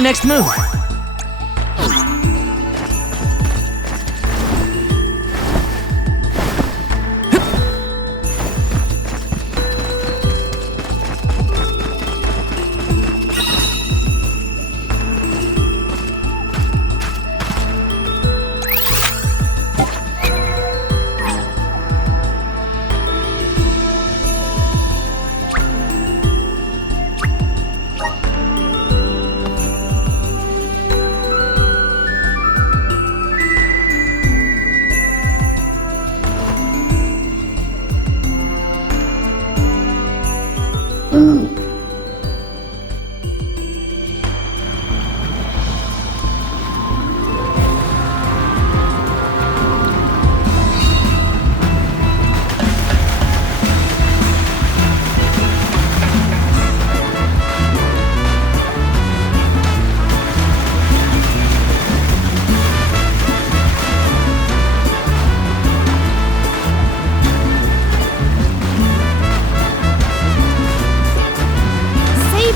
our next move?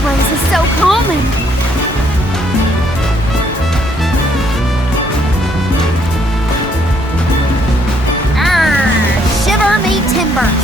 This is so calming. Shiver me timbers.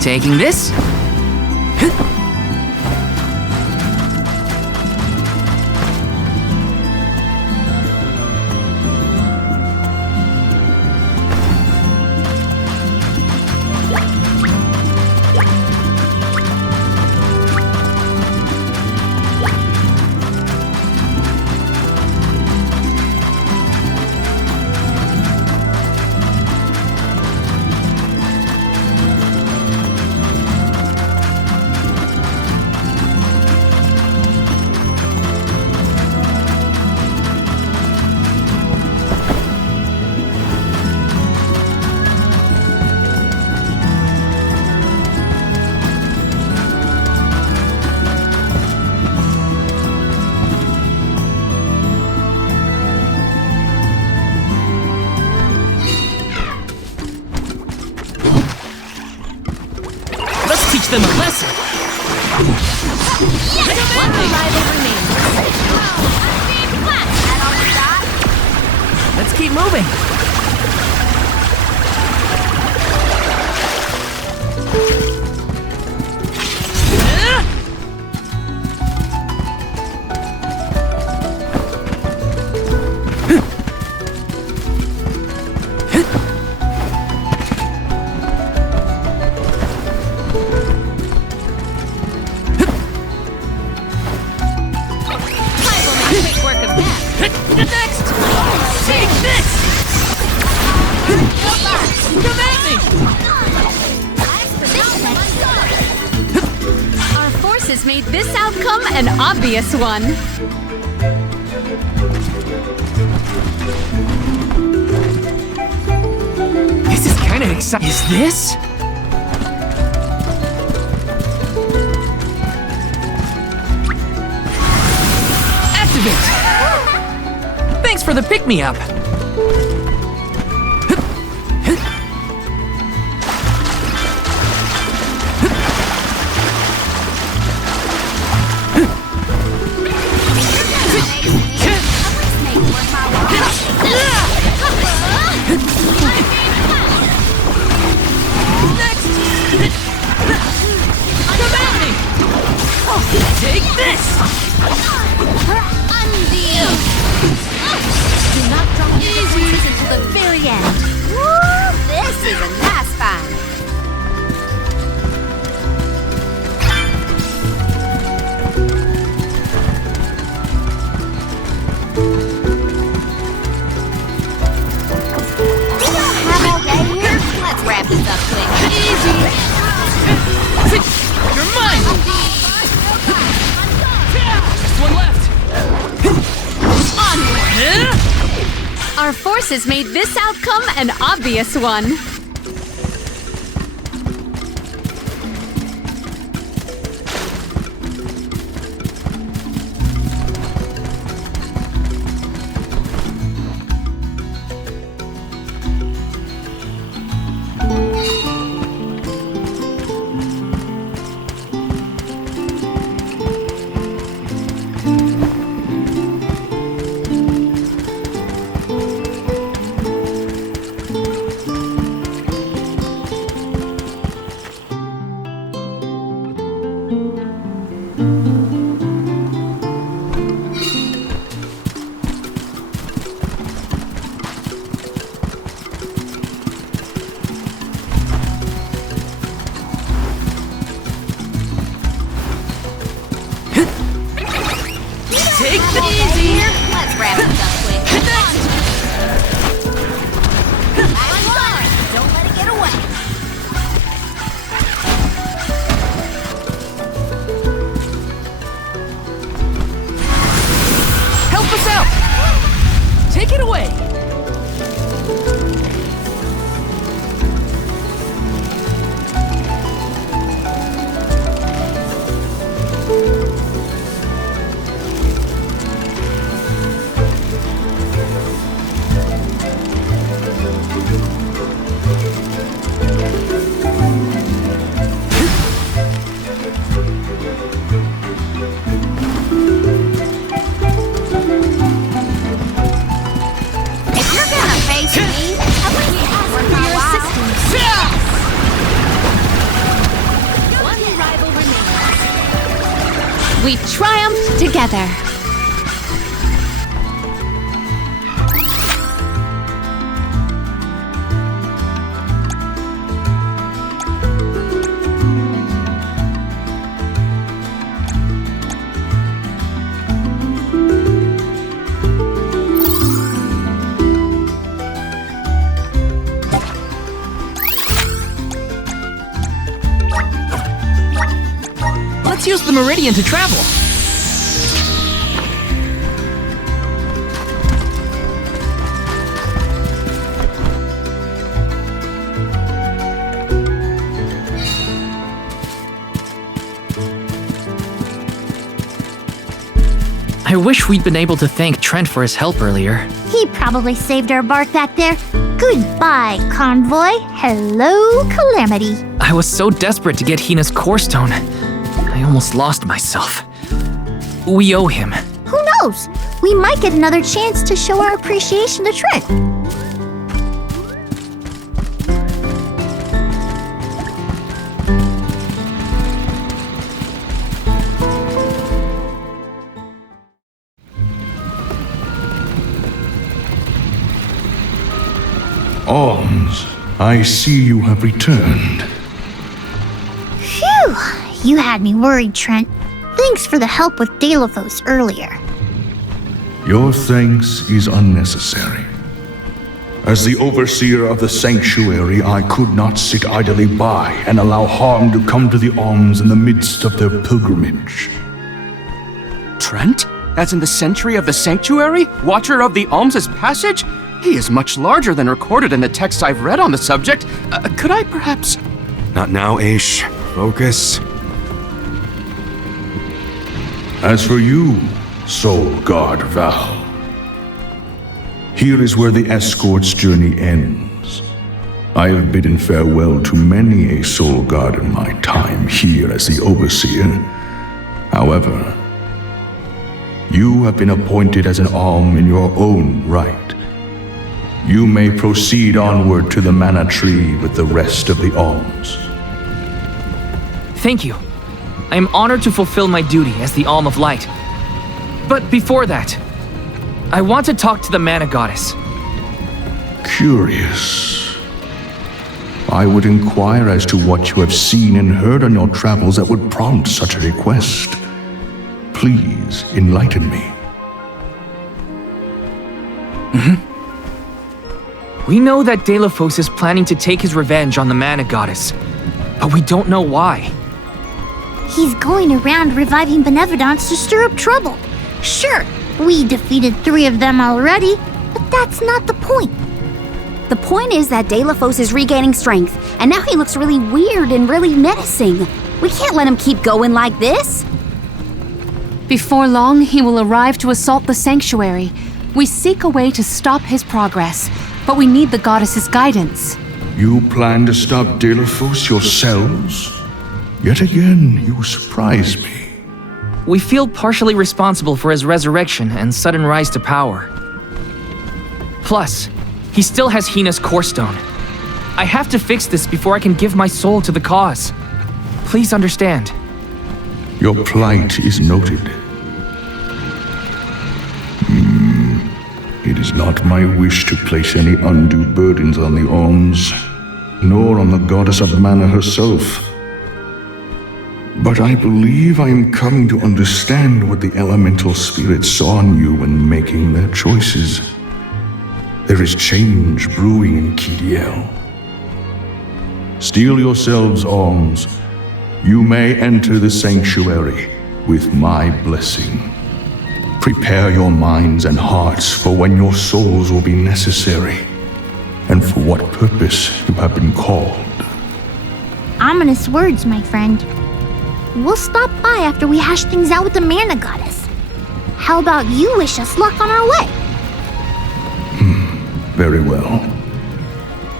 Taking this. Teach them a lesson. One rival remains. Let's keep moving. Next! Take this! Come at me! Our forces made this outcome an obvious one. This is kind of exciting. Is this? Activate! Thanks for the pick-me-up. Take this! Do not drop Our forces made this outcome an obvious one. Take it easy! Let's wrap it up quick. Don't let it get away. Help us out! Take it away! We triumphed together. Let's use the meridian to travel. I wish we'd been able to thank Trent for his help earlier. He probably saved our bark back there. Goodbye, convoy. Hello, Calamity. I was so desperate to get Hinna's core stone. I almost lost myself. We owe him. Who knows? We might get another chance to show our appreciation to Trent. Alms, I see you have returned. Phew! You had me worried, Trent. Thanks for the help with Deilophos earlier. Your thanks is unnecessary. As the overseer of the sanctuary, I could not sit idly by and allow harm to come to the Alms in the midst of their pilgrimage. Trent? As in the sentry of the sanctuary? Watcher of the Alms' passage? He is much larger than recorded in the texts I've read on the subject. Could I perhaps... Not now, Aish. Focus. As for you, Soul Guard Val, here is where the escort's journey ends. I have bidden farewell to many a Soul Guard in my time here as the Overseer. However, you have been appointed as an Alm in your own right. You may proceed onward to the Mana Tree with the rest of the Alms. Thank you. I am honored to fulfill my duty as the Alm of Light. But before that, I want to talk to the Mana Goddess. Curious. I would inquire as to what you have seen and heard on your travels that would prompt such a request. Please enlighten me. We know that Deilophos is planning to take his revenge on the Mana Goddess, but we don't know why. He's going around reviving benevolence to stir up trouble. Sure, we defeated 3 of them already, but that's not the point? The point is that Delafos is regaining strength, and now he looks really weird and really menacing. We can't let him keep going like this. Before long, he will arrive to assault the sanctuary. We seek a way to stop his progress, but we need the goddess's guidance. You plan to stop Delafos yourselves? Yet again, you surprise me. We feel partially responsible for his resurrection and sudden rise to power. Plus, he still has Hinna's core stone. I have to fix this before I can give my soul to the cause. Please understand. Your plight is noted. It is not my wish to place any undue burdens on the Alms, nor on the goddess of mana herself. But I believe I am coming to understand what the elemental spirits saw in you when making their choices. There is change brewing in Kidiel. Steel yourselves, Alms. You may enter the sanctuary with my blessing. Prepare your minds and hearts for when your souls will be necessary, and for what purpose you have been called. Ominous words, my friend. We'll stop by after we hash things out with the mana goddess. How about you wish us luck on our way? Very well.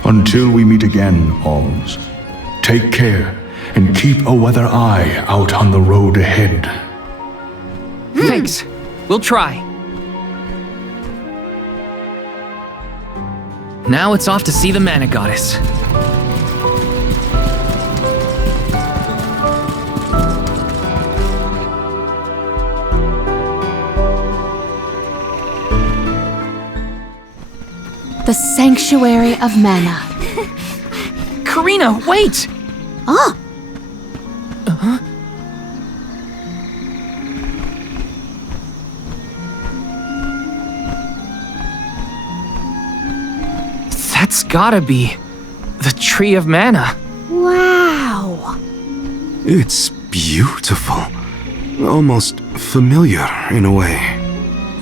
Until we meet again, Alms, take care and keep a weather eye out on the road ahead. Thanks. We'll try. Now it's off to see the mana goddess. The Sanctuary of Mana. Karina, wait! Oh, That's gotta be the Tree of Mana. wow. It's beautiful. Almost familiar in a way.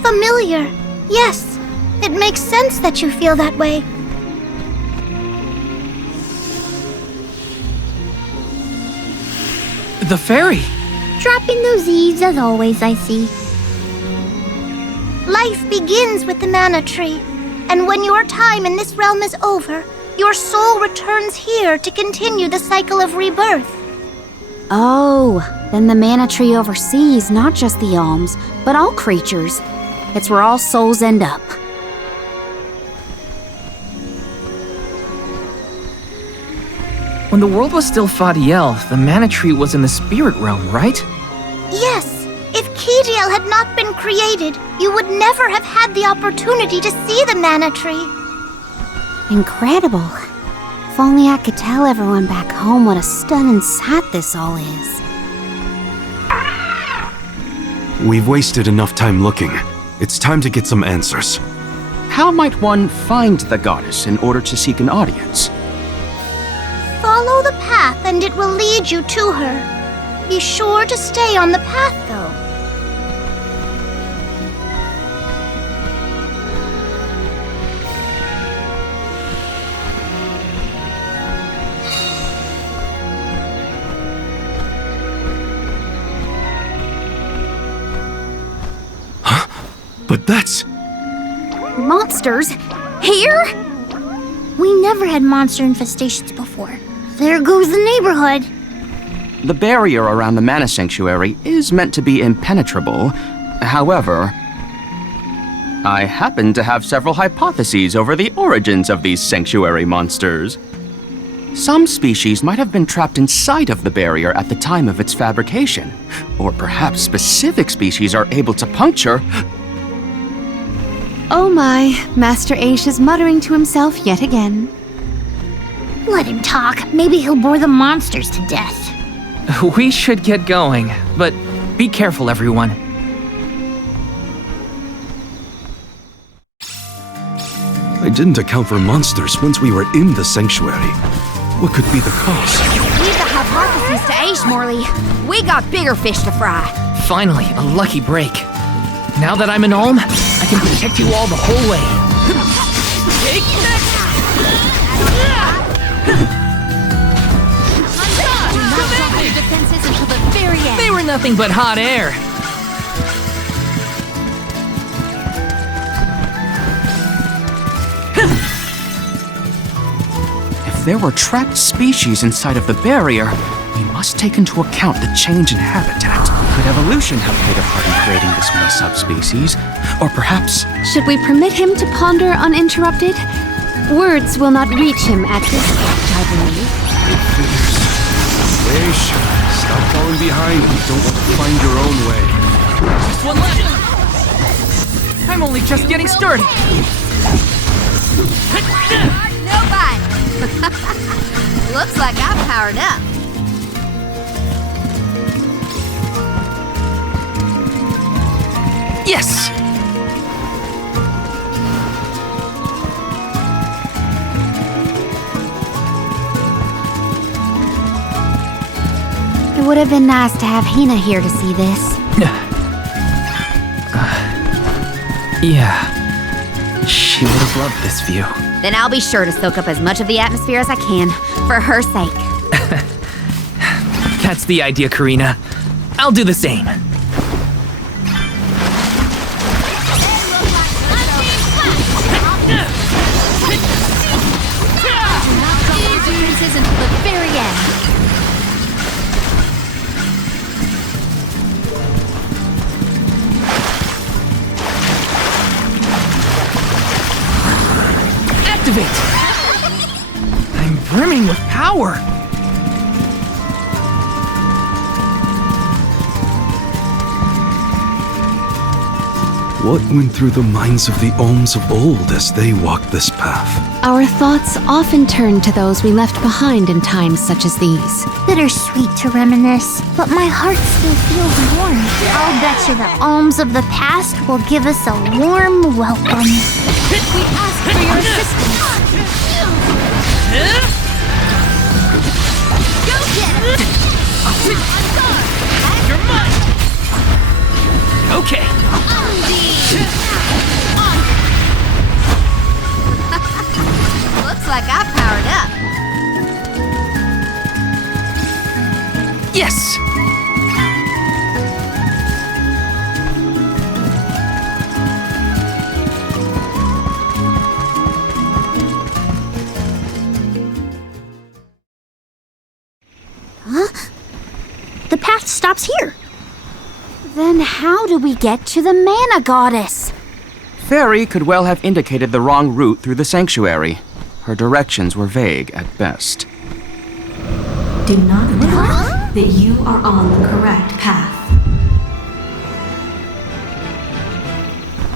Familiar. Yes. It makes sense that you feel that way. The fairy. Dropping those eaves as always, I see. Life begins with the mana tree, and when your time in this realm is over, your soul returns here to continue the cycle of rebirth. Oh, then the mana tree oversees not just the Alms, but all creatures. It's where all souls end up. When the world was still Fadiel, the mana tree was in the spirit realm, right? Yes, if Kidiel had not been created, you would never have had the opportunity to see the mana tree. Incredible. If only I could tell everyone back home what a stunning sight this all is. We've wasted enough time looking. It's time to get some answers. How might one find the goddess in order to seek an audience? Follow the path and it will lead you to her. Be sure to stay on the path, though. But that's... Monsters? Here? We never had monster infestations before. There goes the neighborhood. The barrier around the Mana Sanctuary is meant to be impenetrable. However, I happen to have several hypotheses over the origins of these sanctuary monsters. Some species might have been trapped inside of the barrier at the time of its fabrication, or perhaps specific species are able to puncture... Oh my, Master Aish is muttering to himself yet again. Let him talk. Maybe he'll bore the monsters to death. We should get going, but be careful, everyone. I didn't account for monsters once we were in the sanctuary. What could be the cause? Leave the hypotheses to Aish, Morley. We got bigger fish to fry. Finally, a lucky break. Now that I'm an Alm, I can protect you all the whole way. Take that! Do not drop your defenses until the very end. They were nothing but hot air. If there were trapped species inside of the barrier, we must take into account the change in habitat. Could evolution have played a part in creating this many subspecies? Or perhaps... Should we permit him to ponder uninterrupted? Words will not reach him at this stage, I believe. Wish, stop falling behind if you don't want to find your own way. Just one left. I'm only just getting started. Nobody. Looks like I'm powered up. Yes! It would have been nice to have Hinna here to see this. Yeah. She would have loved this view. Then I'll be sure to soak up as much of the atmosphere as I can, for her sake. That's the idea, Karina. I'll do the same. Defenses until the very end. Activate! I'm brimming with power. What went through the minds of the Alms of old as they walked this path? Our thoughts often turn to those we left behind in times such as these. Bittersweet to reminisce, but my heart still feels warm. I'll bet you the alms of the past will give us a warm welcome. We ask for your assistance. Go get it! You're mine! Okay. Looks like I powered up. Yes! The path stops here. Then how do we get to the mana goddess? Fairy could well have indicated the wrong route through the sanctuary. Her directions were vague at best. Do not doubt that you are on the correct path.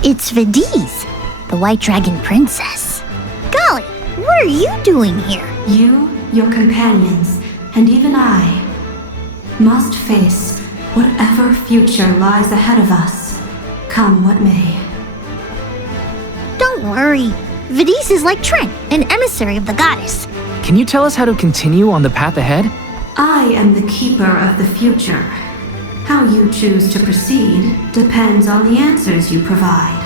It's Vidi's, the White Dragon Princess. Golly, what are you doing here? You, your companions, and even I must face whatever future lies ahead of us, come what may. Don't worry. Vidi's is like Trent, an emissary of the goddess. Can you tell us how to continue on the path ahead? I am the keeper of the future. How you choose to proceed depends on the answers you provide.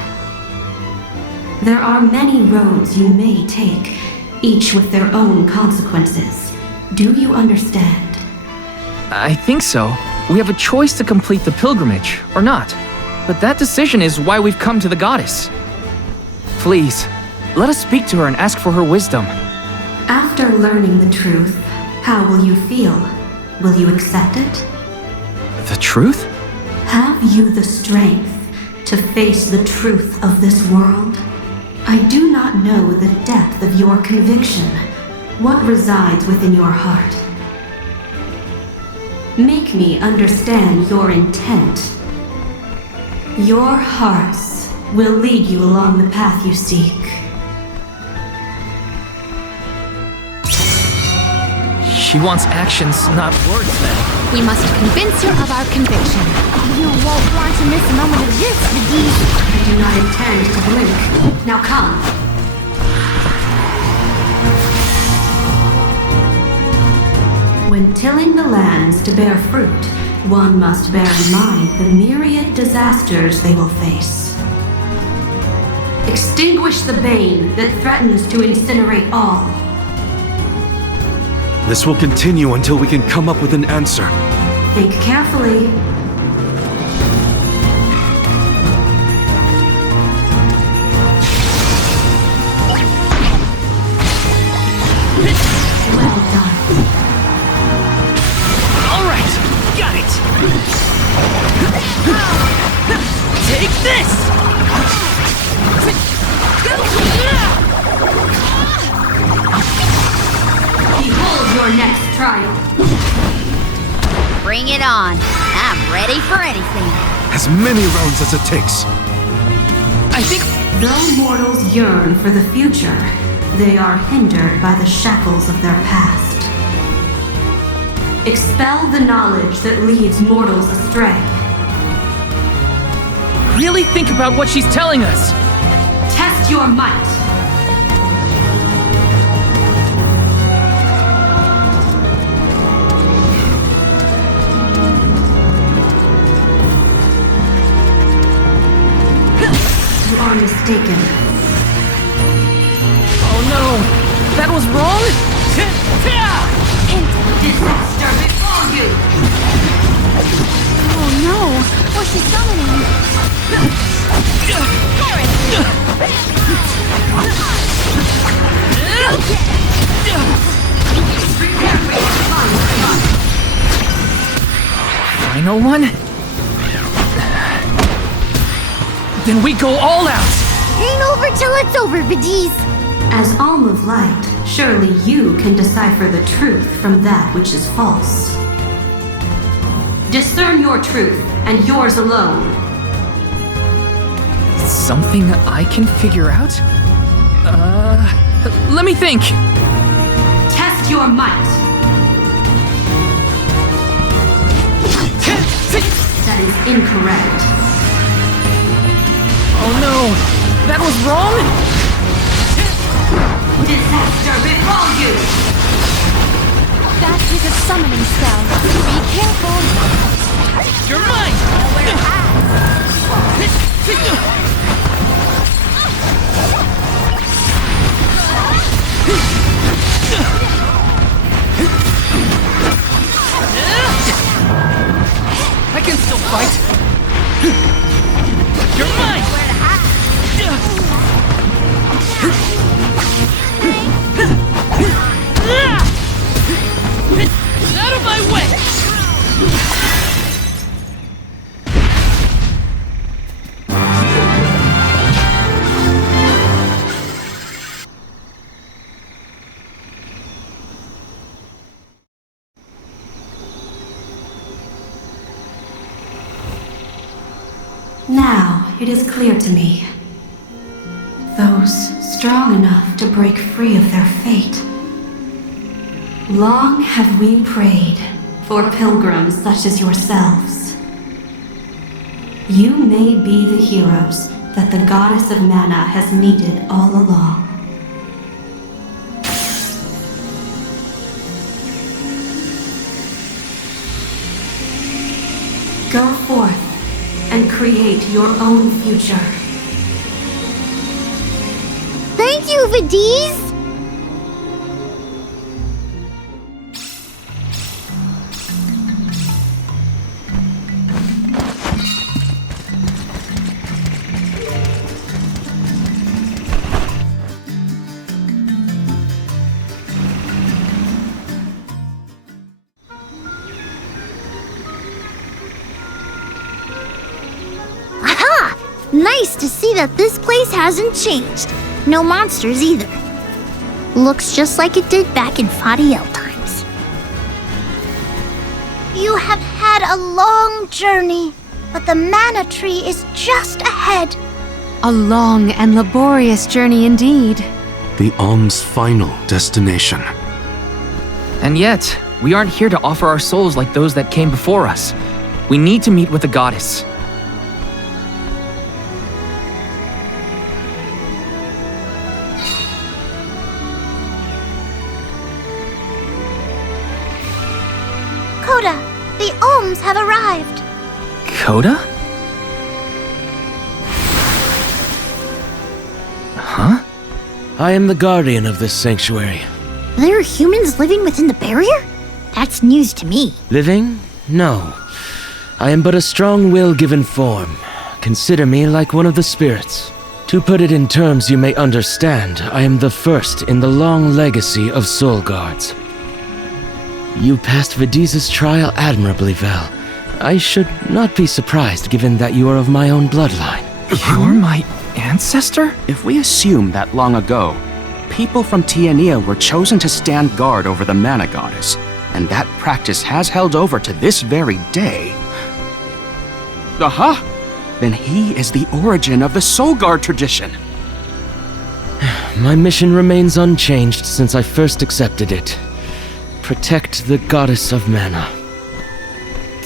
There are many roads you may take, each with their own consequences. Do you understand? I think so. We have a choice to complete the pilgrimage, or not. But that decision is why we've come to the goddess. Please, let us speak to her and ask for her wisdom. After learning the truth, how will you feel? Will you accept it? The truth? Have you the strength to face the truth of this world? I do not know the depth of your conviction, what resides within your heart. Make me understand your intent. Your hearts will lead you along the path you seek. She wants actions, not words, then. We must convince her of our conviction. You won't want to miss a moment of this, Vidi. I do not intend to blink. Now come. When tilling the lands to bear fruit, one must bear in mind the myriad disasters they will face. Extinguish the bane that threatens to incinerate all. This will continue until we can come up with an answer. Think carefully. Well done. All right, got it. Take this. Behold your next trial. Bring it on. I'm ready for anything. As many rounds as it takes. I think Though mortals yearn for the future, they are hindered by the shackles of their past. Expel the knowledge that leads mortals astray. really think about what she's telling us. Test your might. You are mistaken. Oh no! That was wrong? Disaster befall you! Oh no! What's she summoning? Final one? Then we go all out! Ain't over till it's over, Bidis! As Alm of Light, surely you can decipher the truth from that which is false. Discern your truth, and yours alone. Something I can figure out? Let me think! Test your might. That is incorrect. Oh no! That was wrong? Disaster befall you! That is a summoning spell. Be careful. You're mine! I can still fight! You're mine! Out of my way! Now it is clear to me. Those strong enough to break free of their fate. Long have we prayed for pilgrims such as yourselves. You may be the heroes that the goddess of mana has needed all along. Go forth and create your own future. Thank you, Bidis! Aha! Nice to see that this place hasn't changed. No monsters either. Looks just like it did back in Fadiel times. You have had a long journey, but the mana tree is just ahead. A long and laborious journey indeed. The Alm's final destination. And yet, we aren't here to offer our souls like those that came before us. We need to meet with the goddess. Coda, the Alms have arrived. Coda? I am the guardian of this sanctuary. There are humans living within the barrier? That's news to me. Living? No. I am but a strong will given form. Consider me like one of the spirits. To put it in terms you may understand, I am the first in the long legacy of soul guards. You passed Vidiz's trial admirably, Val. I should not be surprised given that you are of my own bloodline. You're my ancestor? If we assume that long ago, people from Tiania were chosen to stand guard over the mana goddess, and that practice has held over to this very day. Aha! Then he is the origin of the Soul Guard tradition. My mission remains unchanged since I first accepted it. Protect the goddess of mana.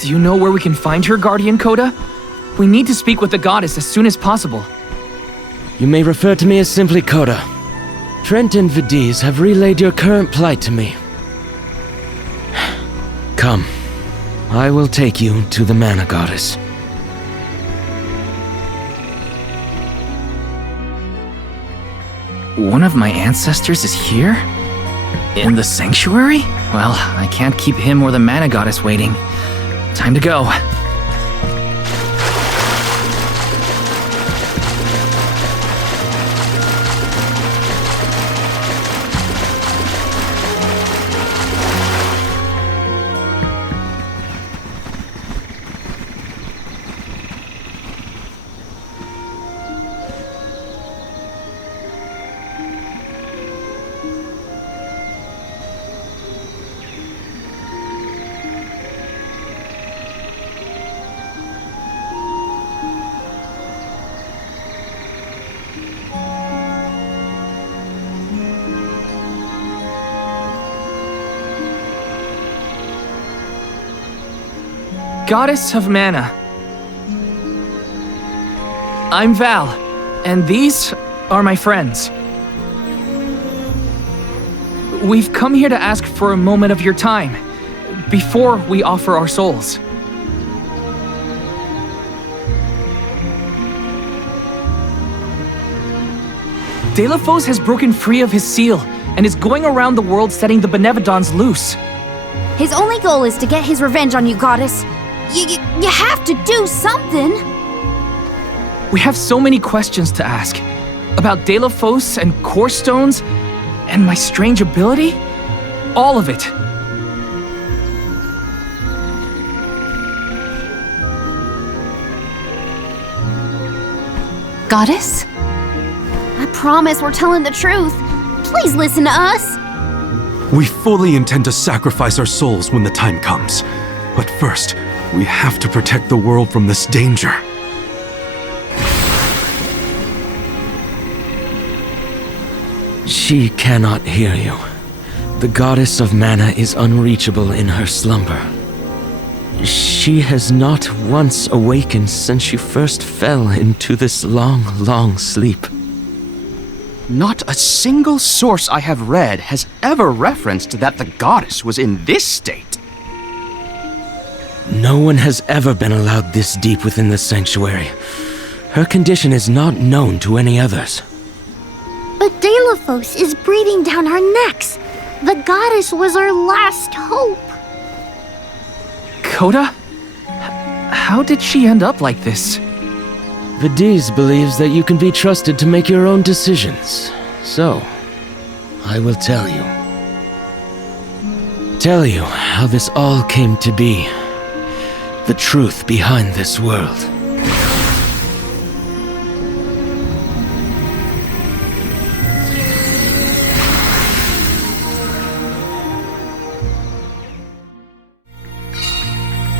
Do you know where we can find her, Guardian Coda? We need to speak with the goddess as soon as possible. You may refer to me as simply Coda. Trent and Vidiz have relayed your current plight to me. Come. I will take you to the mana goddess. One of my ancestors is here? In the sanctuary? Well, I can't keep him or the mana goddess waiting. Time to go. Goddess of Mana. I'm Val, and these are my friends. We've come here to ask for a moment of your time, before we offer our souls. Delafos has broken free of his seal, and is going around the world setting the Benevodons loose. His only goal is to get his revenge on you, goddess. You have to do something! We have so many questions to ask. About Delafos and core stones, and my strange ability. All of it. Goddess? I promise we're telling the truth. Please listen to us. We fully intend to sacrifice our souls when the time comes. But first, we have to protect the world from this danger. She cannot hear you. The goddess of mana is unreachable in her slumber. She has not once awakened since she first fell into this long, long sleep. Not a single source I have read has ever referenced that the goddess was in this state. No one has ever been allowed this deep within the sanctuary. Her condition is not known to any others. But Delafos is breathing down our necks. The goddess was our last hope. Coda? How did she end up like this? Vidiz believes that you can be trusted to make your own decisions. So, I will tell you. Tell you how this all came to be. The truth behind this world.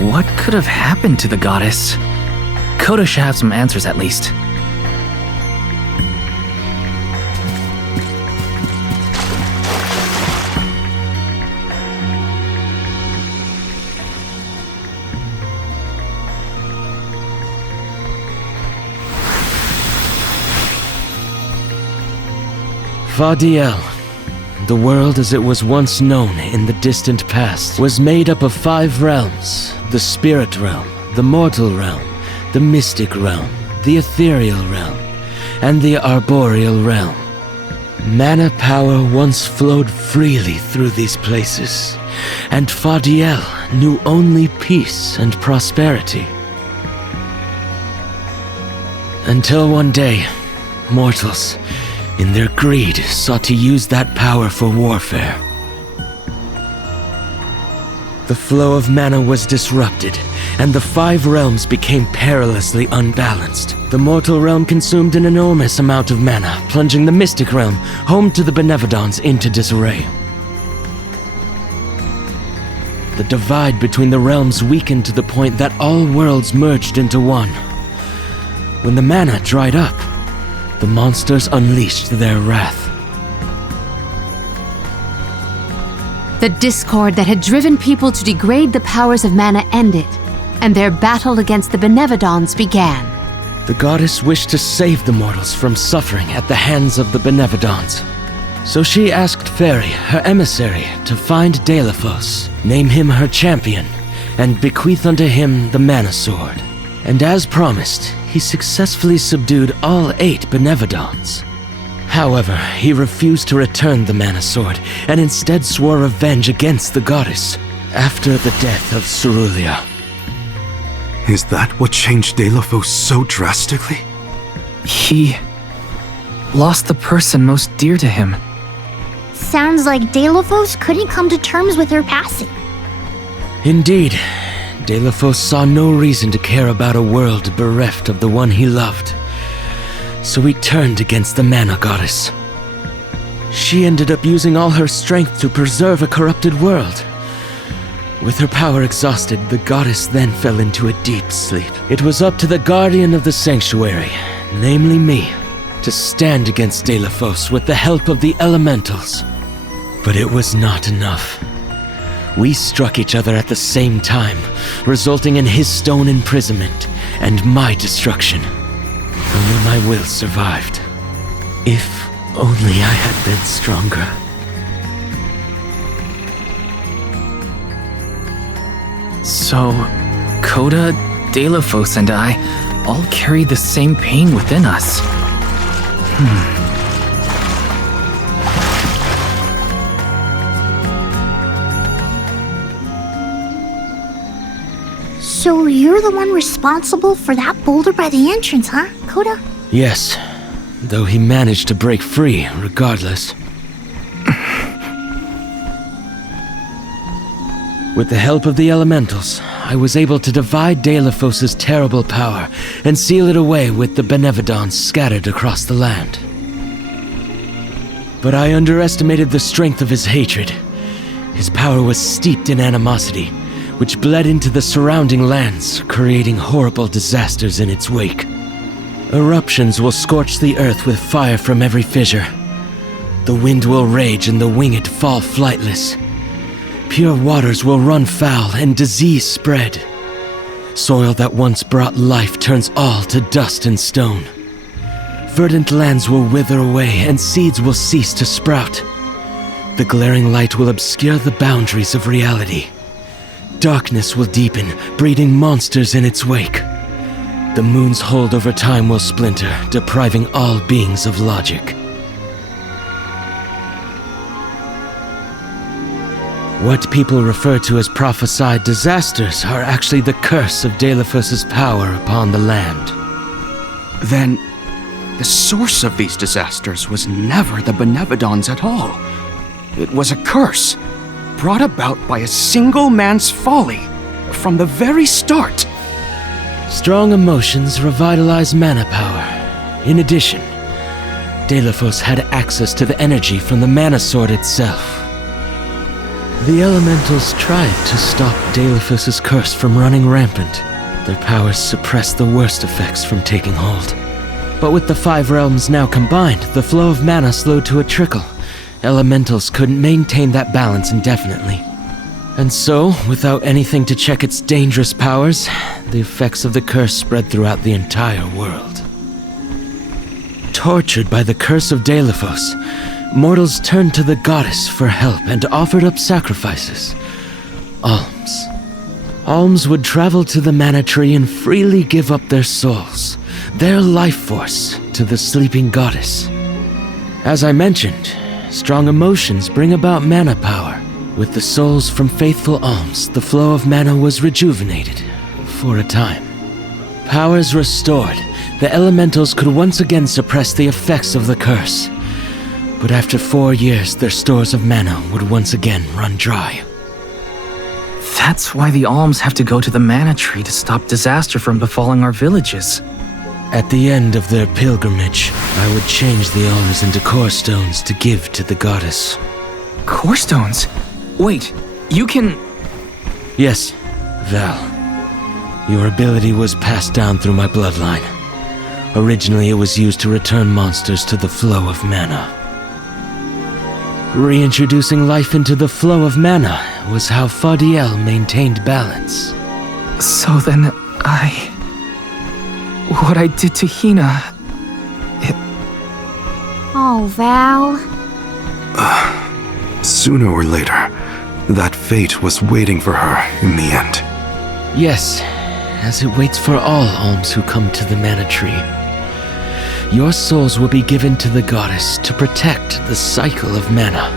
What could have happened to the goddess? Coda should have some answers at least. Fadiel, the world as it was once known in the distant past, was made up of 5 realms: the spirit realm, the mortal realm, the mystic realm, the ethereal realm, and the arboreal realm. Mana power once flowed freely through these places, and Fadiel knew only peace and prosperity. Until one day, mortals, in their greed, sought to use that power for warfare. The flow of mana was disrupted, and the 5 realms became perilously unbalanced. The mortal realm consumed an enormous amount of mana, plunging the mystic realm, home to the Benevodons, into disarray. The divide between the realms weakened to the point that all worlds merged into one. When the mana dried up, the monsters unleashed their wrath. The discord that had driven people to degrade the powers of mana ended, and their battle against the Benevodons began. The goddess wished to save the mortals from suffering at the hands of the Benevodons. So she asked Fairy, her emissary, to find Deilephos, name him her champion, and bequeath unto him the mana sword. And as promised, he successfully subdued all 8 Benevodons. However, he refused to return the mana sword, and instead swore revenge against the goddess, after the death of Cerulia. Is that what changed Deilephos so drastically? He lost the person most dear to him. Sounds like Deilephos couldn't come to terms with her passing. Indeed, Deilephos saw no reason to care about a world bereft of the one he loved. So he turned against the mana goddess. She ended up using all her strength to preserve a corrupted world. With her power exhausted, the goddess then fell into a deep sleep. It was up to the guardian of the sanctuary, namely me, to stand against Deilephos with the help of the elementals. But it was not enough. We struck each other at the same time, resulting in his stone imprisonment and my destruction. Only my will survived. If only I had been stronger. So, Coda, Deilephos, and I all carry the same pain within us. So you're the one responsible for that boulder by the entrance, huh, Coda? Yes, though he managed to break free regardless. With the help of the elementals, I was able to divide Deilephos' terrible power and seal it away with the Benevodons scattered across the land. But I underestimated the strength of his hatred. His power was steeped in animosity, which bled into the surrounding lands, creating horrible disasters in its wake. Eruptions will scorch the earth with fire from every fissure. The wind will rage and the winged fall flightless. Pure waters will run foul and disease spread. Soil that once brought life turns all to dust and stone. Verdant lands will wither away and seeds will cease to sprout. The glaring light will obscure the boundaries of reality. Darkness will deepen, breeding monsters in its wake. The moon's hold over time will splinter, depriving all beings of logic. What people refer to as prophesied disasters are actually the curse of Deilephos' power upon the land. Then, the source of these disasters was never the Benevodons at all. It was a curse, brought about by a single man's folly, from the very start. Strong emotions revitalize mana power. In addition, Deilephos had access to the energy from the mana sword itself. The elementals tried to stop Deilephos' curse from running rampant. Their powers suppressed the worst effects from taking hold. But with the 5 realms now combined, the flow of mana slowed to a trickle. Elementals couldn't maintain that balance indefinitely. And so, without anything to check its dangerous powers, the effects of the curse spread throughout the entire world. Tortured by the curse of Deilephos, mortals turned to the goddess for help and offered up sacrifices. Alms. Alms would travel to the mana tree and freely give up their souls, their life force, to the sleeping goddess. As I mentioned, strong emotions bring about mana power. With the souls from faithful alms, the flow of mana was rejuvenated, for a time. Powers restored, the elementals could once again suppress the effects of the curse. But after 4 years, their stores of mana would once again run dry. That's why the alms have to go to the mana tree to stop disaster from befalling our villages. At the end of their pilgrimage, I would change the alms into core stones to give to the goddess. Core stones? Wait, you can... Yes, Val. Your ability was passed down through my bloodline. Originally, it was used to return monsters to the flow of mana. Reintroducing life into the flow of mana was how Fadiel maintained balance. So then, what I did to Hinna... Oh, Val. Sooner or later, that fate was waiting for her in the end. Yes, as it waits for all alms who come to the mana tree. Your souls will be given to the goddess to protect the cycle of mana,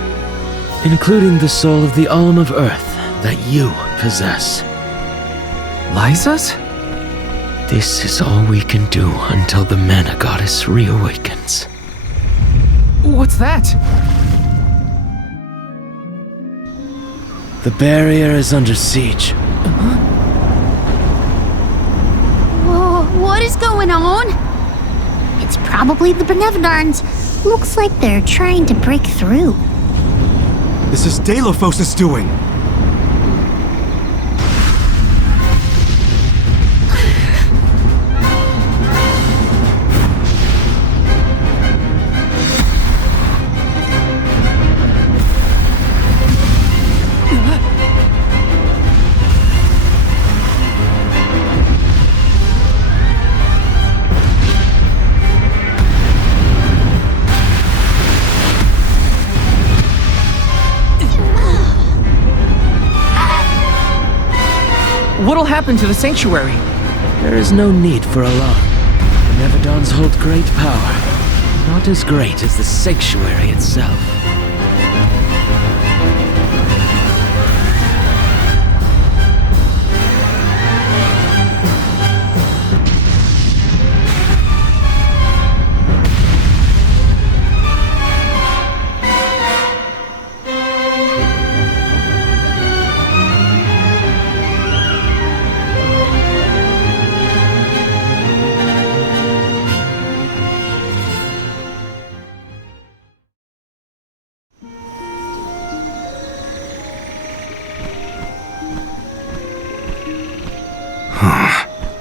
including the soul of the Alm of Earth that you possess. Liza's? This is all we can do until the mana goddess reawakens. What's that? The barrier is under siege. Whoa, what is going on? It's probably the Benevoldarns. Looks like they're trying to break through. This is Delafos' doing. What'll happen to the sanctuary? There is no need for alarm. The Nevadons hold great power. Not as great as the sanctuary itself.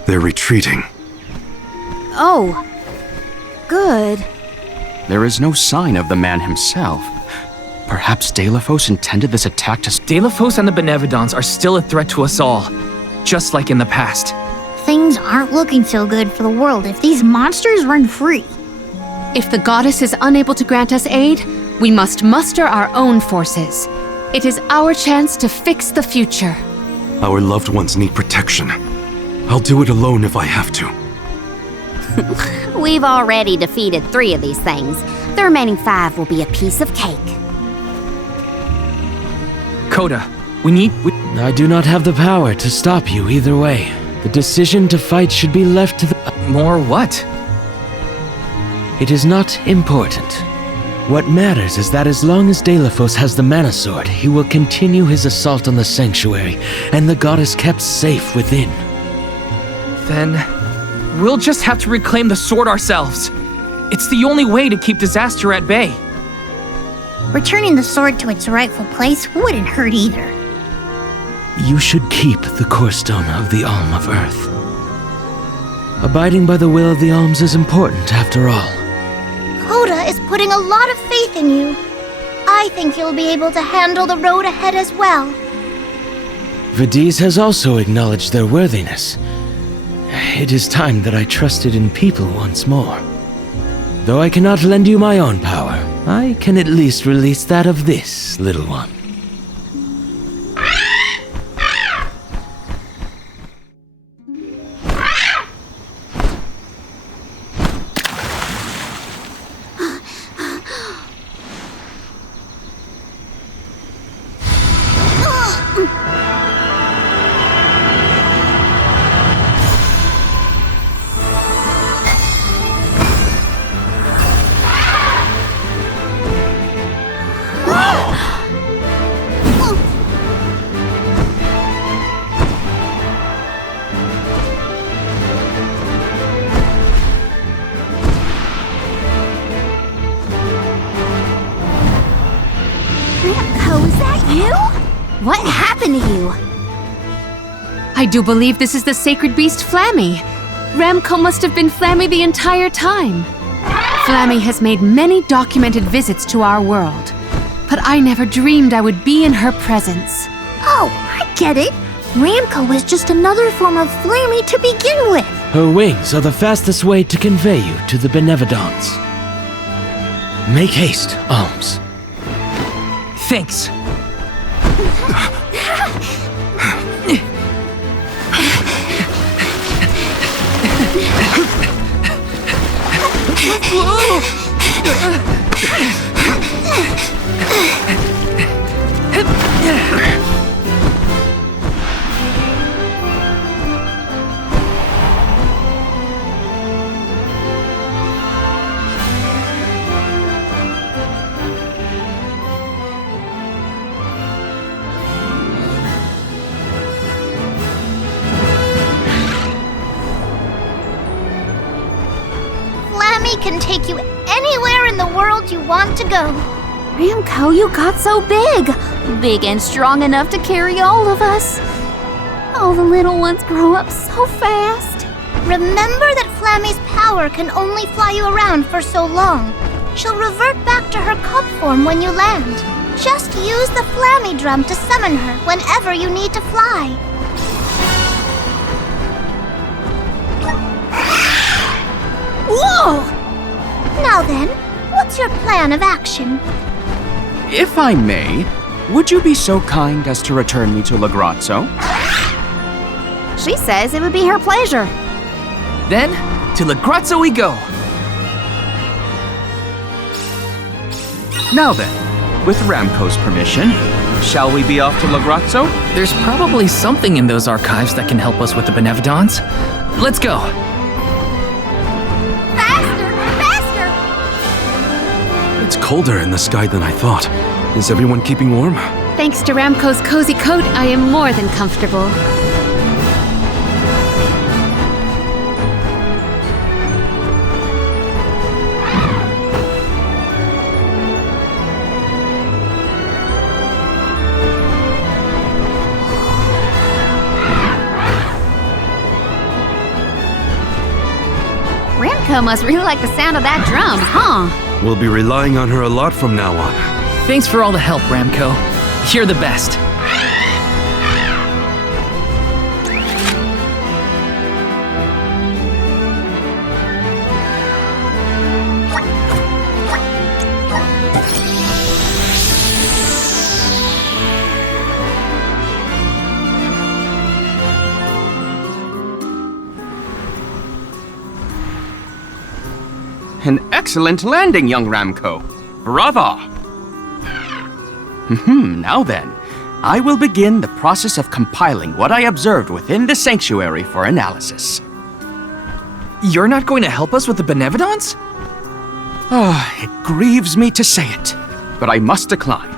They're retreating. Oh. Good. There is no sign of the man himself. Perhaps Delafos intended this attack to... Delafos and the Benevoldarns are still a threat to us all, just like in the past. Things aren't looking so good for the world if these monsters run free. If the goddess is unable to grant us aid, we must muster our own forces. It is our chance to fix the future. Our loved ones need protection. I'll do it alone if I have to. We've already defeated 3 of these things. The remaining 5 will be a piece of cake. Coda, I do not have the power to stop you either way. The decision to fight should be left to the... More what? It is not important. What matters is that as long as Delafos has the mana sword, he will continue his assault on the sanctuary, and the goddess kept safe within. Then, we'll just have to reclaim the sword ourselves. It's the only way to keep disaster at bay. Returning the sword to its rightful place wouldn't hurt either. You should keep the core stone of the Alm of Earth. Abiding by the will of the alms is important, after all. Coda is putting a lot of faith in you. I think you'll be able to handle the road ahead as well. Vidiz has also acknowledged their worthiness. It is time that I trusted in people once more. Though I cannot lend you my own power, I can at least release that of this little one. What happened to you? I do believe this is the sacred beast Flammy. Ramco must have been Flammy the entire time. Flammy has made many documented visits to our world, but I never dreamed I would be in her presence. Oh, I get it. Ramco was just another form of Flammy to begin with. Her wings are the fastest way to convey you to the Benevodons. Make haste, Alms. Thanks. Flammy can take you anywhere in the world you want to go. Ramco, you got so big. Big and strong enough to carry all of us. All the little ones grow up so fast. Remember that Flammy's power can only fly you around for so long. She'll revert back to her cub form when you land. Just use the Flammy drum to summon her whenever you need to fly. Whoa! Now then, what's your plan of action? If I may, would you be so kind as to return me to Lagrazzo? She says it would be her pleasure. Then, to Lagrazzo we go. Now then, with Ramco's permission, shall we be off to Lagrazzo? There's probably something in those archives that can help us with the Benevodons. Let's go. It's colder in the sky than I thought. Is everyone keeping warm? Thanks to Ramco's cozy coat, I am more than comfortable. Ramco must really like the sound of that drum, huh? We'll be relying on her a lot from now on. Thanks for all the help, Ramco. You're the best. An excellent landing, young Ramco. Brava! Now then, I will begin the process of compiling what I observed within the sanctuary for analysis. You're not going to help us with the Benevodons? It grieves me to say it, but I must decline.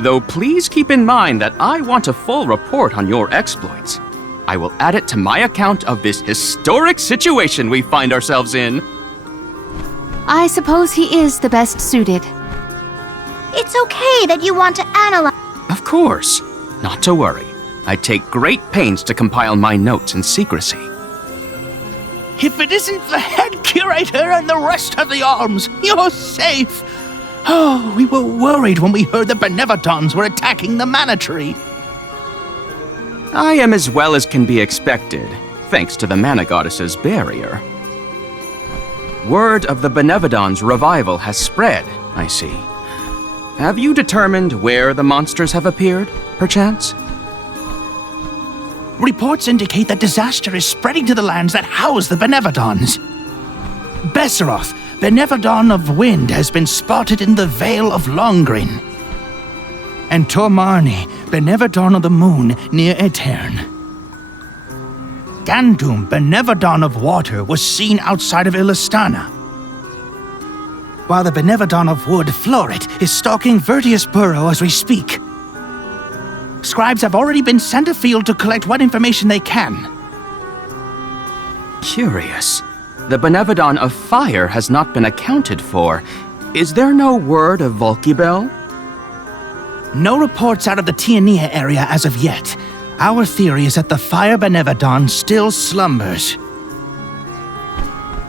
Though please keep in mind that I want a full report on your exploits. I will add it to my account of this historic situation we find ourselves in. I suppose he is the best suited. It's okay that you want to analyze. Of course. Not to worry. I take great pains to compile my notes in secrecy. If it isn't the head curator and the rest of the Alms, you're safe. Oh, we were worried when we heard the Benevodons were attacking the Mana Tree. I am as well as can be expected, thanks to the Mana Goddess's barrier. Word of the Benevodons' revival has spread, I see. Have you determined where the monsters have appeared, perchance? Reports indicate that disaster is spreading to the lands that house the Benevodons. Besseroth, Benevodon of Wind, has been spotted in the Vale of Longrin. And Tormarni, Benevodon of the Moon, near Aetern. Gandum, Benevodon of Water, was seen outside of Illistana. While the Benevodon of Wood, Florit, is stalking Vertius Burrow as we speak. Scribes have already been sent afield to collect what information they can. Curious. The Benevodon of Fire has not been accounted for. Is there no word of Volkibel? No reports out of the Tiania area as of yet. Our theory is that the Fire Benevodon still slumbers.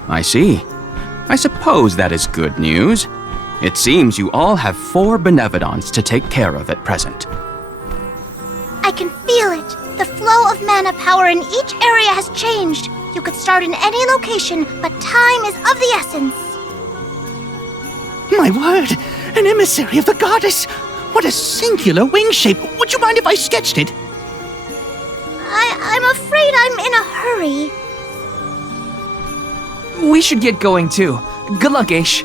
I see. I suppose that is good news. It seems you all have 4 Benevodons to take care of at present. I can feel it. The flow of mana power in each area has changed. You could start in any location, but time is of the essence. My word! An emissary of the goddess! What a singular wing shape! Would you mind if I sketched it? I'm afraid I'm in a hurry. We should get going too. Good luck, Aish.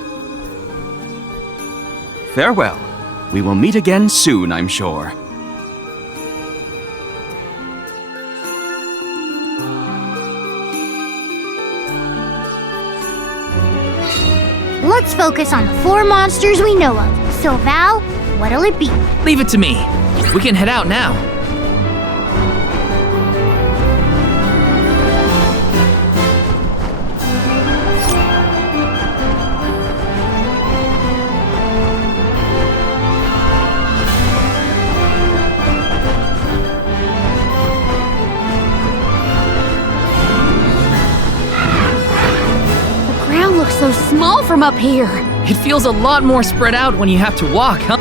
Farewell. We will meet again soon, I'm sure. Let's focus on the 4 monsters we know of. So, Val, what'll it be? Leave it to me. We can head out now. So small from up here. It feels a lot more spread out when you have to walk, huh?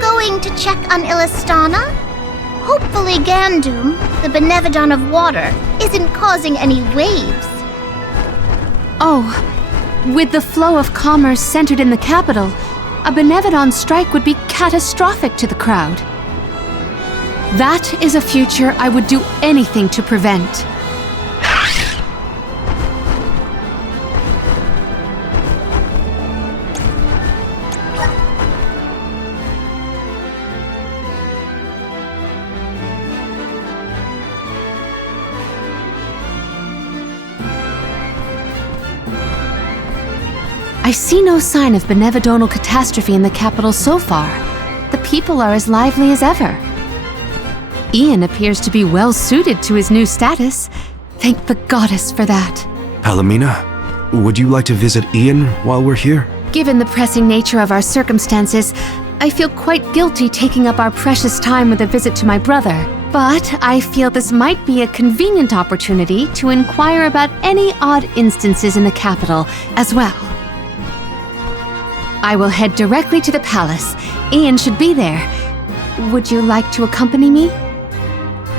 Going to check on Illistana? Hopefully Gandum, the Benevodon of water, isn't causing any waves. Oh, with the flow of commerce centered in the capital, a Benevodon strike would be catastrophic to the crowd. That is a future I would do anything to prevent. I see no sign of benevodonal catastrophe in the capital so far. The people are as lively as ever. Ian appears to be well suited to his new status. Thank the goddess for that. Palomina, would you like to visit Ian while we're here? Given the pressing nature of our circumstances, I feel quite guilty taking up our precious time with a visit to my brother. But I feel this might be a convenient opportunity to inquire about any odd instances in the capital as well. I will head directly to the palace. Ian should be there. Would you like to accompany me?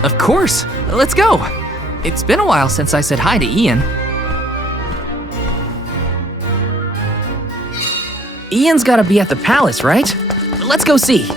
Of course. Let's go. It's been a while since I said hi to Ian. Ian's gotta be at the palace, right? Let's go see.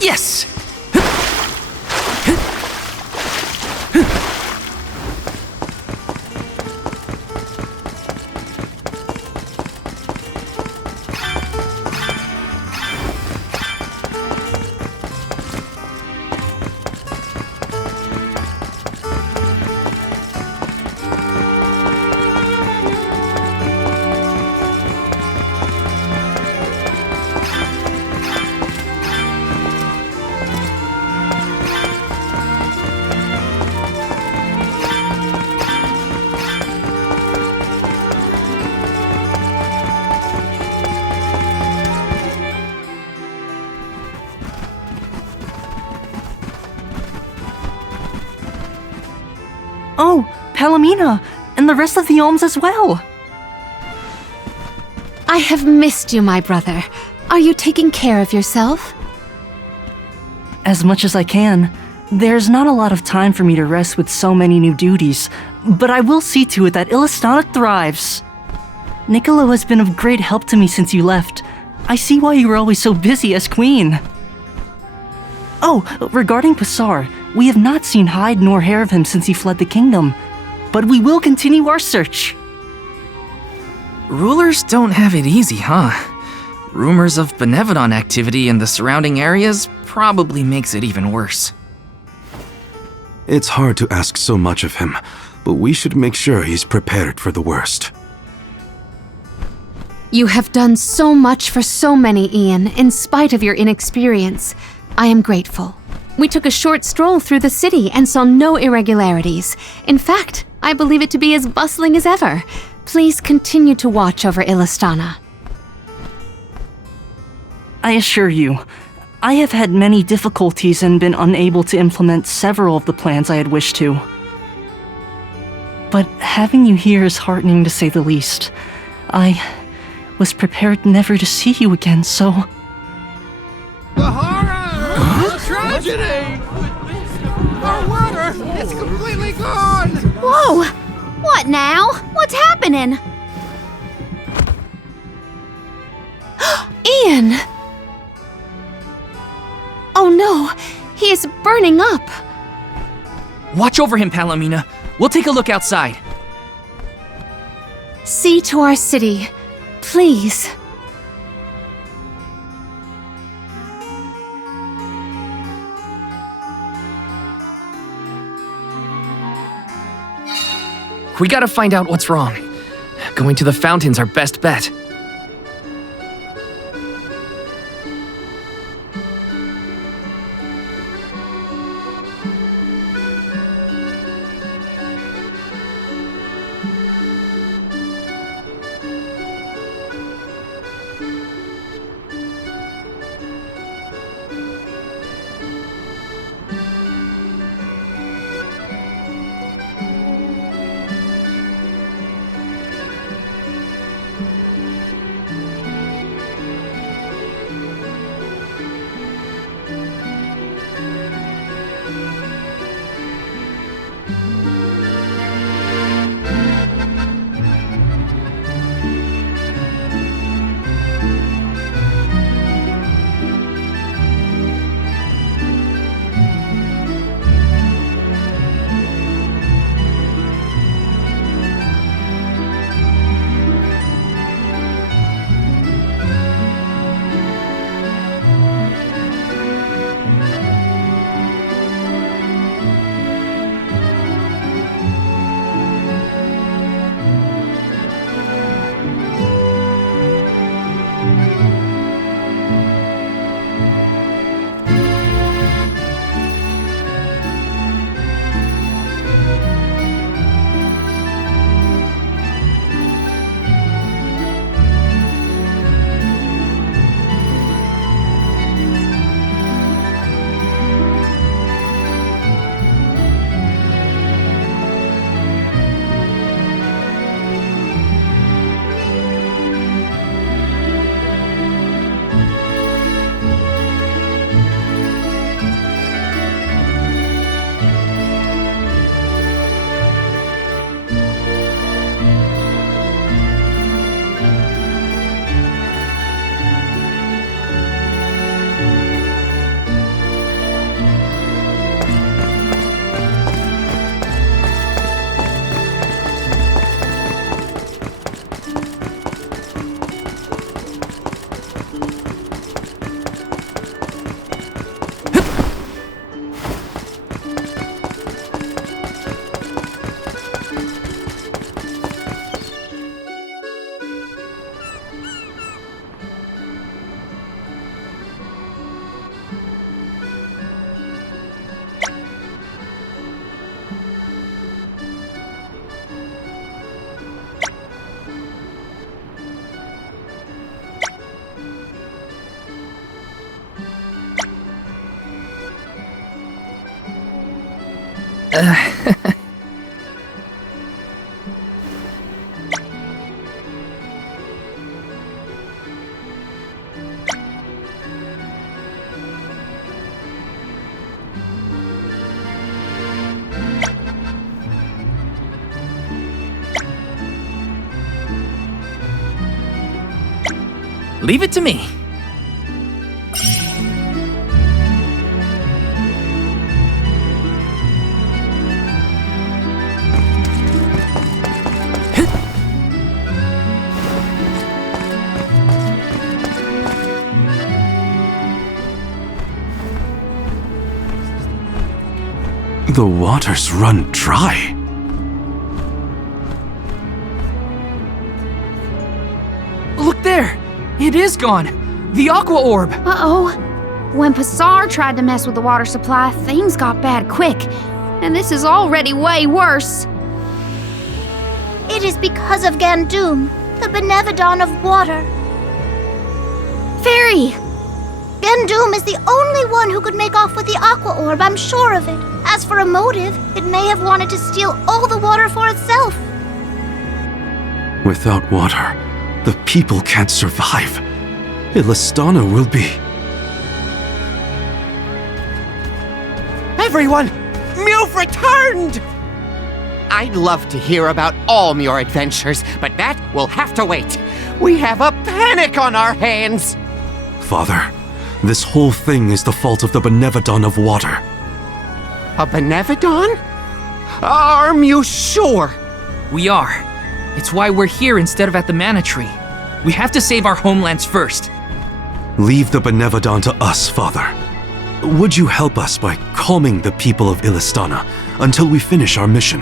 Yes! Palomina, and the rest of the Alms as well. I have missed you, my brother. Are you taking care of yourself? As much as I can. There's not a lot of time for me to rest with so many new duties, but I will see to it that Illistana thrives. Niccolo has been of great help to me since you left. I see why you were always so busy as queen. Oh, regarding Passar, we have not seen hide nor hair of him since he fled the kingdom, but we will continue our search. Rulers don't have it easy, huh? Rumors of Benevodon activity in the surrounding areas probably makes it even worse. It's hard to ask so much of him, but we should make sure he's prepared for the worst. You have done so much for so many, Ian, in spite of your inexperience. I am grateful. We took a short stroll through the city and saw no irregularities. In fact, I believe it to be as bustling as ever. Please continue to watch over Illistana. I assure you, I have had many difficulties and been unable to implement several of the plans I had wished to. But having you here is heartening to say the least. I was prepared never to see you again, so... The horror! The tragedy! Our water! It's completely gone! Whoa! What now? What's happening? Ian! Oh no, he is burning up. Watch over him, Palomina. We'll take a look outside. See to our city, please. We gotta find out what's wrong. Going to the fountain's our best bet. Leave it to me. The waters run dry. Look there! It is gone! The Aqua Orb! Uh-oh. When Passar tried to mess with the water supply, things got bad quick. And this is already way worse. It is because of Gandum, the Benevodon of water. Fairy! Gandum is the only one who could make off with the Aqua Orb, I'm sure of it. As for a motive, it may have wanted to steal all the water for itself. Without water, the people can't survive. Illistana will be. Everyone! Mew've returned! I'd love to hear about all your adventures, but that will have to wait. We have a panic on our hands! Father, this whole thing is the fault of the Benevodon of water. A Benevodon? Are you sure? We are. It's why we're here instead of at the Mana Tree. We have to save our homelands first. Leave the Benevodon to us, Father. Would you help us by calming the people of Illistana until we finish our mission?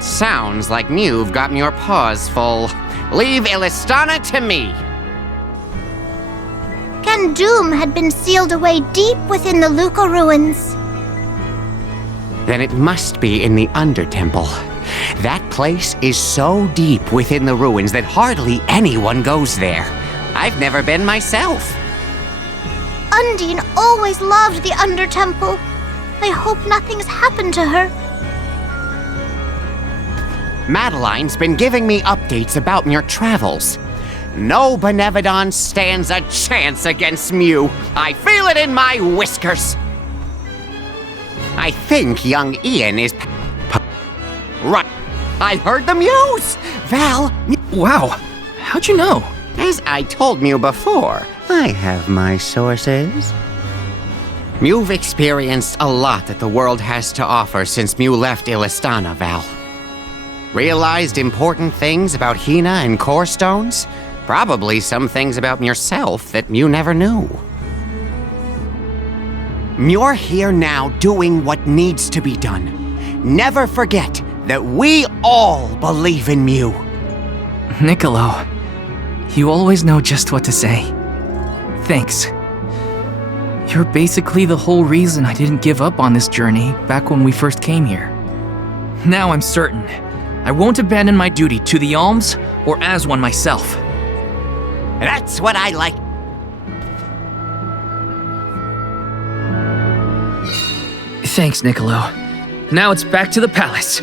Sounds like you've got your paws full. Leave Illistana to me. Gandum had been sealed away deep within the Luca ruins. Then it must be in the Undertemple. That place is so deep within the ruins that hardly anyone goes there. I've never been myself. Undine always loved the Undertemple. I hope nothing's happened to her. Madeline's been giving me updates about your travels. No Benevodon stands a chance against Mew. I feel it in my whiskers. I think young Ian is... Right. I heard the Mews! Val... Wow. How'd you know? As I told Mew before, I have my sources. Mew've experienced a lot that the world has to offer since Mew left Illistana, Val. Realized important things about Hinna and core stones. Probably some things about yourself that Mew never knew. You're here now doing what needs to be done. Never forget that we all believe in Mew. Niccolo, you always know just what to say. Thanks. You're basically the whole reason I didn't give up on this journey back when we first came here. Now I'm certain I won't abandon my duty to the Alms or as one myself. That's what I like. Thanks, Niccolo. Now it's back to the palace.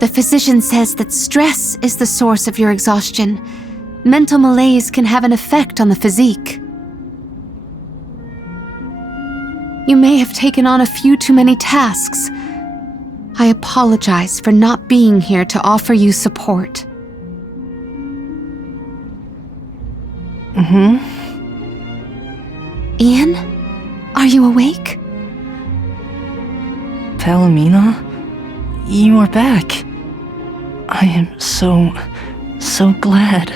The physician says that stress is the source of your exhaustion. Mental malaise can have an effect on the physique. You may have taken on a few too many tasks. I apologize for not being here to offer you support. Ian, are you awake? Palomina, you are back. I am so glad.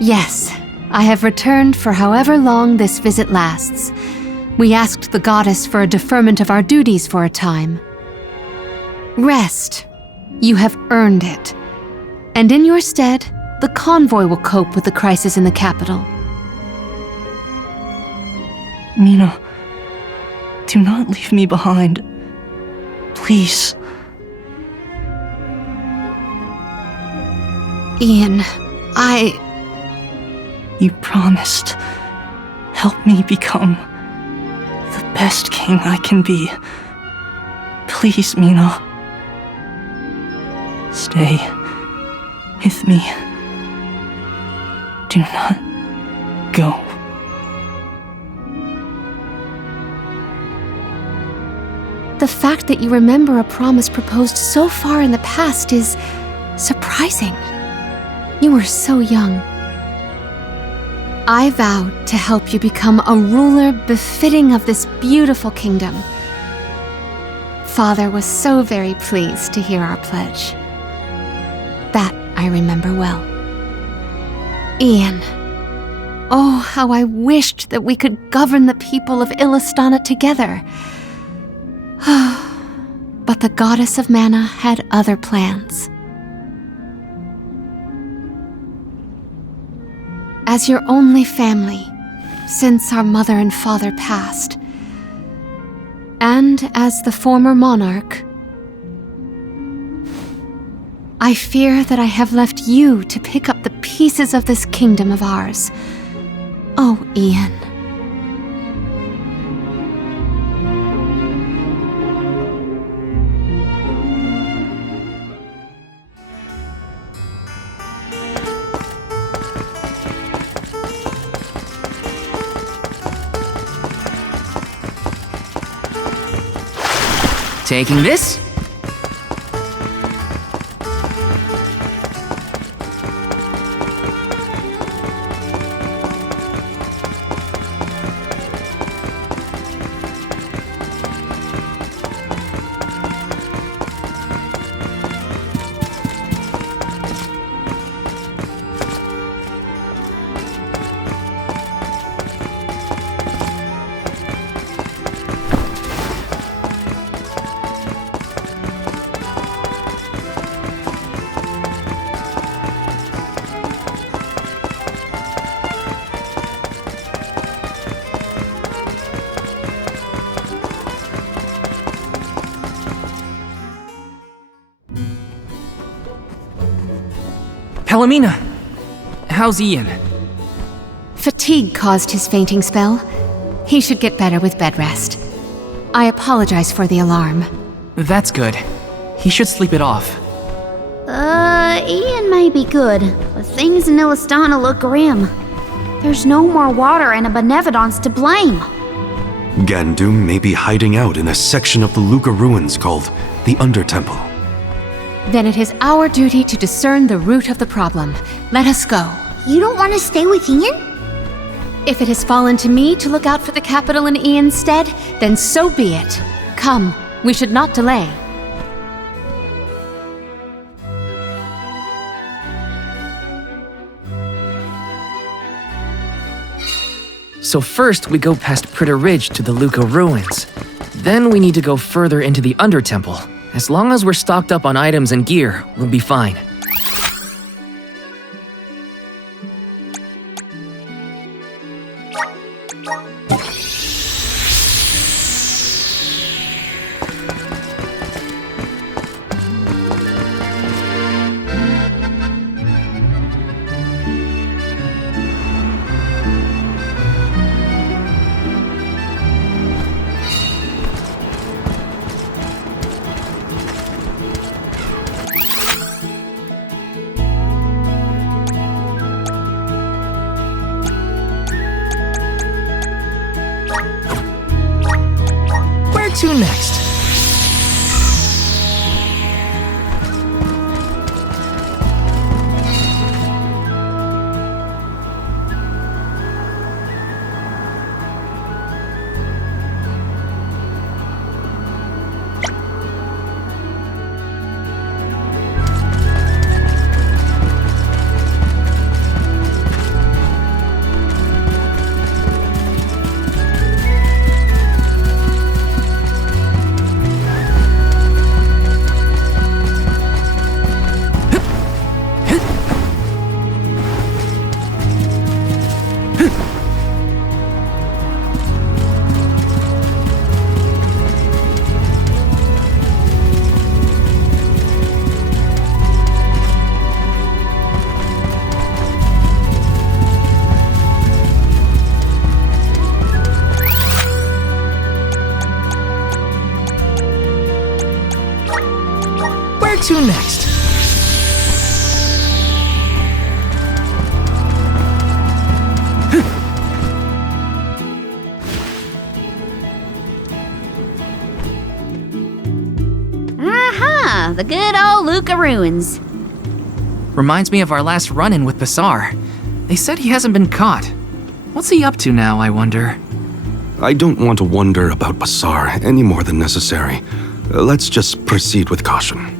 Yes, I have returned for however long this visit lasts. We asked the goddess for a deferment of our duties for a time. Rest. You have earned it. And in your stead, the convoy will cope with the crisis in the capital. Mina, do not leave me behind. Please. Ian, You promised. Help me become the best king I can be. Please, Mina. Stay with me. Do not go. The fact that you remember a promise proposed so far in the past is surprising. You were so young. I vowed to help you become a ruler befitting of this beautiful kingdom. Father was so very pleased to hear our pledge. That I remember well. Ian, oh, how I wished that we could govern the people of Illistana together. But the goddess of mana had other plans. As your only family, since our mother and father passed, and as the former monarch, I fear that I have left you to pick up the pieces of this kingdom of ours. Oh, Ian. Taking this? Palomina, how's Ian? Fatigue caused his fainting spell. He should get better with bed rest. I apologize for the alarm. That's good. He should sleep it off. Ian may be good, but things in Illistana look grim. There's no more water and a Benevodon's to blame. Gandoom may be hiding out in a section of the Luca ruins called the Undertemple. Then it is our duty to discern the root of the problem. Let us go. You don't want to stay with Ian? If it has fallen to me to look out for the capital in Ian's stead, then so be it. Come, we should not delay. So first we go past Pritter Ridge to the Luca ruins. Then we need to go further into the Undertemple. As long as we're stocked up on items and gear, we'll be fine. Where to next? Where to next? Aha! The good old Luca ruins. Reminds me of our last run-in with Basar. They said he hasn't been caught. What's he up to now, I wonder? I don't want to wonder about Basar any more than necessary. Let's just proceed with caution.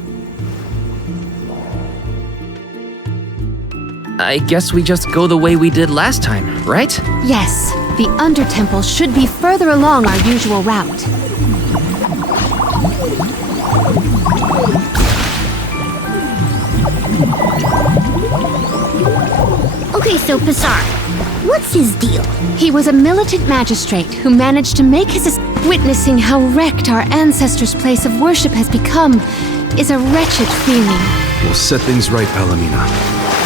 I guess we just go the way we did last time, right? Yes, the Undertemple should be further along our usual route. Okay, so Basar, what's his deal? He was a militant magistrate who managed to make his... Witnessing how wrecked our ancestors' place of worship has become is a wretched feeling. We'll set things right, Palomina.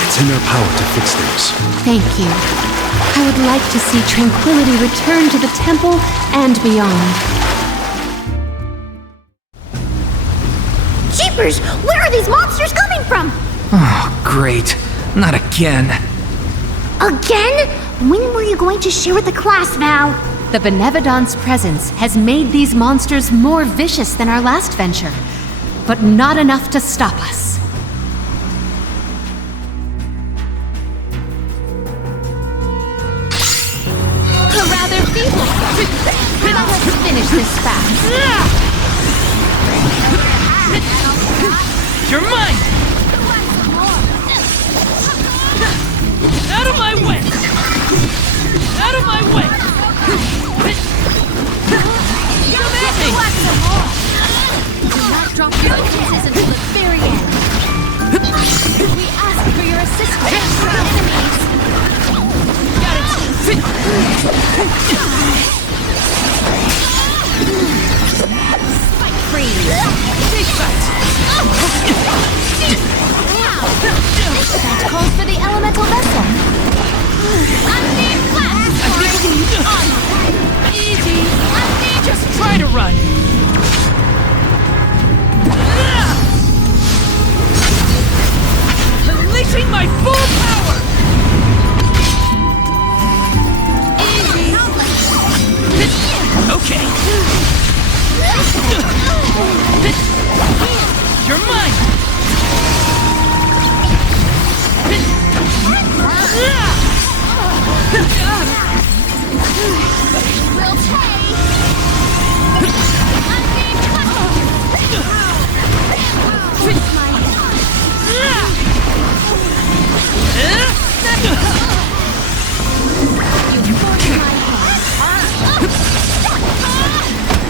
It's in our power to fix things. Thank you. I would like to see tranquility return to the temple and beyond. Jeepers, where are these monsters coming from? Oh, great. Not again. Again? When were you going to share with the class, Val? The Benevodon's presence has made these monsters more vicious than our last venture, but not enough to stop us. A rather feeble. Let us finish this fast. You're mine! Out of my way! Out of my way! Do not drop your defenses until the very end. We ask for your assistance, enemies. Got it. Spike freeze. Take that. That calls for the elemental vessel. Easy! Just try to run! Unleashing my full power! Easy! Okay. You're mine! We'll take.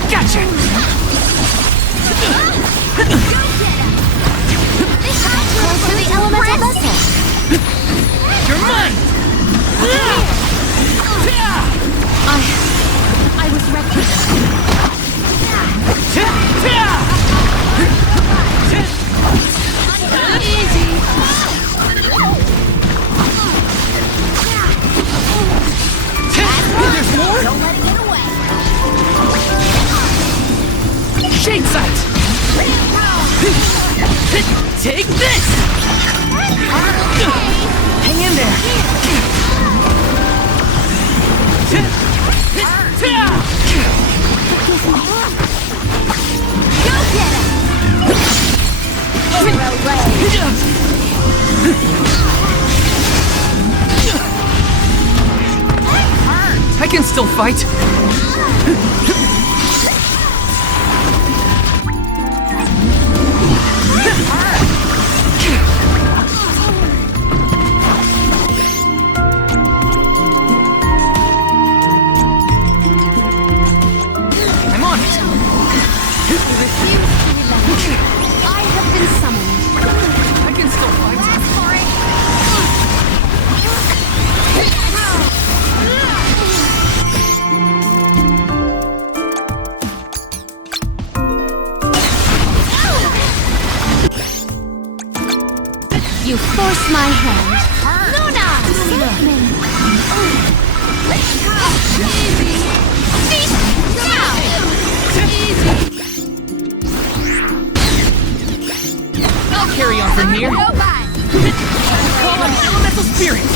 Gotcha! Calls for the elemental vessel. You're mine! I was wrecked. Easy! There's more? Don't let it get away. Shade sight! Take this! Hang in there! Go get him! I can still fight! I'm on it! I have been summoned. I can still fight! You force my hand. Luna! Salmon! I'll carry on from here! Call on elemental spirit!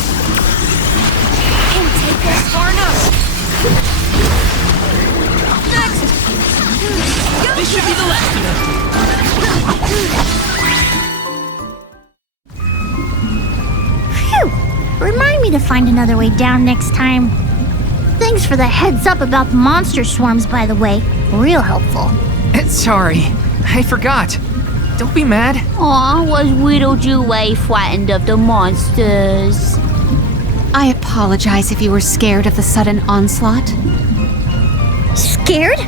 Can't take us far enough. Next! This should be the last of them! Phew! Remind me to find another way down next time. Thanks for the heads up about the monster swarms, by the way. Real helpful. Sorry, I forgot. Don't be mad. Aw, was Whittlejeway frightened of the monsters? I apologize if you were scared of the sudden onslaught. Scared?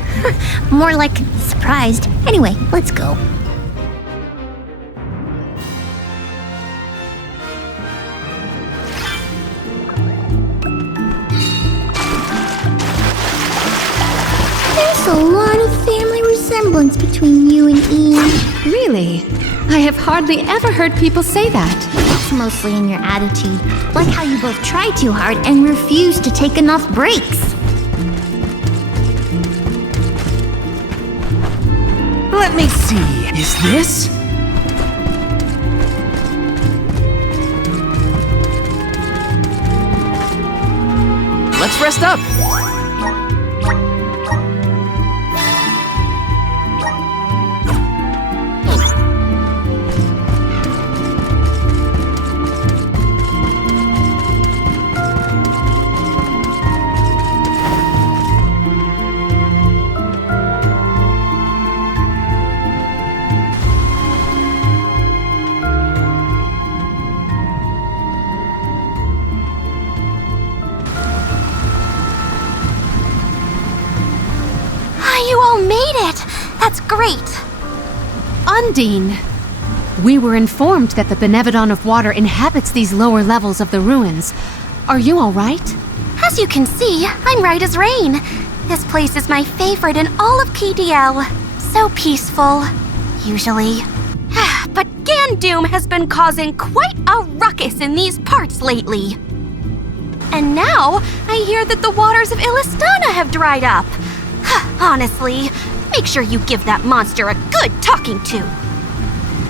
More like surprised. Anyway, let's go. There's a lot of family resemblance between you and Ian. Really? I have hardly ever heard people say that. It's mostly in your attitude. Like how you both try too hard and refuse to take enough breaks. Let me see. Is this? Let's rest up. You all made it! That's great! Undine! We were informed that the Benevodon of Water inhabits these lower levels of the ruins. Are you all right? As you can see, I'm right as rain. This place is my favorite in all of KDL. So peaceful. Usually. But Gandoom has been causing quite a ruckus in these parts lately. And now, I hear that the waters of Illistana have dried up. Honestly, make sure you give that monster a good talking to.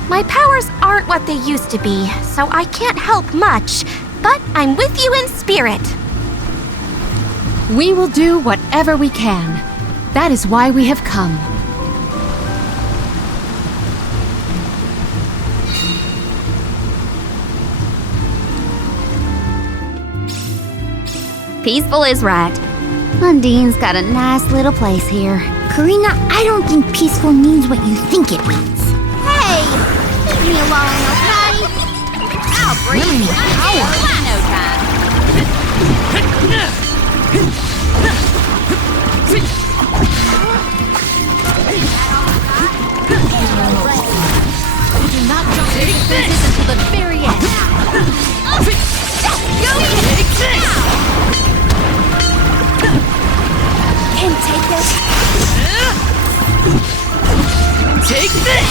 My powers aren't what they used to be, so I can't help much, but I'm with you in spirit. We will do whatever we can. That is why we have come. Peaceful is right. Undine's got a nice little place here. Karina, I don't think peaceful means what you think it means. Hey! Leave me alone, okay? I'll bring you power in no time. Do not jump to defenses until the very end. Go take this! And take this. Take this!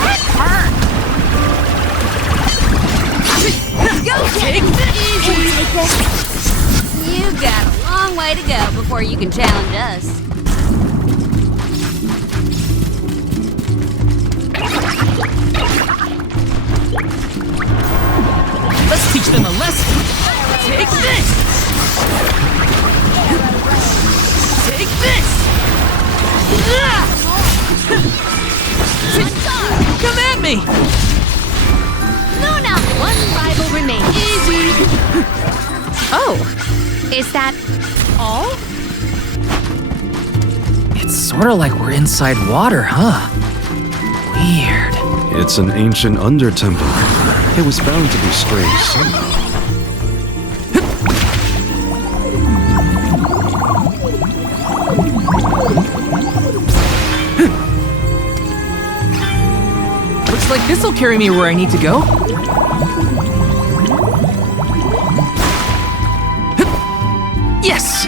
That hurt! Go take this! And take this. You've got a long way to go before you can challenge us. Let's teach them a lesson. Take this! Take this! Come at me! Luna, one rival remains. Easy! Oh, is that all? It's sort of like we're inside water, huh? Weird. It's an ancient under-temple. It was bound to be strange somehow. Looks like this'll carry me where I need to go. Yes!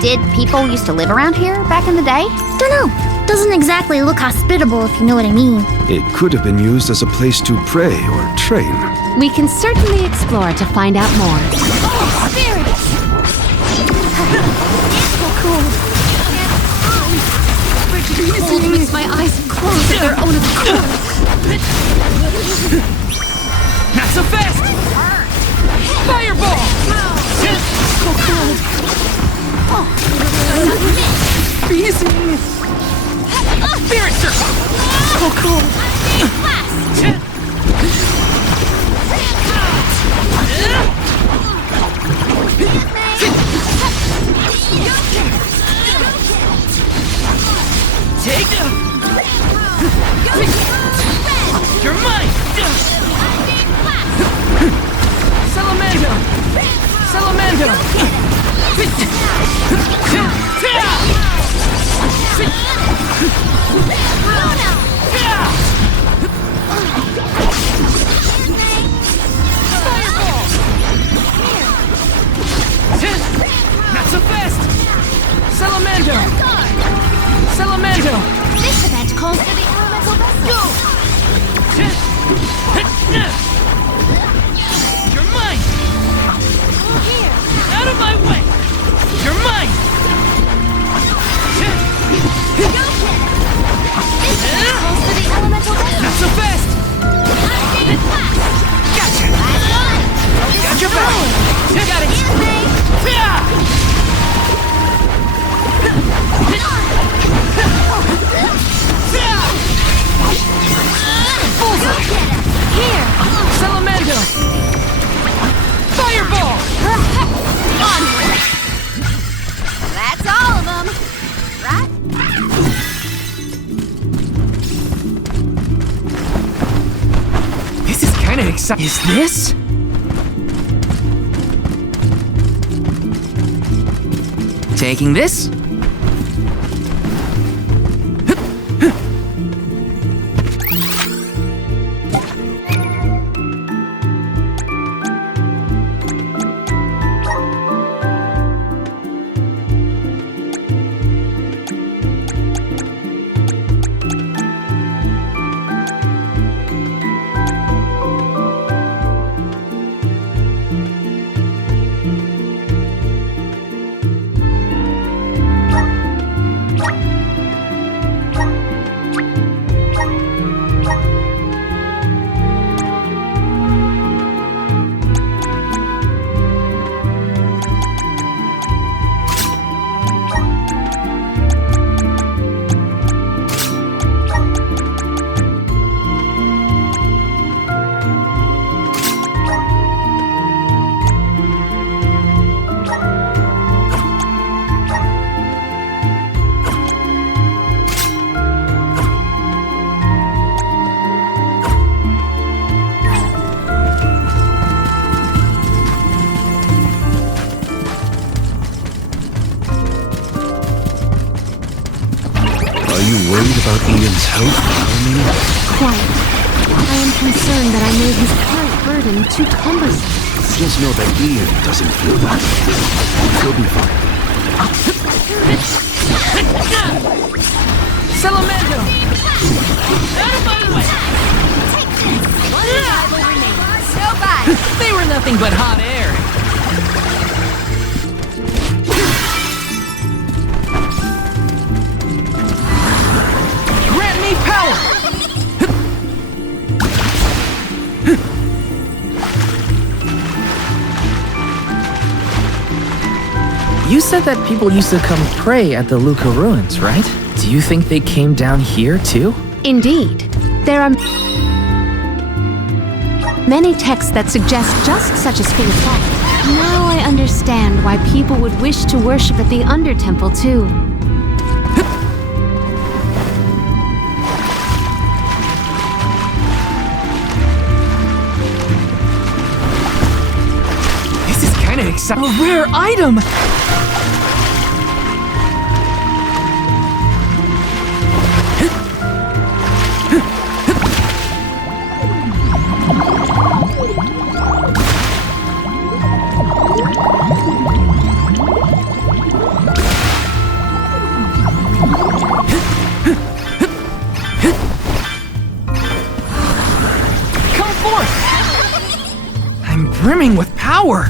Did people used to live around here back in the day? Dunno. Doesn't exactly look hospitable, if you know what I mean. It could have been used as a place to pray or train. We can certainly explore to find out more. Oh, spirits! It's so cool. It makes my eyes close of their own accord. Not so fast! Fireball! So cold. Freezing! Spirit circle! So cold. Take You're mine! Salamando! Salamando! Not so fast! Salamando! Salamando! This event calls for the elemental vessel. You're mine! Here. Out of my way! You're mine! This event calls for the elemental vessel. Not so fast! Gotcha! Got your back! Got it! Here. Salamando! Fireball! Onward! That's all of them, right? This is kind of exciting. Is this? Taking this? you worried about Ian's health, Almina? Quite. I am concerned that I made his current burden too cumbersome. Just know that Ian doesn't feel that. He'll be fine. Salamando! Out of my way! One rival remains. So bad. They were nothing but hot air. Grant me power! You said that people used to come pray at the Luca ruins, right? Do you think they came down here too? Indeed. There are many texts that suggest just such a school of thought. Now I understand why people would wish to worship at the Undertemple too. This is kind of exciting. A rare item! Brimming with power!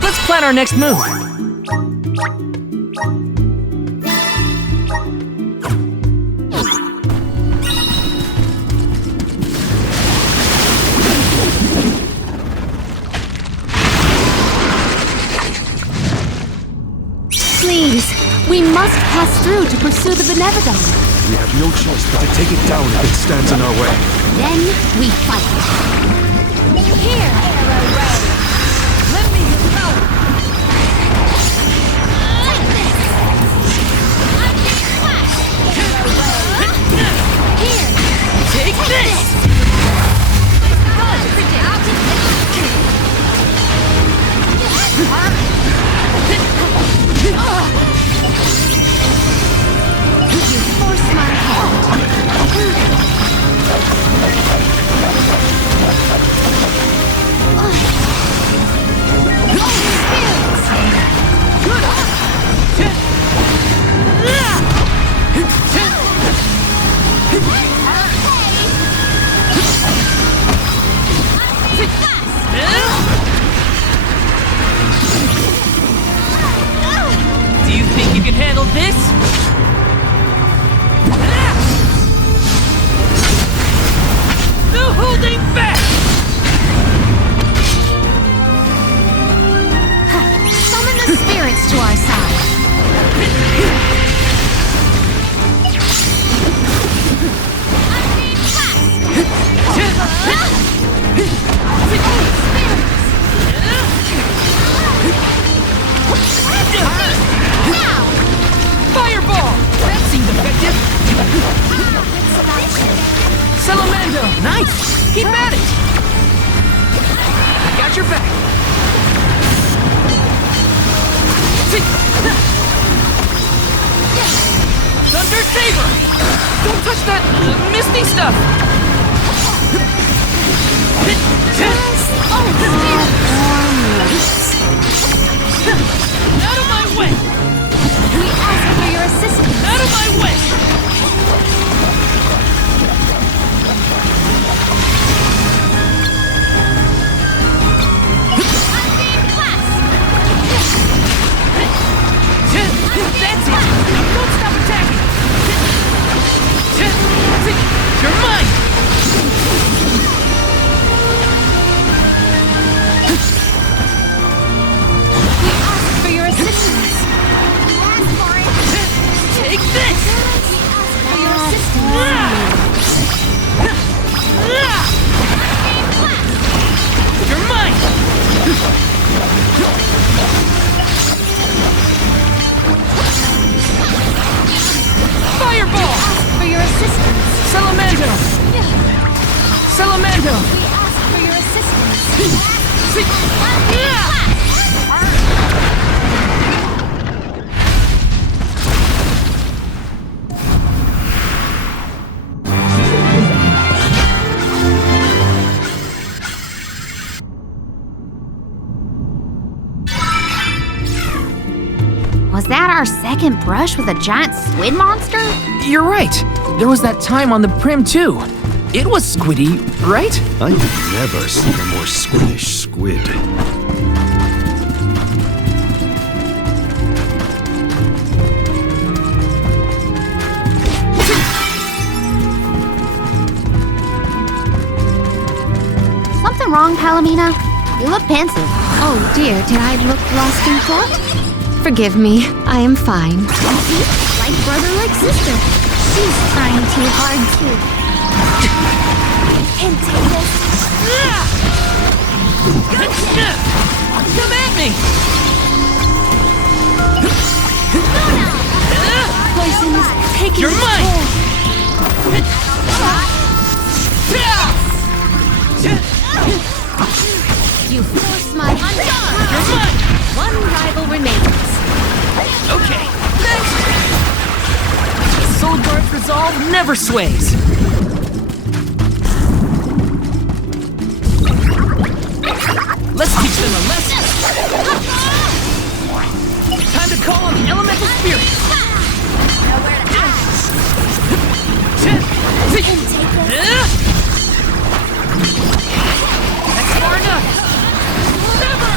Let's plan our next move. Please, we must pass through to pursue the Benevodon. We have no choice but to take it down if it stands in our way. Then we fight. Here, arrow ray. Let me use power. Take this! You force my hand. Do you think you can handle this? No holding back! Summon the spirits to our side. Fireball! That seemed effective. Salamando! Nice! Keep at it! I got your back. Thunder Saber! Don't touch that misty stuff! Out of my way! We ask for your assistance. Out of my way! That's it! Don't stop attacking! You're mine! Was that our second brush with a giant squid monster? You're right. There was that time on the Prim too. It was squiddy, right? I have never seen a more Swedish squid. Something wrong, Palomina? You look pensive. Oh dear, did I look lost in thought? Forgive me, I am fine. See? Like brother, like sister. She's trying too hard too. Can take this. Come at me! Poison is taking You're its mine! You force my undone! You're mine! One rival remains. Okay, next! Soul Guard's resolve never sways. Let's teach them a lesson. Time to call on the elemental spirits. That's far enough. Never!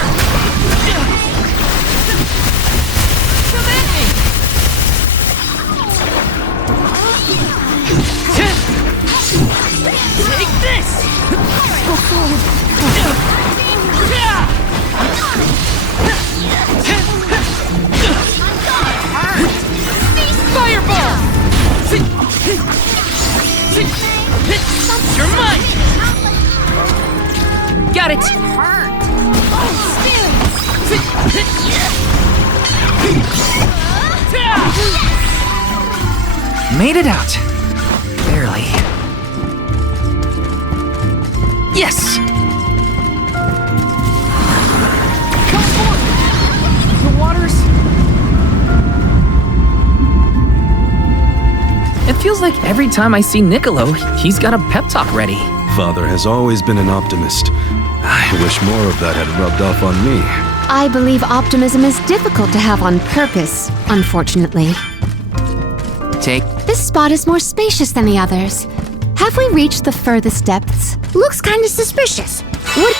Come at me! Take this! Fireball! You're mine! Got it! Made it out. Barely. Yes! Come forth! The waters... It feels like every time I see Niccolo, he's got a pep talk ready. Father has always been an optimist. I wish more of that had rubbed off on me. I believe optimism is difficult to have on purpose, unfortunately. Take. This spot is more spacious than the others. Have we reached the furthest depths? Looks kind of suspicious. What?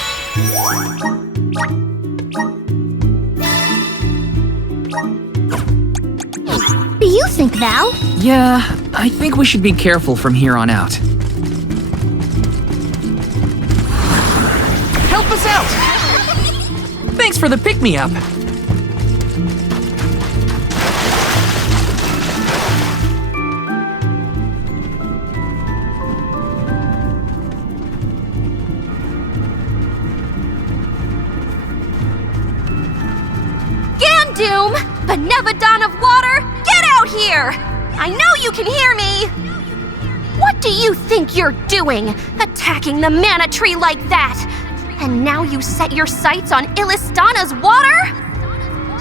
Do you think, Val? Yeah, I think we should be careful from here on out. Help us out! Thanks for the pick-me-up. Gandoom! Benevodon of water, get out here! I know you can hear me! What do you think you're doing, attacking the mana tree like that? And now you set your sights on Illistana's water?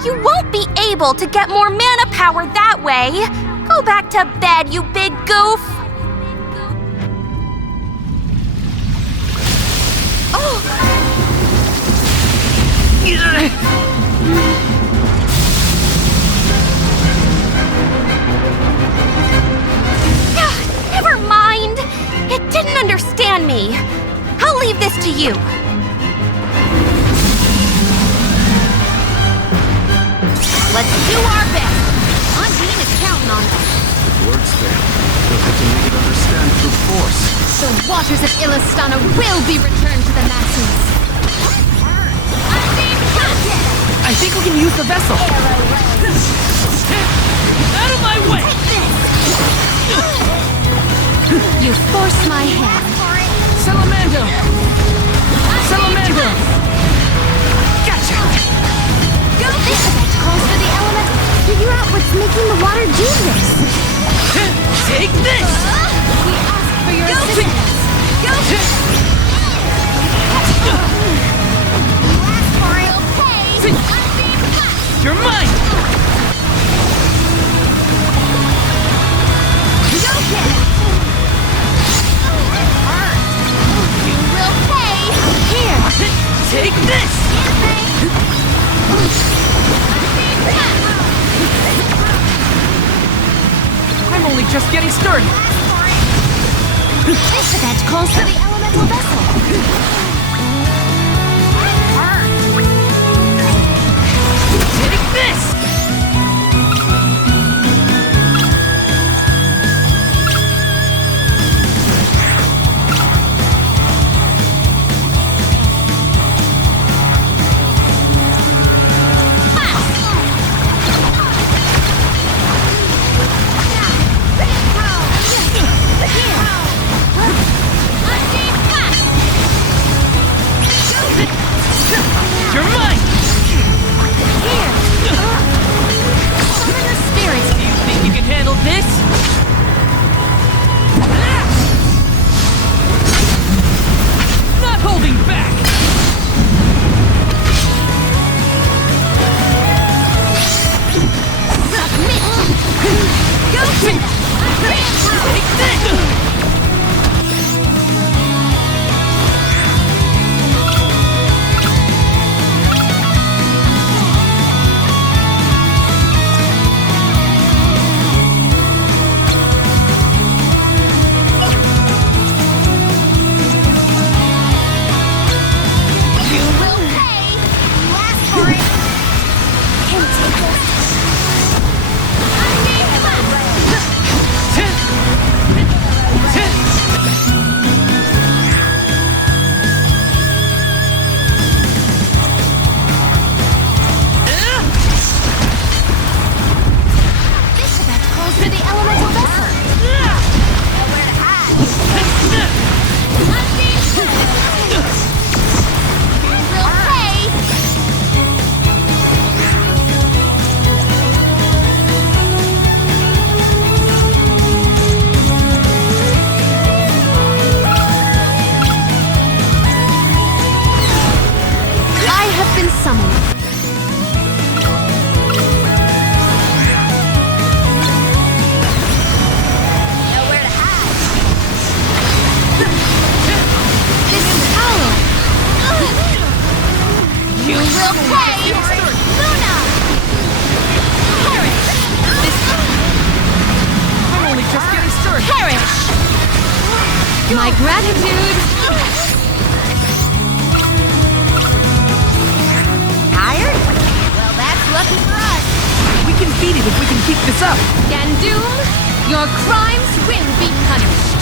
You won't be able to get more mana power that way. Go back to bed, you big goof! Oh! Never mind. It didn't understand me. I'll leave this to you. Let's do our best. Undine is counting on us. If words fail, they'll have to make it understand through force. The waters of Illistana will be returned to the masses. I think we can use the vessel. Out of my way! You forced my hand. Salamando! Salamando! Gotcha! This event calls for the element to figure out what's making the water do this. Take this! We ask for your assistance. You're mine! Go get it! You will pay! Here! Take this! started! This event calls for the elemental vessel. Take this! You're mine! Here! Summon the spirits! Do you think you can handle this? Not holding back! Take this! You will pay! You asked for it! Can take this! This event calls for the elemental vessel! Nowhere to hide! You will pay! I have been summoned. Nowhere to hide. This power. You will pay. Luna. Perish. I'm only just getting started! Perish. My gratitude. Tired? Well, that's lucky for us. We can beat it if we can keep this up! Gandoom, your crimes will be punished.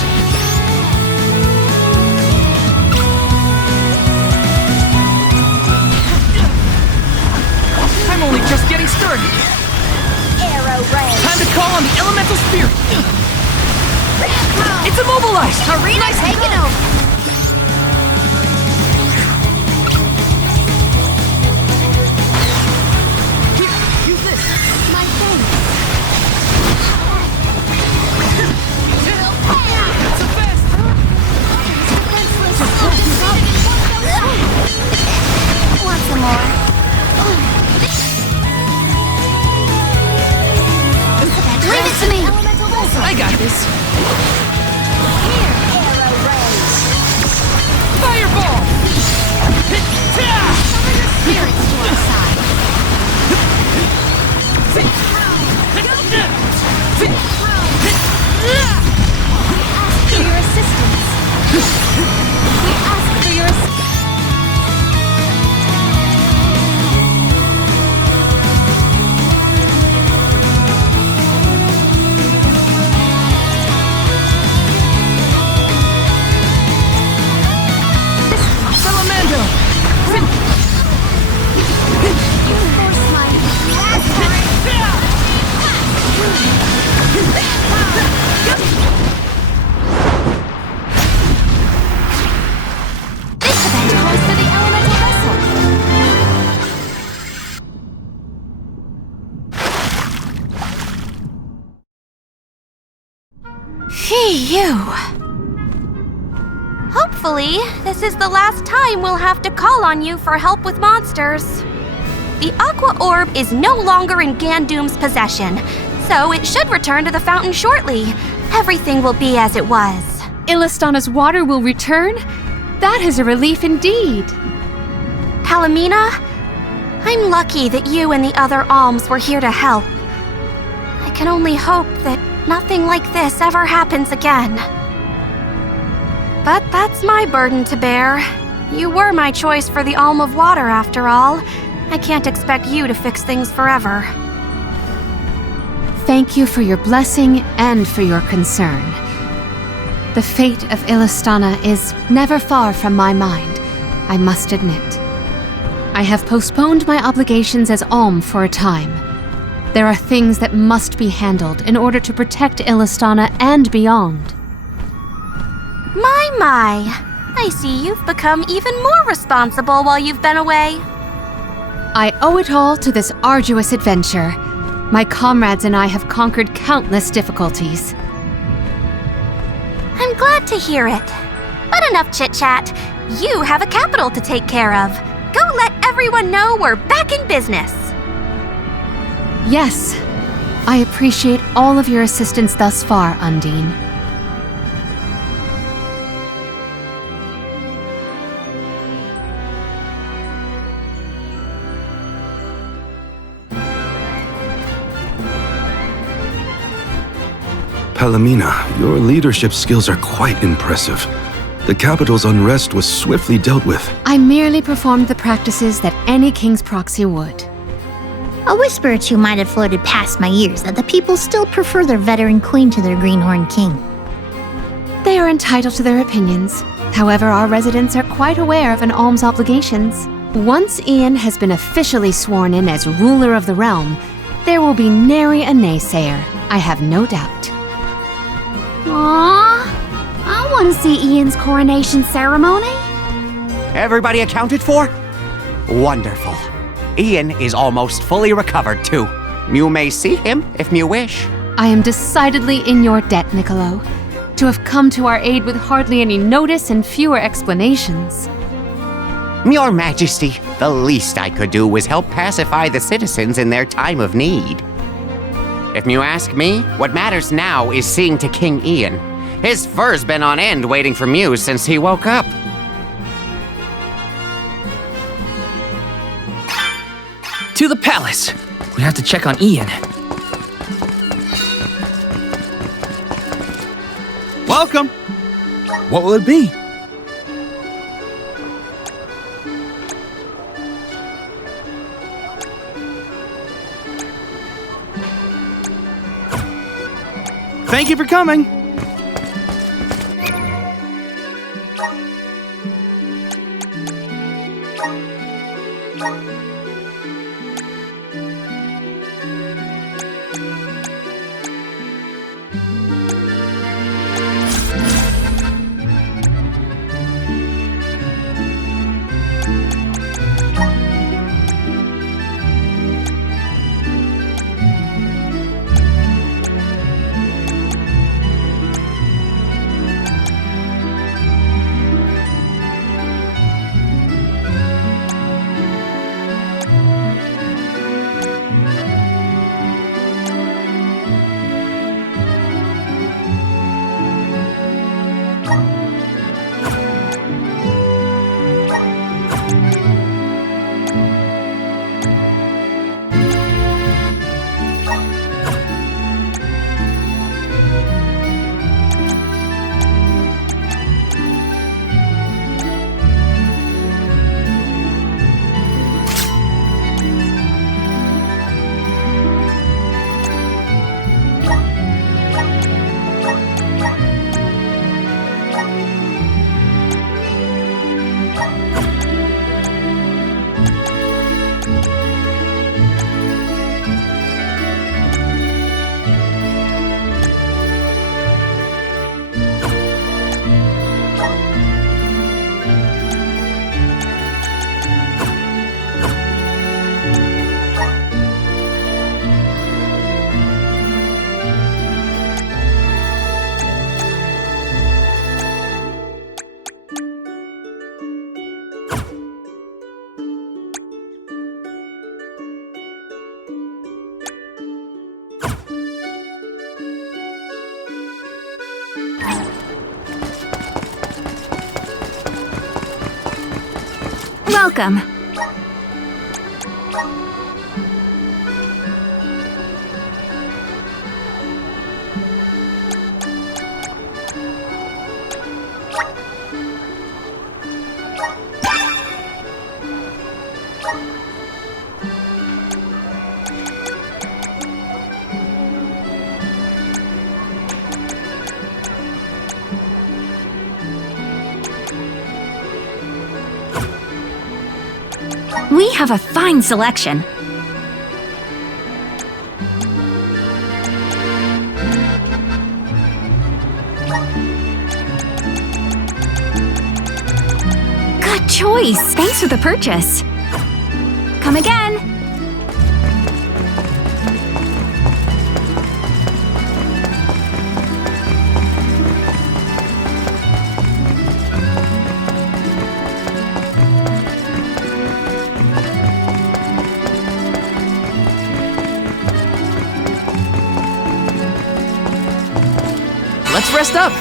I'm only just getting started! Arrow ray. Time to call on the elemental spirit! It's immobilized! Arena taken over. Here, use this! My thanks. It's the best! Want some more? Leave it to me. I got this! Here, arrow rays. Fireball! Summon the spirits to our side. Ask for your assistance. We ask for your assistance. Salamando! You force my ask for it. This event calls for the elemental vessel. Phew. Hopefully, this is the last time we'll have to call on you for help with monsters. The Aqua Orb is no longer in Gandoom's possession, so it should return to the fountain shortly. Everything will be as it was. Illistana's water will return? That is a relief indeed. Kalamina, I'm lucky that you and the other alms were here to help. I can only hope that nothing like this ever happens again. But that's my burden to bear. You were my choice for the Alm of Water, after all. I can't expect you to fix things forever. Thank you for your blessing and for your concern. The fate of Illistana is never far from my mind, I must admit. I have postponed my obligations as Alm for a time. There are things that must be handled in order to protect Illistana and beyond. My. I see you've become even more responsible while you've been away. I owe it all to this arduous adventure. My comrades and I have conquered countless difficulties. I'm glad to hear it. But enough chit-chat. You have a capital to take care of. Go let everyone know we're back in business. Yes. I appreciate all of your assistance thus far, Undine. Palomina, your leadership skills are quite impressive. The capital's unrest was swiftly dealt with. I merely performed the practices that any king's proxy would. A whisper or two might have floated past my ears that the people still prefer their veteran queen to their greenhorn king. They are entitled to their opinions. However, our residents are quite aware of an alm's obligations. Once Ian has been officially sworn in as ruler of the realm, there will be nary a naysayer, I have no doubt. Aww, I want to see Ian's coronation ceremony. Everybody accounted for? Wonderful. Ian is almost fully recovered, too. You may see him if you wish. I am decidedly in your debt, Niccolo. To have come to our aid with hardly any notice and fewer explanations. Your Majesty, the least I could do was help pacify the citizens in their time of need. If you ask me, what matters now is seeing to King Ian. His fur's been on end waiting for Mew since he woke up. To the palace! We have to check on Ian. Welcome! What will it be? Thank you for coming! Welcome. We have a fine selection. Good choice. Thanks for the purchase. Come again. Let's rest up.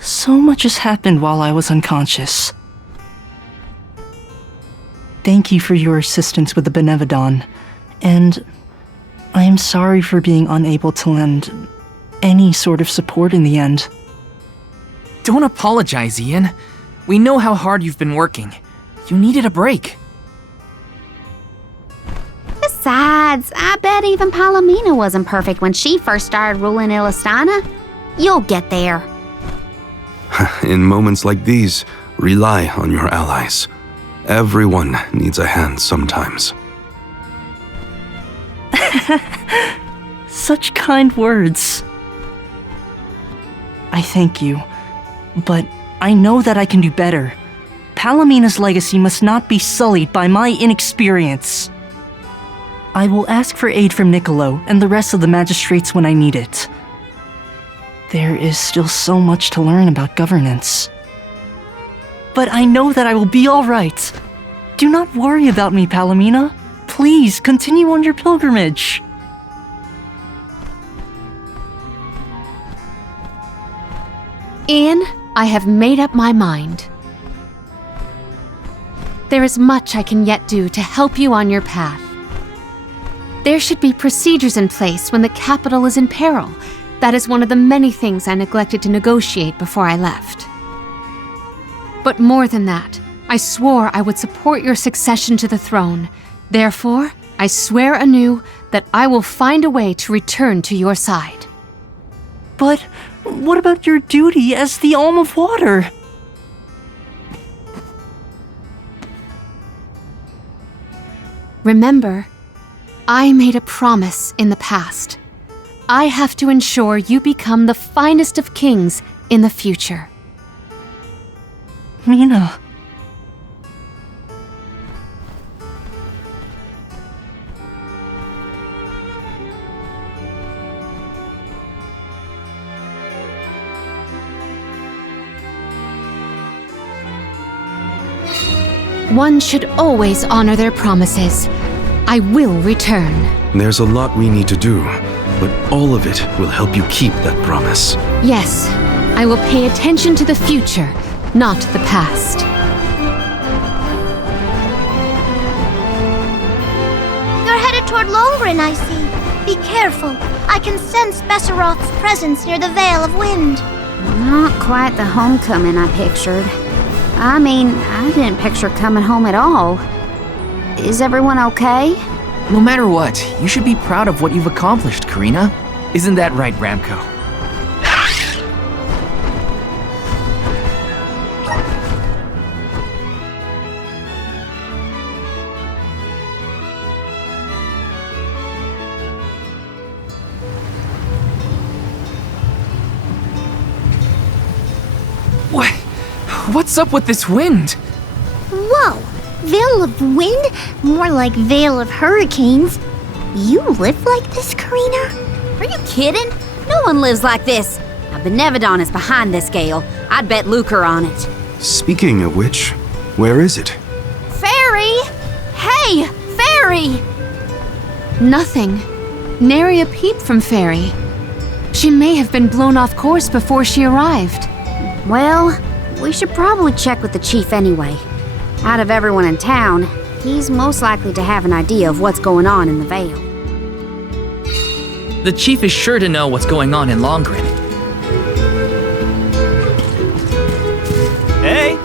So much has happened while I was unconscious. Thank you for your assistance with the Benevodon, and I am sorry for being unable to lend any sort of support in the end. Don't apologize, Ian. We know how hard you've been working. You needed a break. Besides, I bet even Palomina wasn't perfect when she first started ruling Illistana. You'll get there. In moments like these, rely on your allies. Everyone needs a hand sometimes. Such kind words. I thank you, but I know that I can do better. Palomina's legacy must not be sullied by my inexperience. I will ask for aid from Niccolo and the rest of the magistrates when I need it. There is still so much to learn about governance. But I know that I will be all right. Do not worry about me, Palomina. Please continue on your pilgrimage. Ian, I have made up my mind. There is much I can yet do to help you on your path. There should be procedures in place when the capital is in peril. That is one of the many things I neglected to negotiate before I left. But more than that, I swore I would support your succession to the throne. Therefore, I swear anew that I will find a way to return to your side. But what about your duty as the Alm of Water? Remember, I made a promise in the past. I have to ensure you become the finest of kings in the future. Mina. One should always honor their promises. I will return. There's a lot we need to do, but all of it will help you keep that promise. Yes, I will pay attention to the future, not the past. You're headed toward Lohengrin, I see. Be careful. I can sense Besseroth's presence near the Veil of Wind. Not quite the homecoming I pictured. I mean, I didn't picture coming home at all. Is everyone okay? No matter what, you should be proud of what you've accomplished, Karina. Isn't that right, Ramco? What's up with this wind? Whoa! Veil of Wind? More like Veil of Hurricanes. You live like this, Karina? Are you kidding? No one lives like this. Now, Benevodon is behind this gale. I'd bet lucre on it. Speaking of which, where is it? Fairy! Hey! Fairy! Nothing. Nary a peep from Fairy. She may have been blown off course before she arrived. Well, we should probably check with the chief anyway. Out of everyone in town, he's most likely to have an idea of what's going on in the Vale. The chief is sure to know what's going on in Longrin. Hey!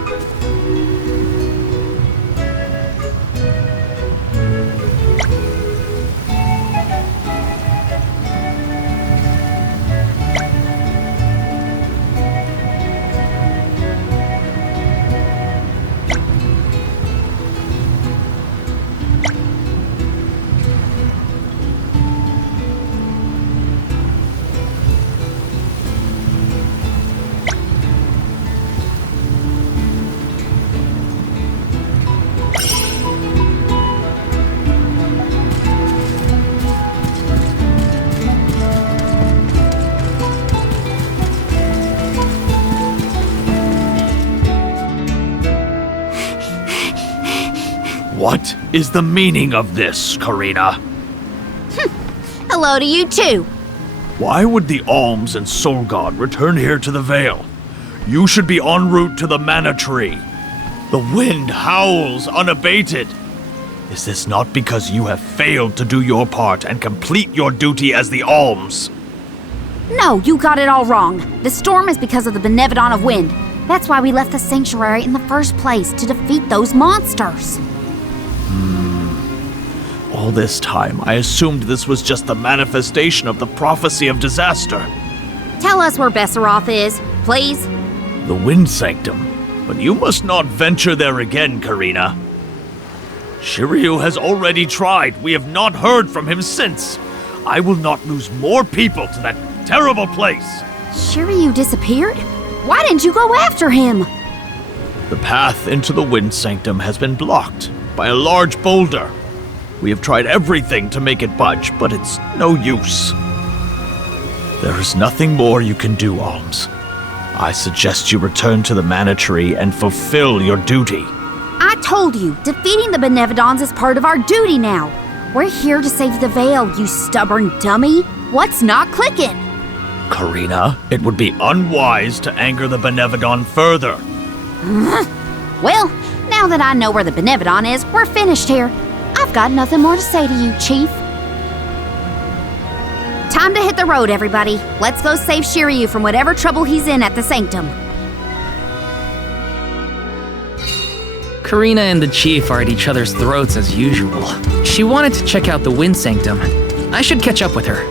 What is the meaning of this, Karina? Hello to you too. Why would the Alms and Soul God return here to the Vale? You should be en route to the Mana Tree. The wind howls unabated. Is this not because you have failed to do your part and complete your duty as the Alms? No, you got it all wrong. The storm is because of the Benevodon of Wind. That's why we left the sanctuary in the first place, to defeat those monsters. All this time, I assumed this was just the manifestation of the prophecy of disaster. Tell us where Besseroth is, please. The Wind Sanctum. But you must not venture there again, Karina. Shiryu has already tried. We have not heard from him since. I will not lose more people to that terrible place. Shiryu disappeared? Why didn't you go after him? The path into the Wind Sanctum has been blocked by a large boulder. We have tried everything to make it budge, but it's no use. There is nothing more you can do, Alms. I suggest you return to the Mana Tree and fulfill your duty. I told you, defeating the Benevodons is part of our duty now. We're here to save the Vale, you stubborn dummy. What's not clicking? Karina, it would be unwise to anger the Benevodon further. Well, now that I know where the Benevodon is, we're finished here. I've got nothing more to say to you, Chief. Time to hit the road, everybody. Let's go save Shiryu from whatever trouble he's in at the Sanctum. Karina and the chief are at each other's throats as usual. She wanted to check out the Wind Sanctum. I should catch up with her.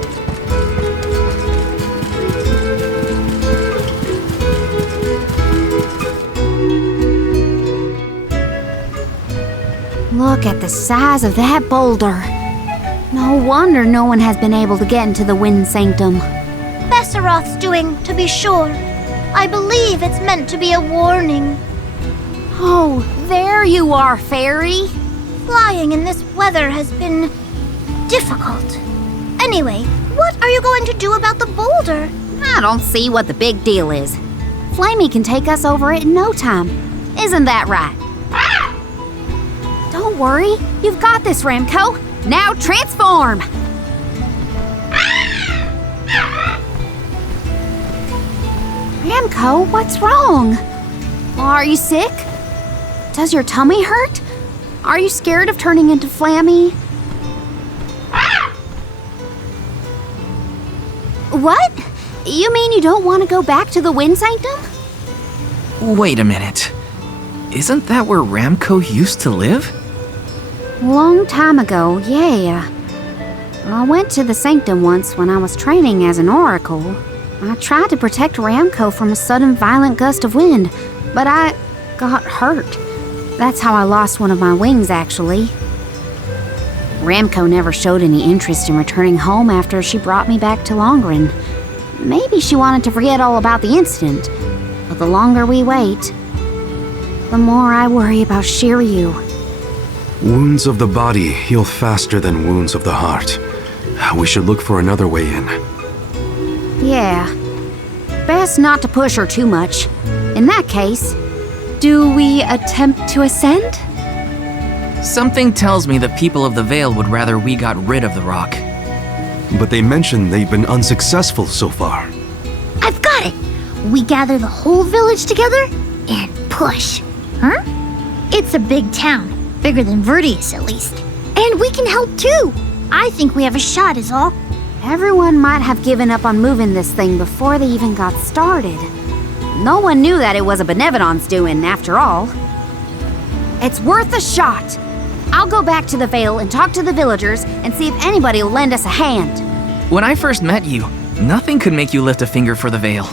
Look at the size of that boulder. No wonder no one has been able to get into the Wind Sanctum. Besseroth's doing, to be sure. I believe it's meant to be a warning. Oh, there you are, Fairy. Flying in this weather has been difficult. Anyway, what are you going to do about the boulder? I don't see what the big deal is. Flamey can take us over it in no time. Isn't that right? Don't worry, you've got this, Ramco. Now transform! Ramco, what's wrong? Are you sick? Does your tummy hurt? Are you scared of turning into Flammy? What? You mean you don't want to go back to the Wind Sanctum? Wait a minute. Isn't that where Ramco used to live? Long time ago, yeah. I went to the Sanctum once when I was training as an oracle. I tried to protect Ramco from a sudden violent gust of wind, but I got hurt. That's how I lost one of my wings, actually. Ramco never showed any interest in returning home after she brought me back to Longrin. Maybe she wanted to forget all about the incident, but the longer we wait, the more I worry about Shiryu. Wounds of the body heal faster than wounds of the heart. We should look for another way in. Yeah. Best not to push her too much. In that case, Do we attempt to ascend? Something tells me the people of the Vale would rather we got rid of the rock. But they mentioned they've been unsuccessful so far. I've got it! We gather the whole village together and push. Huh? It's a big town. Bigger than Verdius, at least. And we can help too. I think we have a shot is all. Everyone might have given up on moving this thing before they even got started. No one knew that it was a Benevodon's doing, after all. It's worth a shot. I'll go back to the Vale and talk to the villagers and see if anybody will lend us a hand. When I first met you, nothing could make you lift a finger for the Vale.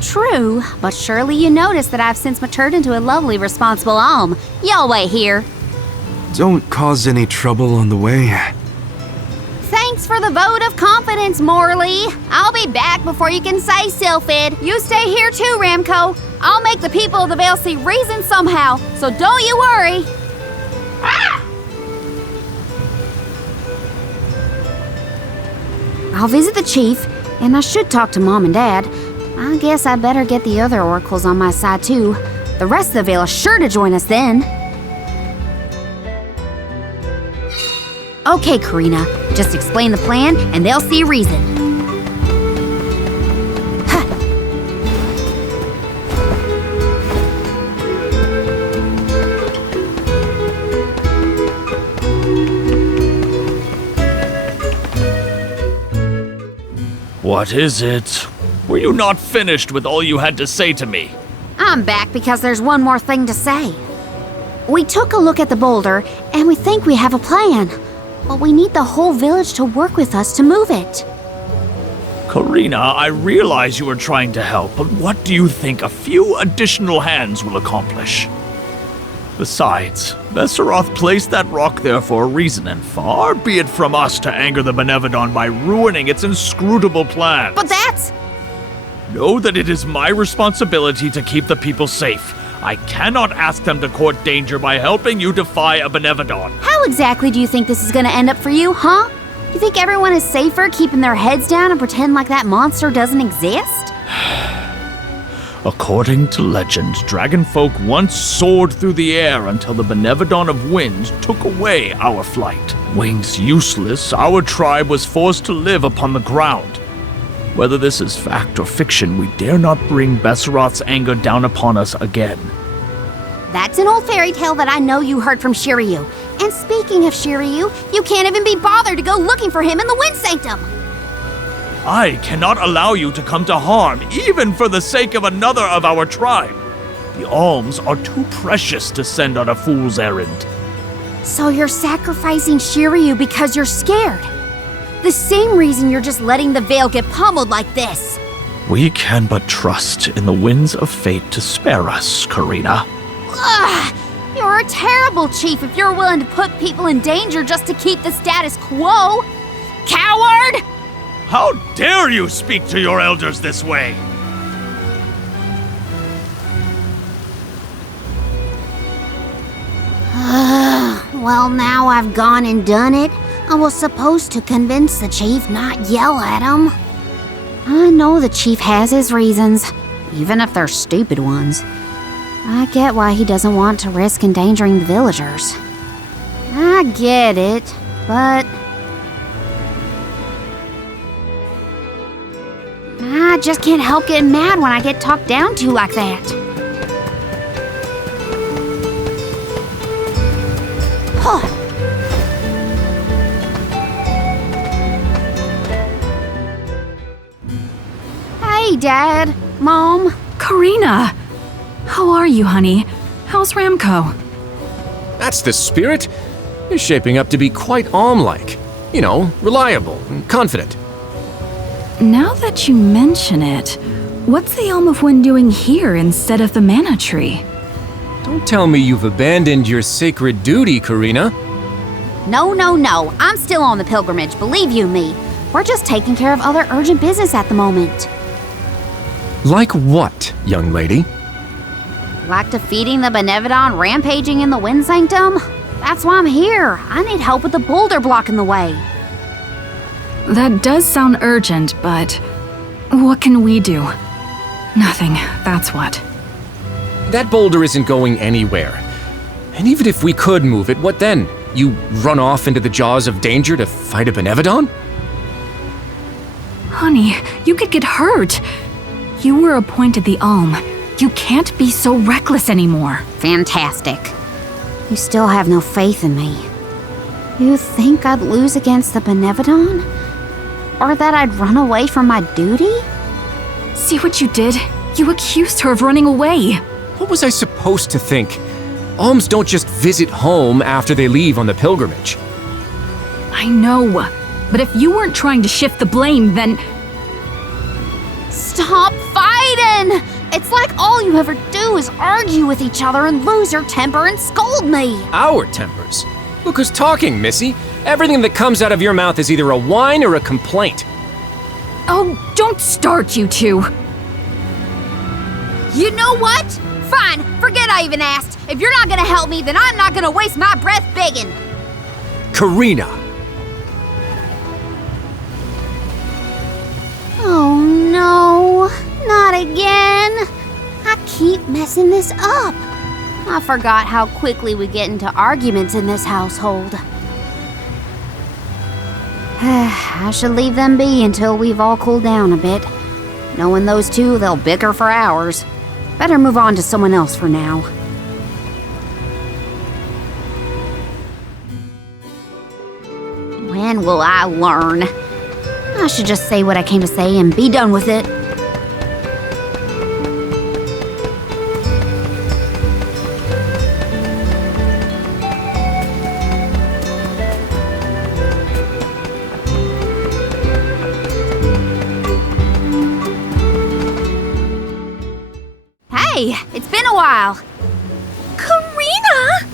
True, but surely you noticed that I've since matured into a lovely, responsible Alm. Y'all wait here. Don't cause any trouble on the way. Thanks for the vote of confidence, Morley. I'll be back before you can say Sylphid. You stay here too, Ramco. I'll make the people of the Vale see reason somehow, so don't you worry. I'll visit the chief, and I should talk to Mom and Dad. I guess I better get the other oracles on my side too. The rest of the Vale is sure to join us then. Okay, Karina, just explain the plan and they'll see reason. What is it? Were you not finished with all you had to say to me? I'm back because there's one more thing to say. We took a look at the boulder and we think we have a plan. But we need the whole village to work with us to move it. Karina, I realize you are trying to help, but what do you think a few additional hands will accomplish? Besides, Besseroth placed that rock there for a reason, and far be it from us to anger the Benevodon by ruining its inscrutable plans. But that's... Know that it is my responsibility to keep the people safe. I cannot ask them to court danger by helping you defy a Benevodon. How exactly do you think this is gonna end up for you, huh? You think everyone is safer keeping their heads down and pretend like that monster doesn't exist? According to legend, dragonfolk once soared through the air until the Benevodon of Wind took away our flight. Wings useless, our tribe was forced to live upon the ground. Whether this is fact or fiction, we dare not bring Besseroth's anger down upon us again. That's an old fairy tale that I know you heard from Shiryu. And speaking of Shiryu, you can't even be bothered to go looking for him in the Wind Sanctum. I cannot allow you to come to harm, even for the sake of another of our tribe. The alms are too precious to send on a fool's errand. So you're sacrificing Shiryu because you're scared? The same reason you're just letting the Vale get pummeled like this. We can but trust in the winds of fate to spare us, Karina. Ugh! You're a terrible chief if you're willing to put people in danger just to keep the status quo. Coward! How dare you speak to your elders this way? Well, now I've gone and done it. I was supposed to convince the chief, not yell at him. I know the chief has his reasons, even if they're stupid ones. I get why he doesn't want to risk endangering the villagers. I get it, but... I just can't help getting mad when I get talked down to like that. Huh. Hey, Dad. Mom. Karina! How are you, honey? How's Ramco? That's the spirit. You're shaping up to be quite Alm-like. You know, reliable and confident. Now that you mention it, what's the Alm of Wind doing here instead of the mana tree? Don't tell me you've abandoned your sacred duty, Karina. No. I'm still on the pilgrimage, believe you me. We're just taking care of other urgent business at the moment. Like what, young lady? Like defeating the Benevodon rampaging in the Wind Sanctum? That's why I'm here. I need help with the boulder blocking the way. That does sound urgent, but what can we do? Nothing, that's what. That boulder isn't going anywhere. And even if we could move it, what then? You run off into the jaws of danger to fight a Benevodon? Honey, you could get hurt. You were appointed the Alm. You can't be so reckless anymore. Fantastic. You still have no faith in me. You think I'd lose against the Benevodon? Or that I'd run away from my duty? See what you did? You accused her of running away. What was I supposed to think? Alms don't just visit home after they leave on the pilgrimage. I know, but if you weren't trying to shift the blame, then... Stop fighting! It's like all you ever do is argue with each other and lose your temper and scold me. Our tempers? Look who's talking, Missy. Everything that comes out of your mouth is either a whine or a complaint. Oh, don't start, you two. You know what? Fine, forget I even asked. If you're not gonna help me, then I'm not gonna waste my breath begging. Karina! Oh no, not again. I keep messing this up. I forgot how quickly we get into arguments in this household. I should leave them be until we've all cooled down a bit. Knowing those two, they'll bicker for hours. Better move on to someone else for now. When will I learn? I should just say what I came to say and be done with it. Hey, it's been a while. Karina!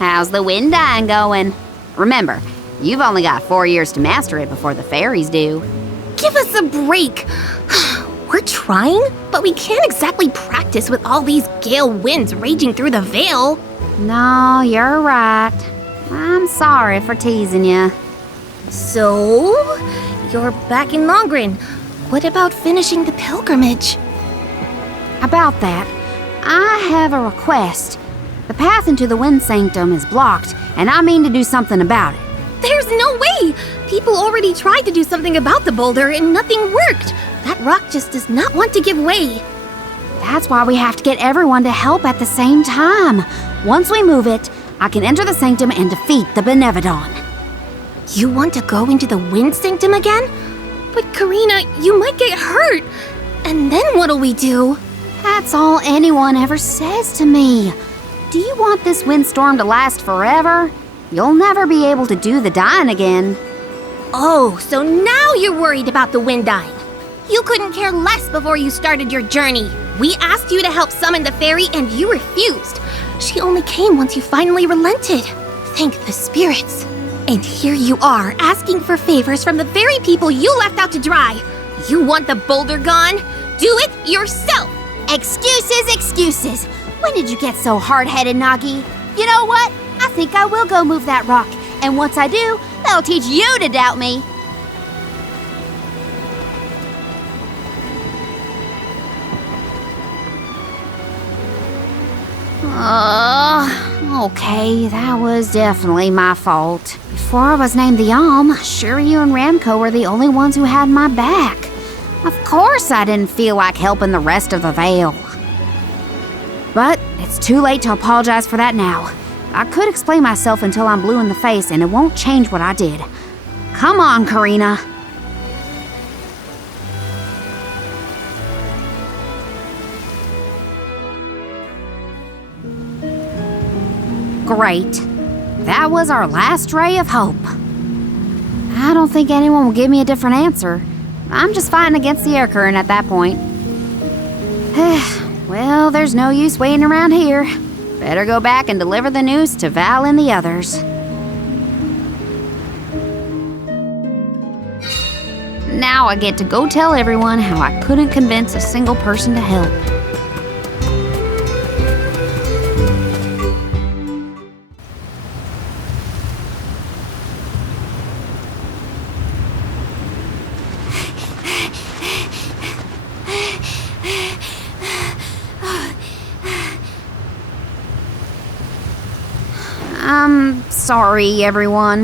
How's the wind dying going? Remember, you've only got 4 years to master it before the fairies do. Give us a break. We're trying, but we can't exactly practice with all these gale winds raging through the Vale. No, you're right. I'm sorry for teasing you. So, you're back in Longren. What about finishing the pilgrimage? About that, I have a request. The path into the Wind Sanctum is blocked, and I mean to do something about it. There's no way! People already tried to do something about the boulder and nothing worked. That rock just does not want to give way. That's why we have to get everyone to help at the same time. Once we move it, I can enter the sanctum and defeat the Benevodon. You want to go into the Wind Sanctum again? But Karina, you might get hurt. And then what'll we do? That's all anyone ever says to me. Do you want this windstorm to last forever? You'll never be able to do the dying again. Oh, so now you're worried about the wind dying. You couldn't care less before you started your journey. We asked you to help summon the fairy and you refused. She only came once you finally relented. Thank the spirits. And here you are, asking for favors from the very people you left out to dry. You want the boulder gone? Do it yourself! Excuses, excuses. When did you get so hard-headed, Nagi? You know what? I think I will go move that rock. And once I do, that'll teach you to doubt me. Okay, that was definitely my fault. Before I was named the Alm, sure you and Ramco were the only ones who had my back. Of course I didn't feel like helping the rest of the Vale. But it's too late to apologize for that now. I could explain myself until I'm blue in the face and it won't change what I did. Come on, Karina. Great. That was our last ray of hope. I don't think anyone will give me a different answer. I'm just fighting against the air current at that point. Well, there's no use waiting around here. Better go back and deliver the news to Val and the others. Now I get to go tell everyone how I couldn't convince a single person to help. Sorry, everyone.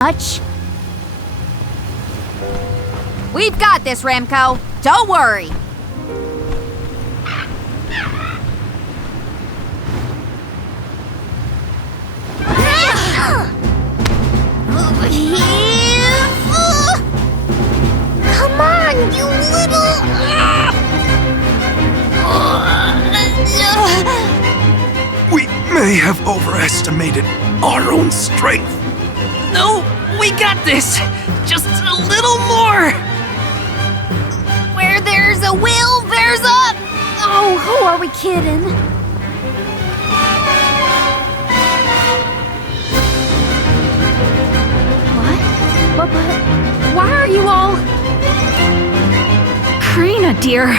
Much? We've got this, Remco. Don't worry. Come on, you little... We may have overestimated our own strength. No, we got this! Just a little more! Where there's a will, there's a... Oh, who are we kidding? But why are you all... Karina, dear,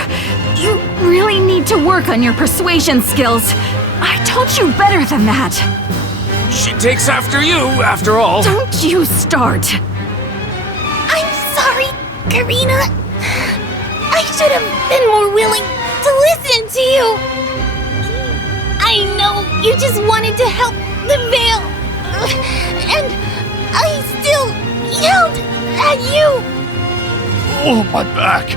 you really need to work on your persuasion skills. I told you better than that. She takes after you, after all. Don't you start. I'm sorry, Karina. I should have been more willing to listen to you. I know you just wanted to help the Veil. And I still yelled at you. Oh, my back.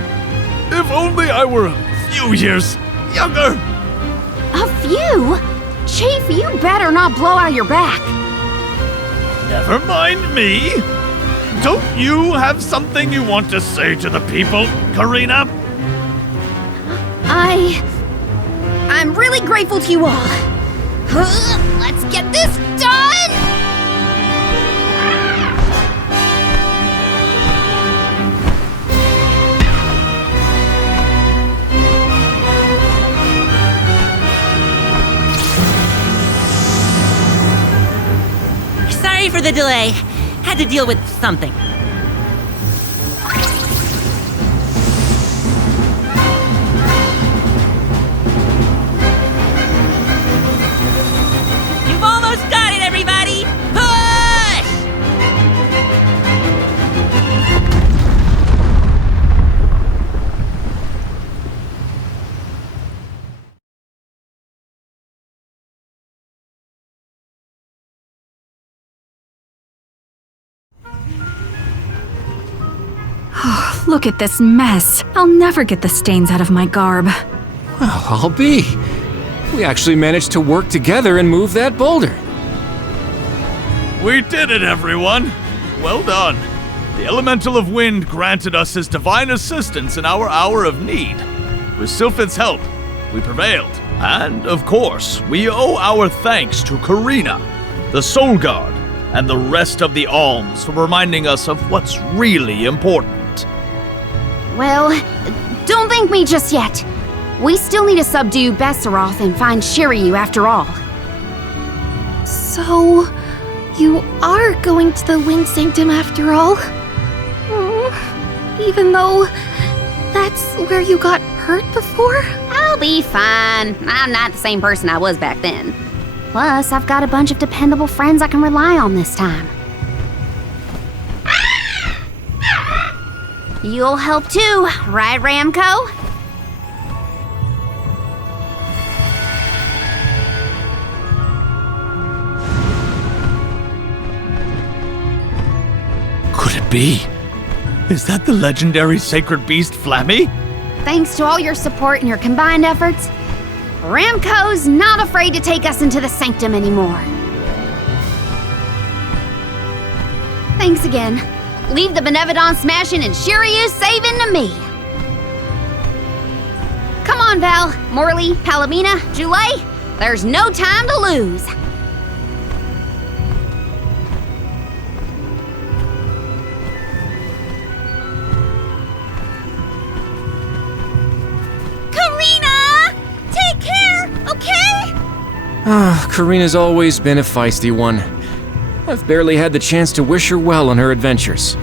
If only I were a few years younger. A few? Chief, you better not blow out your back. Never mind me. Don't you have something you want to say to the people, Karina? I'm really grateful to you all. Let's get this done! Sorry for the delay. Had to deal with something. You've almost got it, everybody! Push! Oh, look at this mess. I'll never get the stains out of my garb. Well, I'll be. We actually managed to work together and move that boulder. We did it, everyone! Well done. The Elemental of Wind granted us his divine assistance in our hour of need. With Sylphid's help, we prevailed. And, of course, we owe our thanks to Karina, the Soul Guard, and the rest of the Alms for reminding us of what's really important. Well, don't thank me just yet. We still need to subdue Besseroth and find Shiryu after all. So, you are going to the Wind Sanctum after all? Even though that's where you got hurt before? I'll be fine. I'm not the same person I was back then. Plus, I've got a bunch of dependable friends I can rely on this time. You'll help too, right, Ramco? Could it be? Is that the legendary sacred beast Flammy? Thanks to all your support and your combined efforts, Ramco's not afraid to take us into the Sanctum anymore. Thanks again. Leave the Benevodon smashing and Shiryu saving to me. Come on, Val, Morley, Palomina, Joulet. There's no time to lose. Karina's always been a feisty one. I've barely had the chance to wish her well on her adventures.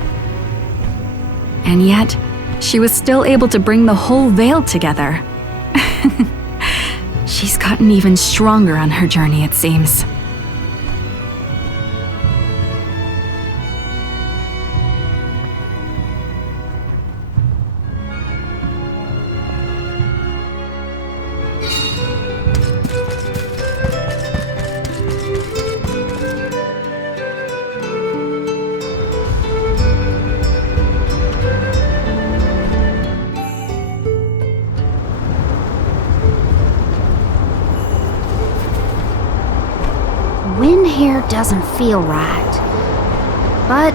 And yet, she was still able to bring the whole Vale together. She's gotten even stronger on her journey, it seems. Wind here doesn't feel right. But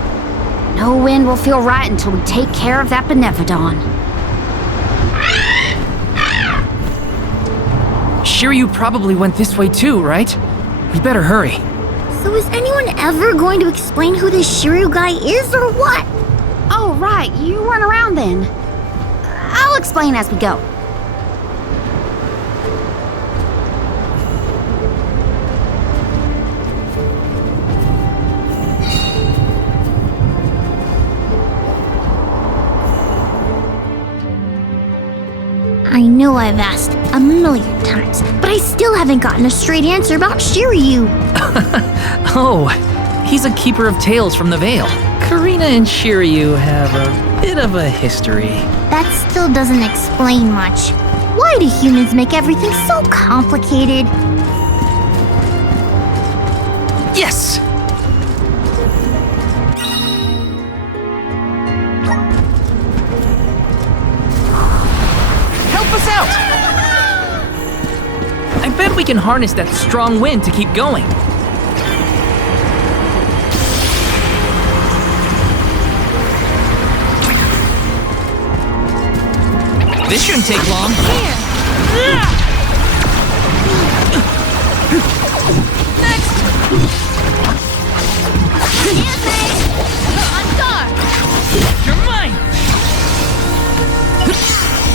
no wind will feel right until we take care of that Benevodon. Shiryu probably went this way too, right? We better hurry. So is anyone ever going to explain who this Shiryu guy is or what? Oh, right, you weren't around then. I'll explain as we go. I know I've asked a million times, but I still haven't gotten a straight answer about Shiryu. Oh, he's a keeper of tales from the Vale. Karina and Shiryu have a bit of a history. That still doesn't explain much. Why do humans make everything so complicated? Yes! Help us out! I bet we can harness that strong wind to keep going. This shouldn't take long. Next! On guard! You're mine!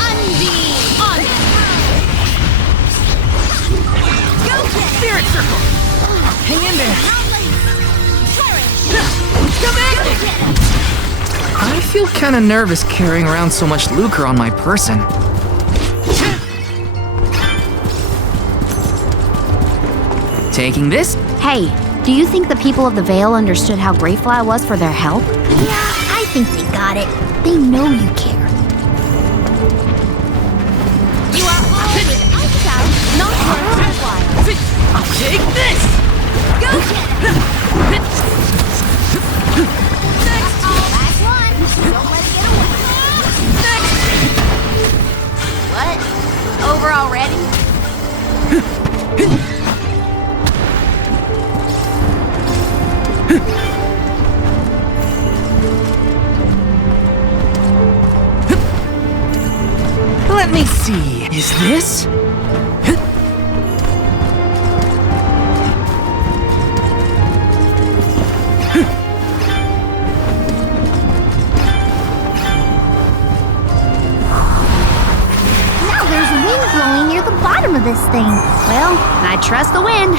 On Go Spirit circle! Hang in there! Come back! I feel kinda nervous carrying around so much lucre on my person. Taking this? Hey, do you think the people of the Vale understood how grateful I was for their help? Yeah, I think they got it. They know you care. You are always outside, not worthwhile. I'll take this! Go get it! Next! Last one! Don't let it get away! Next! What? Over already? Let me see. Is this? this thing? Well, I trust the wind.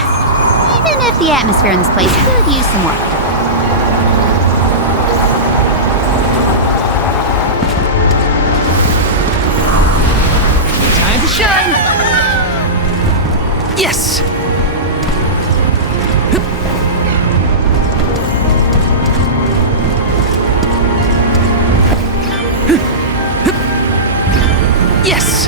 Even if the atmosphere in this place could use some work. Time to shine! Yes! Yes!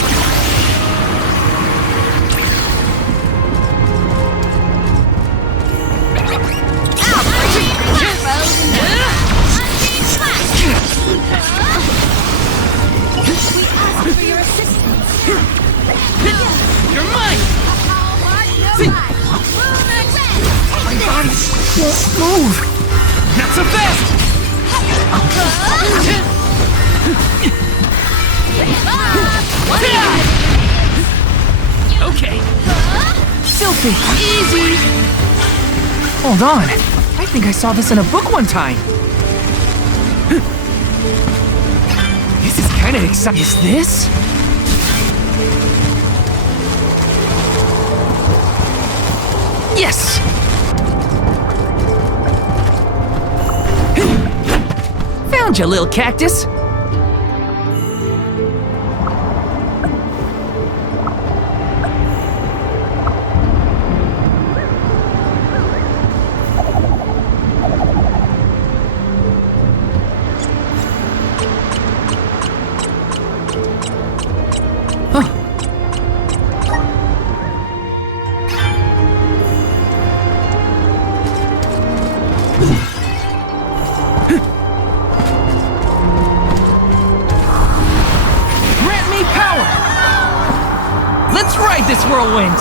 For your assistance. You're mine! My body won't move! Not so fast! Okay. Filthy! Easy! Hold on. I think I saw this in a book one time. This is kind of exciting. Is this? Yes! Found you, little cactus! This whirlwind!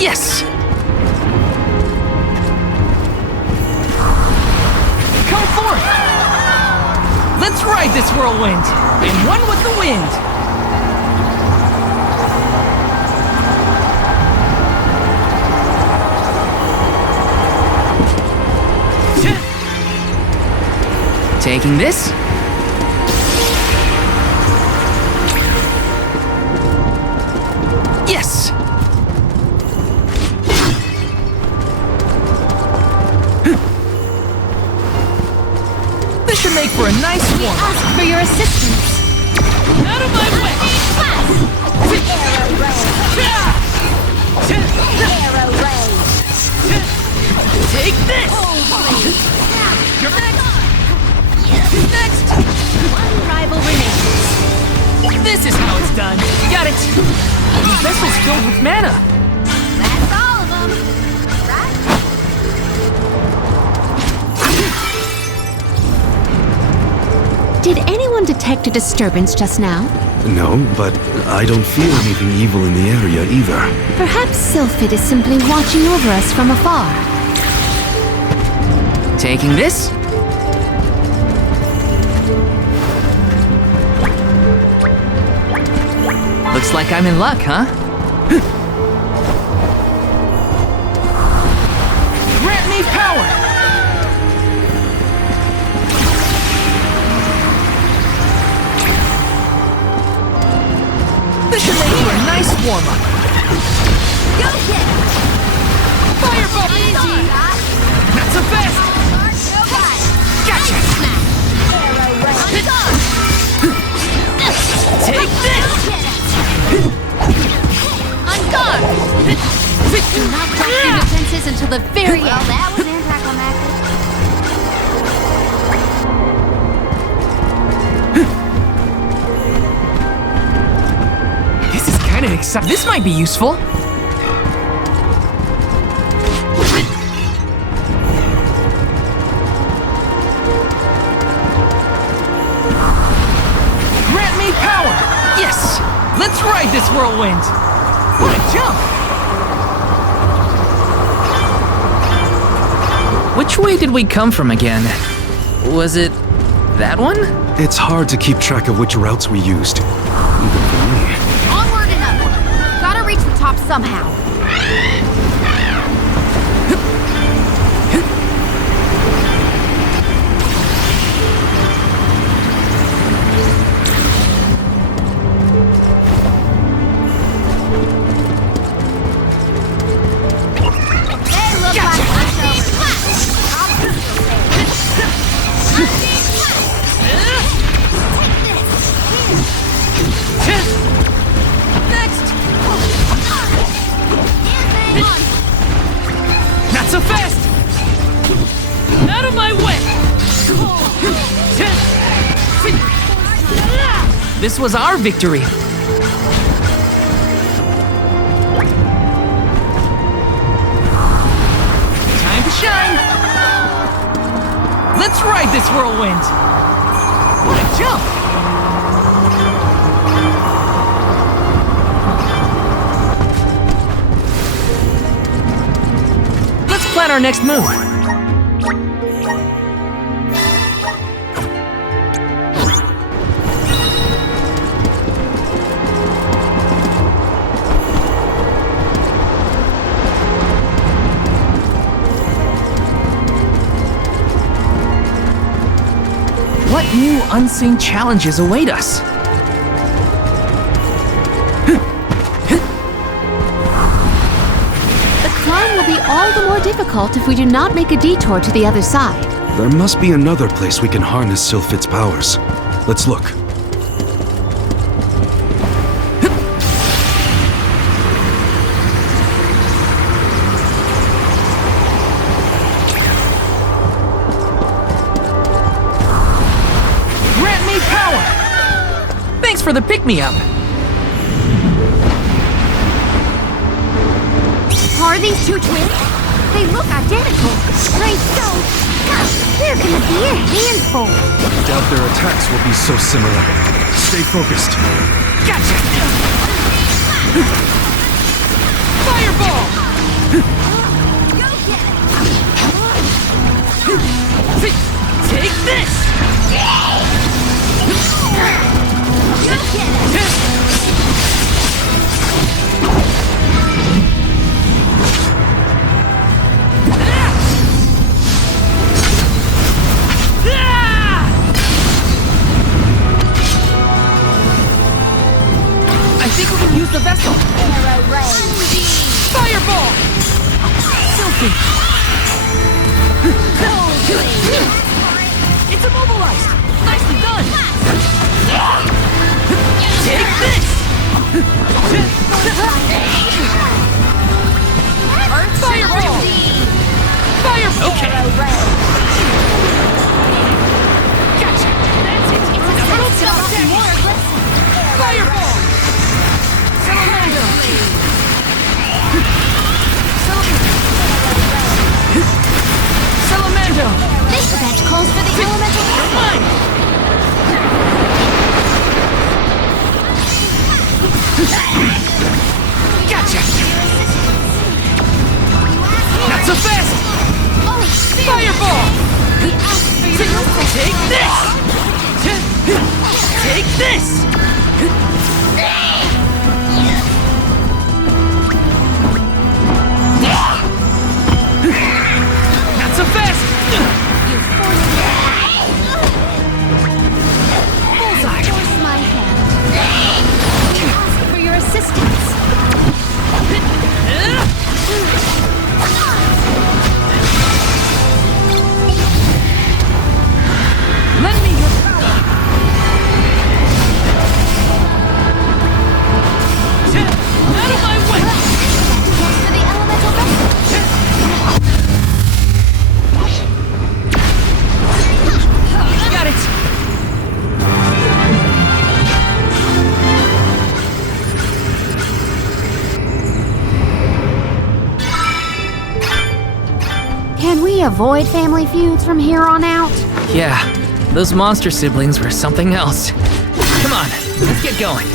Yes! Come forth! Let's ride this whirlwind! I'm one with the wind! Taking this. Yes! This should make for a nice We warm. ask for your assistance. Out of my way! Arrow ray. Take this! You're next! Next! One rival remains. This is how it's done. Got it! The vessel's filled with mana. That's all of them. Right? Did anyone detect a disturbance just now? No, but I don't feel anything evil in the area either. Perhaps Sylphid is simply watching over us from afar. Taking this. Looks like I'm in luck, huh? Grant me power! This should make for a nice warm-up. Go get it. Fireball! Easy. Not so fast! Gotcha! Arrow ray. Take this! On guard. Do not drop your defenses until the very Well, end. that was anticlimactic. This is kind of exciting. This might be useful. Grant me power! Yes! Let's ride this whirlwind! What a jump! Which way did we come from again? Was it that one? It's hard to keep track of which routes we used. Even for me. Onward and upward. Gotta reach the top somehow. this was our victory. Time to shine. Let's ride this whirlwind. What a jump! Let's plan our next move. What new unseen challenges await us? The climb will be all the more difficult if we do not make a detour to the other side. There must be another place we can harness Sylphid's powers. Let's look. Grant me power! Thanks for the pick-me-up. Are these two twins? They look identical. Right, so... Gosh, where can it be a handful? Doubt their attacks will be so similar. Stay focused. Gotcha! Fireball! Go get it! Take this! Go get it! I think we can use the vessel. Fireball! Sylphid! It's immobilized! Nicely done! Take this! Fireball! Fireball! Okay. Gotcha! That's it! Now don't stop attacking! Fireball! Salamander! Salamander! This event calls for the elemental You're mine! Gotcha! Not so fast! Fireball! We asked for your Take this! Take this! Not so fast! Bullseye! Force my hand. Ask for your assistance. Lend me your power! Out of my way! Close to the elemental vessel. Got it! Can we avoid family feuds from here on out? Yeah, those monster siblings were something else. Come on, let's get going.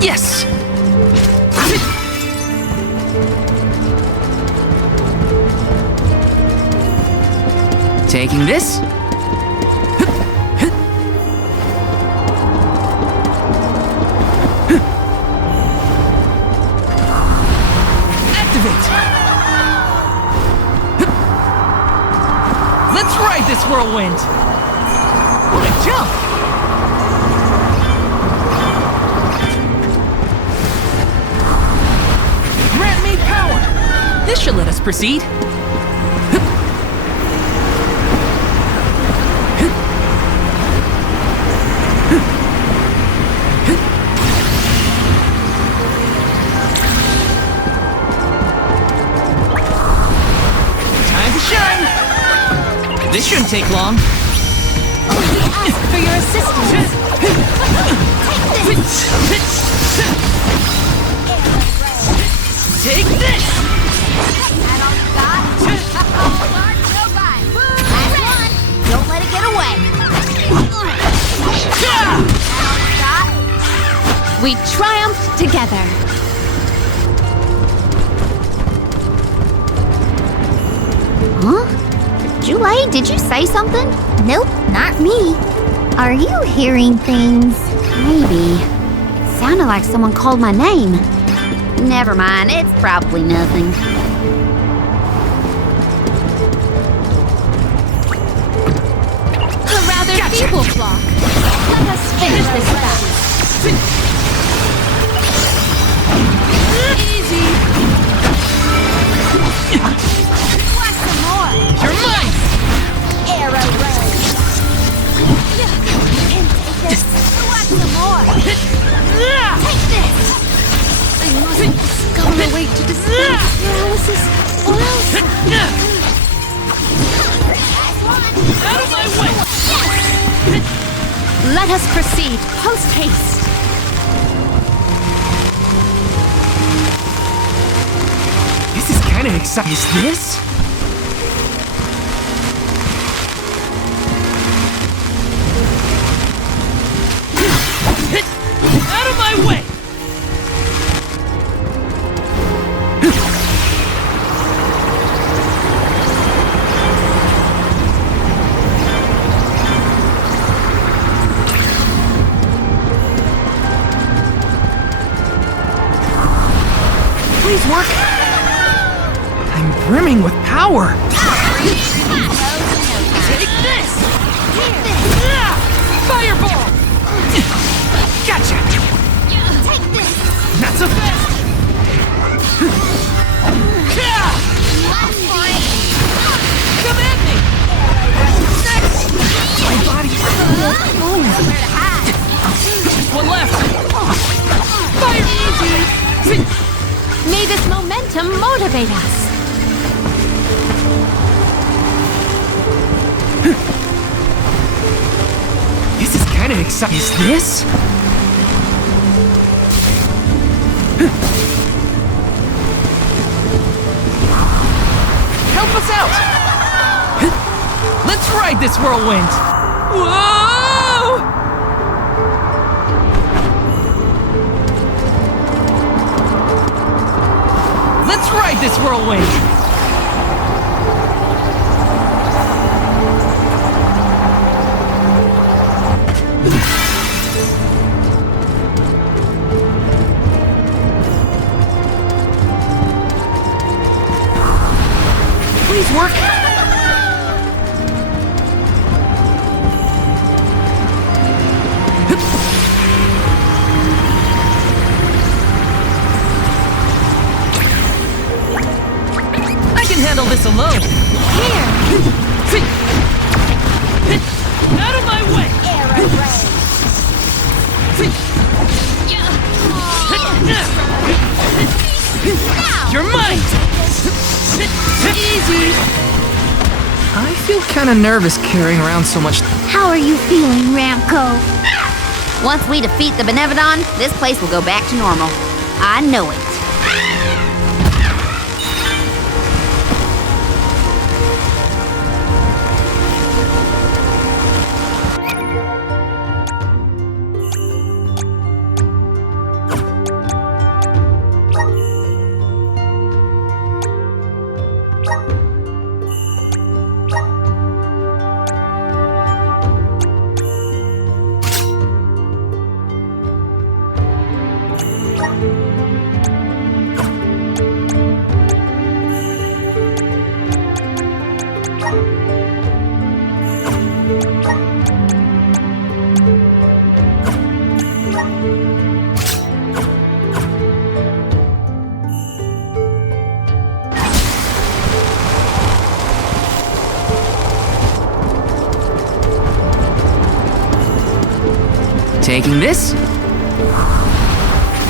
Yes! Taking this. Activate! Let's ride this whirlwind! What a jump! proceed. Time to shine! This shouldn't take long. For your assistance. Take this! Don't let it get away. We triumphed together. Huh? Jule, did you say something? Nope, not me. Are you hearing things? Maybe. It sounded like someone called my name. Never mind, it's probably nothing. A rather feeble flock. Let us finish this battle. Easy. Want some more? You're mine! Arrow road. And take this. Want some more? Take this. I must discover a way to dispel paralysis, or else... Out of my way! Let us proceed, post-haste. This is kind of exciting. Is this? Out of my way! Please work. I'm brimming with power. Take this! Fireball! Gotcha! Take this. Not so fast! Come at me! My body won't move. Just one left. Fire easy! May this momentum motivate us. This is kind of exciting. Is this? Help us out! Let's ride this whirlwind! Whoa! Let's ride this whirlwind! Please work! I can handle this alone! Here! Out of my way! Arrow road. You're mine! Easy! I feel kind of nervous carrying around so much. How are you feeling, Ramco? Once we defeat the Benevodon, this place will go back to normal. I know it. Taking this.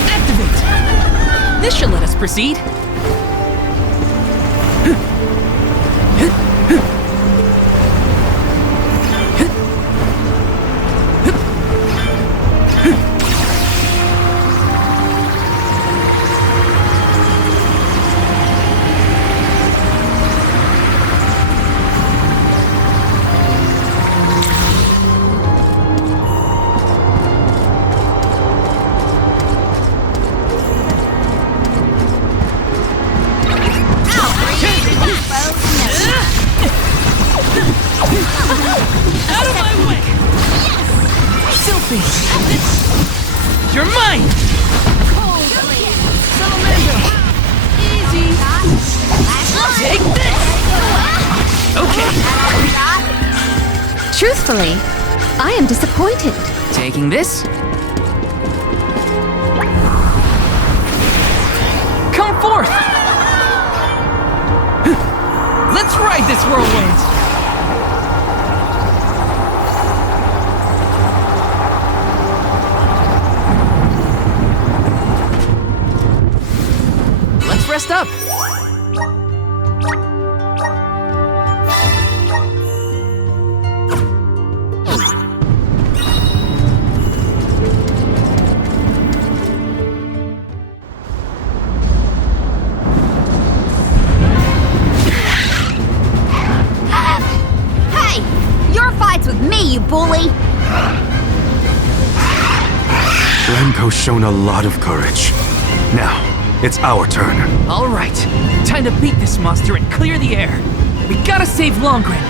Activate! This should let us proceed. You're mine! Easy. Take this! Okay. Truthfully, I am disappointed. Taking this. Come forth! Let's ride this whirlwind! Rest up. Hey! Your fight's with me, you bully! Remco's shown a lot of courage. Now, it's our turn. All right. Time to beat this monster and clear the air. We gotta save Longren.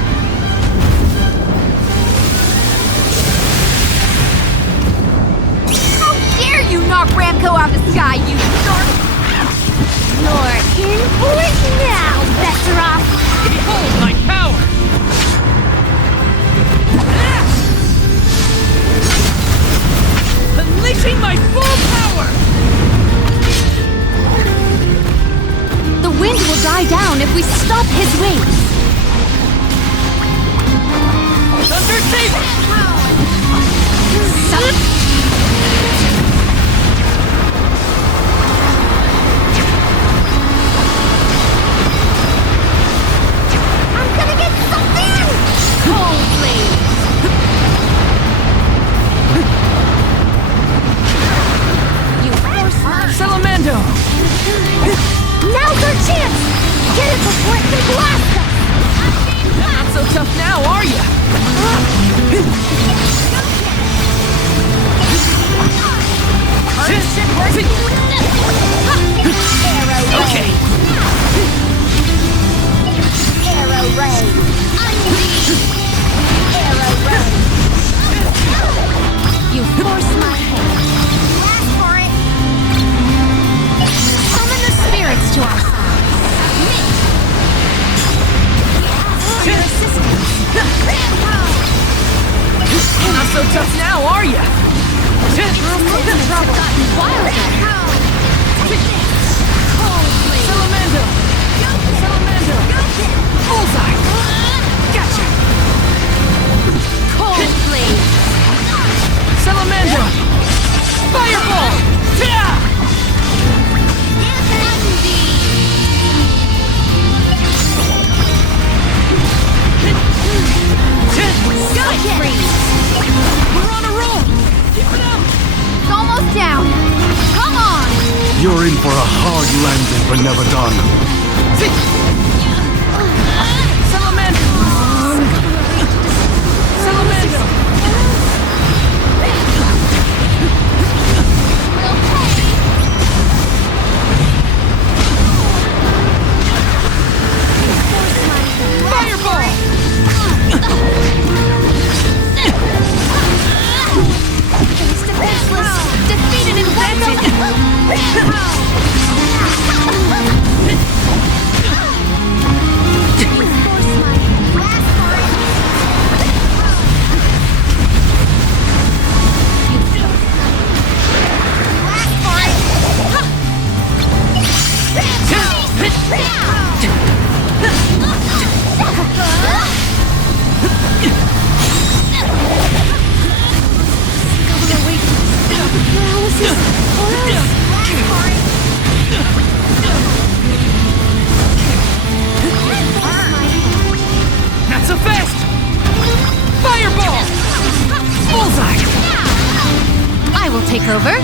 How dare you knock Ramco out of the sky, you dork! You're in for it now, Besseroff! Behold my power! Unleashing my full power! The wind will die down if we stop his wings. Thunder Saber! I'm gonna get something! Cold Blade! You force my... Salamando! Now's our chance! Get it before it can blast us! Not so tough now, are ya? Okay. Arrow ray! Arrow ray! You forced my hand. Blast for it! Summon the spirits to our side. Your assistance. Not so tough now, are ya? Rumors have gotten wilder. Salamando! Salamando! Bullseye! Gotcha! Cold Blade! Salamando! Fireball! We're on a roll! Keep it up! It's almost down! Come on! You're in for a hard landing, Benevadon. Salamando! Salamando! Fireball! Defeated in one Not so fast! Fireball! Bullseye! I will take over.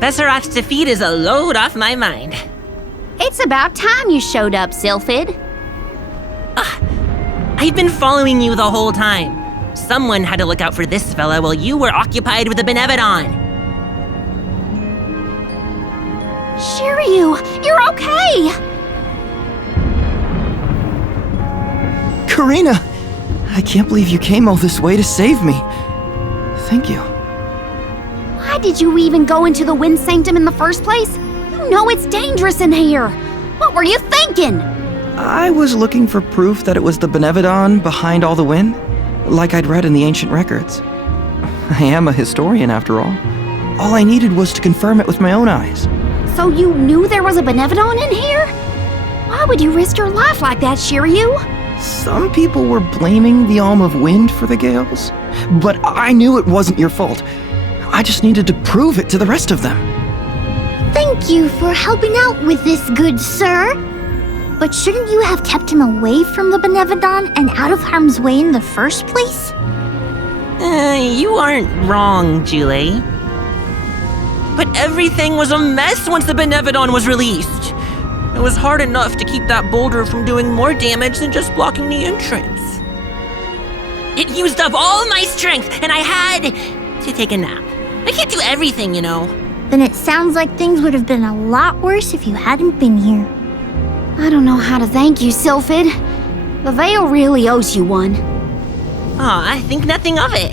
Besseroth's defeat is a load off my mind. It's about time you showed up, Sylphid. I've been following you the whole time. Someone had to look out for this fella while you were occupied with the Benevodon. Shiryu, you're okay! Karina! I can't believe you came all this way to save me. Thank you. Why did you even go into the Wind Sanctum in the first place? You know it's dangerous in here. What were you thinking? I was looking for proof that it was the Benevodon behind all the wind, like I'd read in the ancient records. I am a historian, after all. All I needed was to confirm it with my own eyes. So you knew there was a Benevodon in here? Why would you risk your life like that, Shiryu? Some people were blaming the Alm of Wind for the gales, but I knew it wasn't your fault. I just needed to prove it to the rest of them. Thank you for helping out with this, good sir. But shouldn't you have kept him away from the Benevodon and out of harm's way in the first place? You aren't wrong, Julie. But everything was a mess once the Benevodon was released. It was hard enough to keep that boulder from doing more damage than just blocking the entrance. It used up all my strength, and I had to take a nap. I can't do everything, you know. Then it sounds like things would have been a lot worse if you hadn't been here. I don't know how to thank you, Sylphid. The Veil really owes you one. Aw, I think nothing of it.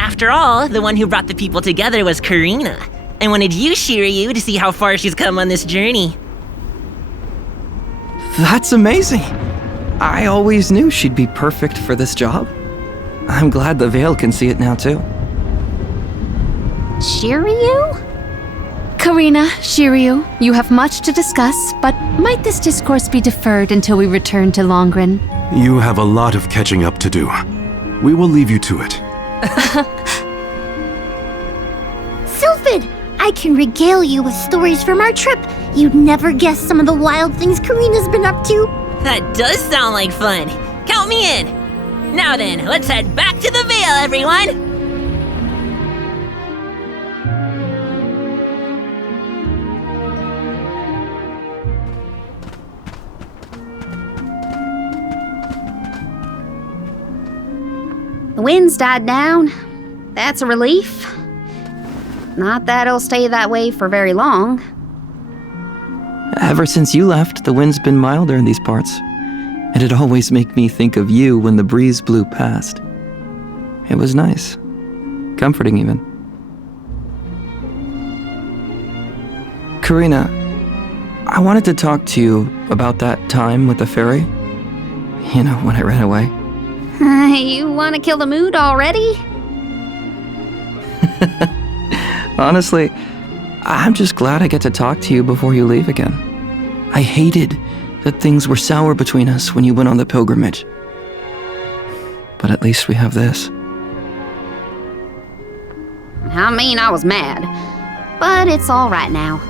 After all, the one who brought the people together was Karina. I wanted you, Shiryu, to see how far she's come on this journey. That's amazing. I always knew she'd be perfect for this job. I'm glad the Veil can see it now, too. Shiryu? Karina, Shiryu, you have much to discuss, but might this discourse be deferred until we return to Longren? You have a lot of catching up to do. We will leave you to it. Sylphid, I can regale you with stories from our trip. You'd never guess some of the wild things Karina's been up to. That does sound like fun. Count me in. Now then, let's head back to the Veil, everyone. The wind's died down. That's a relief. Not that it'll stay that way for very long. Ever since you left, the wind's been milder in these parts. And it always made me think of you when the breeze blew past. It was nice. Comforting, even. Karina, I wanted to talk to you about that time with the fairy. You know, when I ran away. You want to kill the mood already? Honestly, I'm just glad I get to talk to you before you leave again. I hated that things were sour between us when you went on the pilgrimage. But at least we have this. I mean, I was mad. But it's all right now.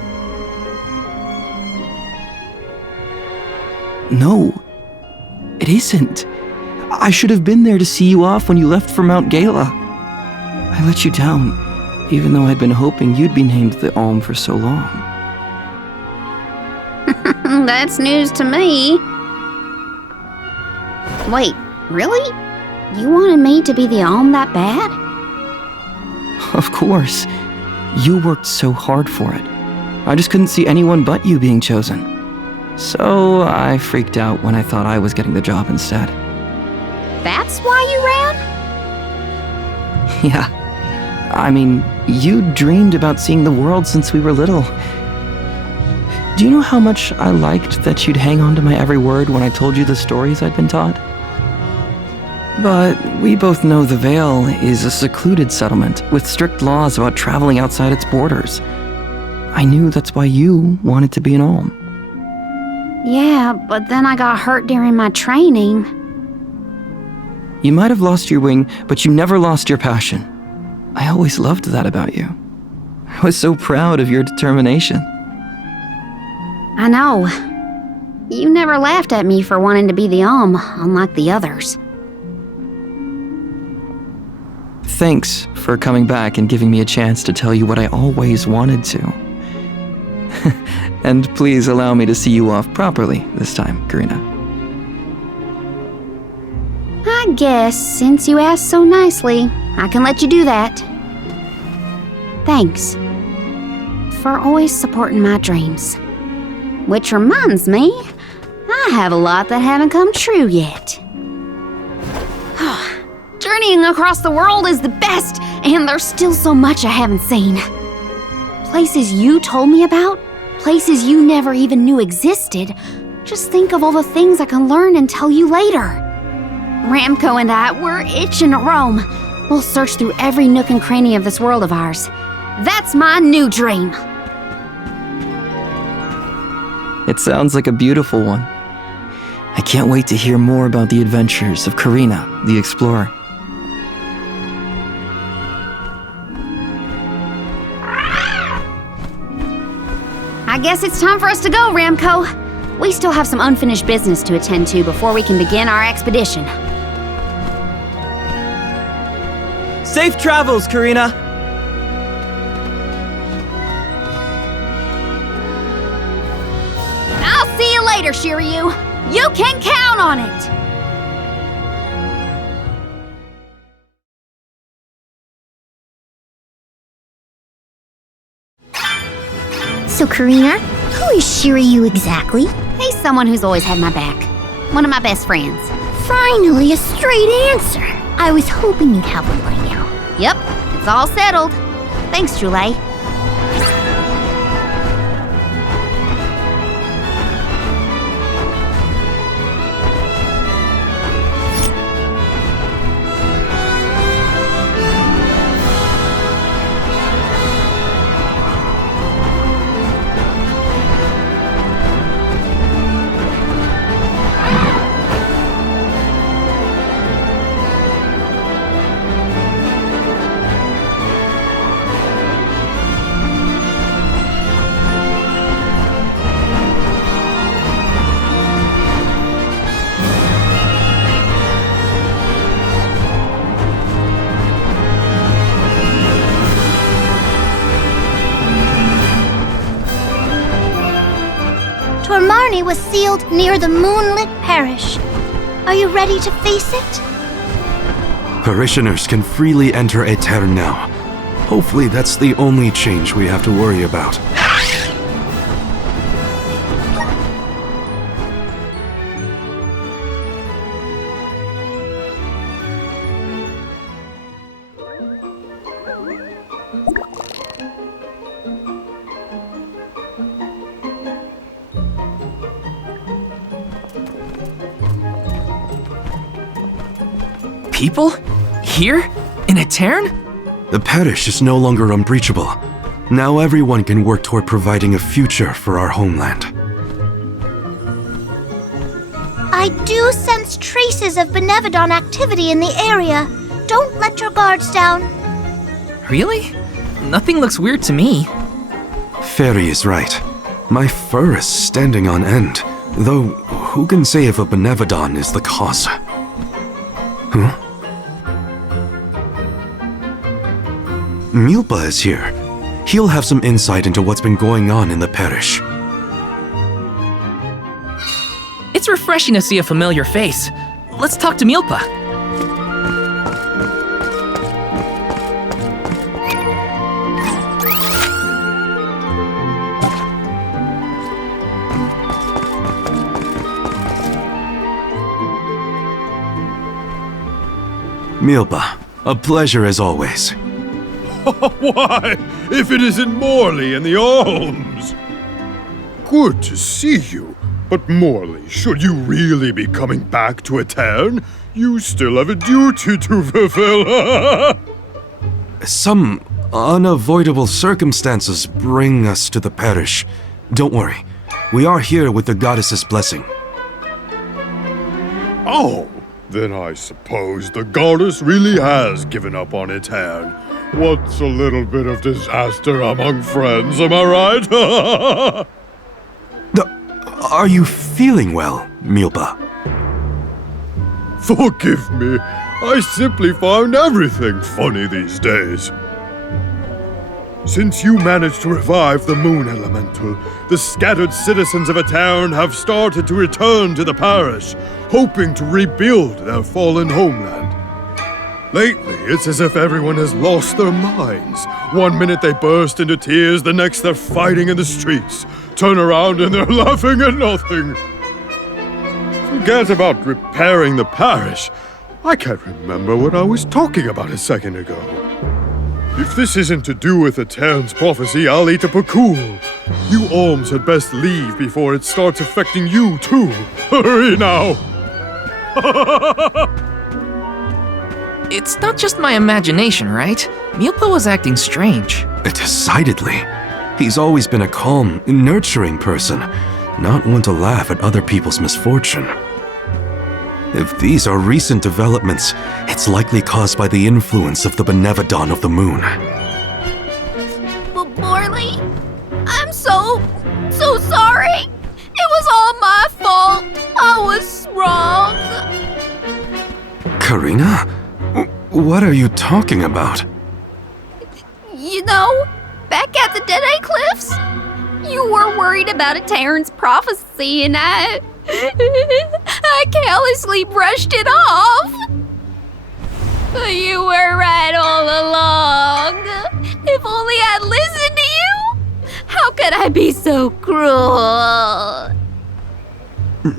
No, it isn't. I should have been there to see you off when you left for Mount Gala. I let you down, even though I'd been hoping you'd be named the Alm for so long. That's news to me. Wait, really? You wanted me to be the Alm that bad? Of course. You worked so hard for it. I just couldn't see anyone but you being chosen. So I freaked out when I thought I was getting the job instead. That's why you ran? Yeah. I mean, you dreamed about seeing the world since we were little. Do you know how much I liked that you'd hang on to my every word when I told you the stories I'd been taught? But we both know the Vale is a secluded settlement with strict laws about traveling outside its borders. I knew that's why you wanted to be an Alm. Yeah, but then I got hurt during my training. You might have lost your wing, but you never lost your passion. I always loved that about you. I was so proud of your determination. I know. You never laughed at me for wanting to be the Alm, unlike the others. Thanks for coming back and giving me a chance to tell you what I always wanted to. And please allow me to see you off properly this time, Karina. I guess, since you asked so nicely, I can let you do that. Thanks for always supporting my dreams. Which reminds me, I have a lot that haven't come true yet. Journeying across the world is the best, and there's still so much I haven't seen. Places you told me about, places you never even knew existed. Just think of all the things I can learn and tell you later. Ramco and I, we're itching to roam. We'll search through every nook and cranny of this world of ours. That's my new dream. It sounds like a beautiful one. I can't wait to hear more about the adventures of Karina, the explorer. I guess it's time for us to go, Ramco. We still have some unfinished business to attend to before we can begin our expedition. Safe travels, Karina! I'll see you later, Shiryu. You can count on it! So, Karina, who is Shiryu exactly? He's someone who's always had my back. One of my best friends. Finally, a straight answer. I was hoping you'd have one by now. Yep, it's all settled. Thanks, Julie. Tormarni was sealed near the moonlit parish. Are you ready to face it? Parishioners can freely enter Aetern now. Hopefully that's the only change we have to worry about. People? Here? In Aetern? The parish is no longer unbreachable. Now everyone can work toward providing a future for our homeland. I do sense traces of Benevodon activity in the area. Don't let your guards down. Really? Nothing looks weird to me. Fairy is right. My fur is standing on end, though who can say if a Benevodon is the cause? Milpa is here. He'll have some insight into what's been going on in the parish. It's refreshing to see a familiar face. Let's talk to Milpa. Milpa, a pleasure as always. Why, if it isn't Morley and the Alms! Good to see you. But Morley, should you really be coming back to Aetern, you still have a duty to fulfill. Some unavoidable circumstances bring us to the parish. Don't worry. We are here with the goddess's blessing. Oh, then I suppose the goddess really has given up on Aetern. What's a little bit of disaster among friends, am I right? Are you feeling well, Milpa? Forgive me. I simply find everything funny these days. Since you managed to revive the Moon Elemental, the scattered citizens of Aetern have started to return to the parish, hoping to rebuild their fallen homeland. Lately, it's as if everyone has lost their minds. One minute they burst into tears, the next they're fighting in the streets. Turn around and they're laughing at nothing. Forget about repairing the parish. I can't remember what I was talking about a second ago. If this isn't to do with Aetern's prophecy, I'll eat a pakul. You Alms had best leave before it starts affecting you too. Hurry now! It's not just my imagination, right? Milpa was acting strange. Decidedly. He's always been a calm, nurturing person, not one to laugh at other people's misfortune. If these are recent developments, it's likely caused by the influence of the Benevodon of the Moon. But Morley, I'm so sorry. It was all my fault. I was wrong. Karina? What are you talking about? You know, back at the Deadeye Cliffs, you were worried about Aetern's prophecy and I carelessly brushed it off. You were right all along. If only I'd listened to you. How could I be so cruel?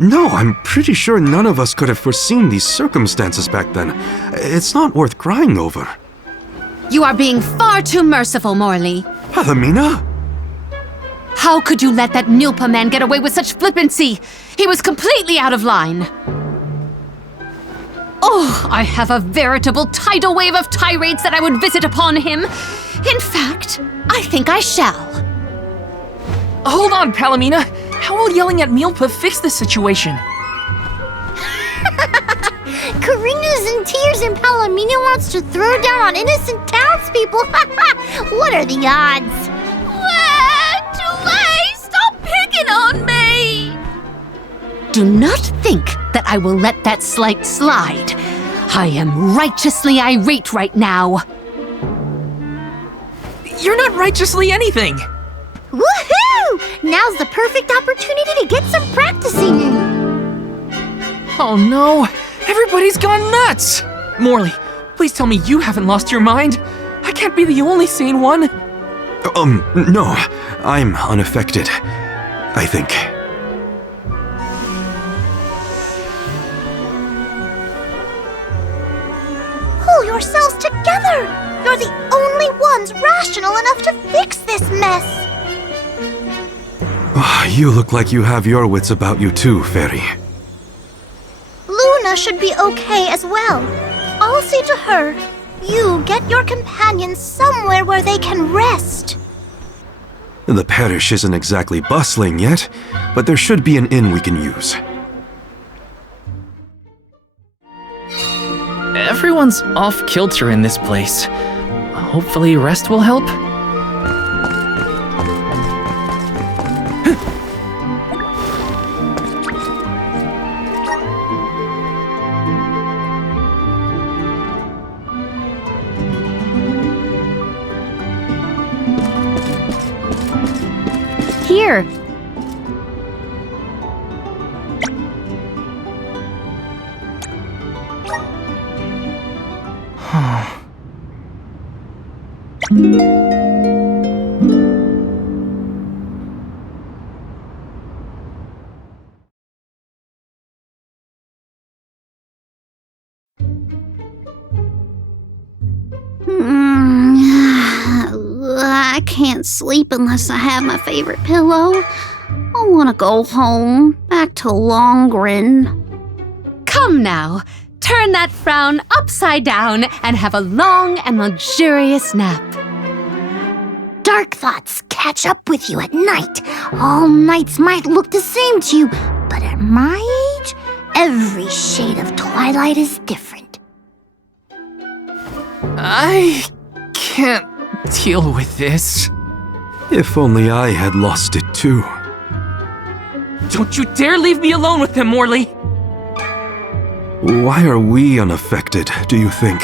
No, I'm pretty sure none of us could have foreseen these circumstances back then. It's not worth crying over. You are being far too merciful, Morley. Palomina? How could you let that Milpa man get away with such flippancy? He was completely out of line. Oh, I have a veritable tidal wave of tirades that I would visit upon him. In fact, I think I shall. Hold on, Palomina. How will yelling at Milpa fix this situation? Karina's in tears and Palomina wants to throw down on innocent townspeople. What are the odds? Too late! Stop picking on me! Do not think that I will let that slight slide. I am righteously irate right now. You're not righteously anything. Woohoo! Now's the perfect opportunity to get some practicing in. Oh no, everybody's gone nuts! Morley, please tell me you haven't lost your mind. I can't be the only sane one. No, I'm unaffected, I think. Pull yourselves together! You're the only ones rational enough to fix this mess! You look like you have your wits about you too, Fairy. Luna should be okay as well. I'll see to her. You get your companions somewhere where they can rest. The parish isn't exactly bustling yet, but there should be an inn we can use. Everyone's off kilter in this place. Hopefully rest will help. here. I can't sleep unless I have my favorite pillow. I want to go home, back to Longrin. Come now, turn that frown upside down and have a long and luxurious nap. Dark thoughts catch up with you at night. All nights might look the same to you, but at my age, every shade of twilight is different. I can't deal with this. If only I had lost it too. Don't you dare leave me alone with him, Morley! Why are we unaffected, do you think?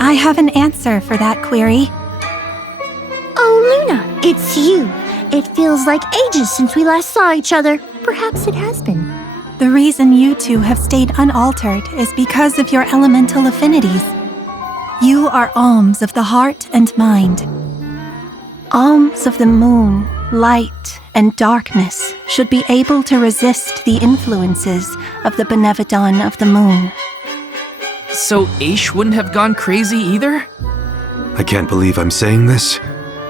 I have an answer for that query. Oh, Luna, it's you. It feels like ages since we last saw each other. Perhaps it has been. The reason you two have stayed unaltered is because of your elemental affinities. You are alms of the heart and mind. Alms of the moon, light, and darkness should be able to resist the influences of the Benevodon of the moon. So Aish wouldn't have gone crazy either? I can't believe I'm saying this,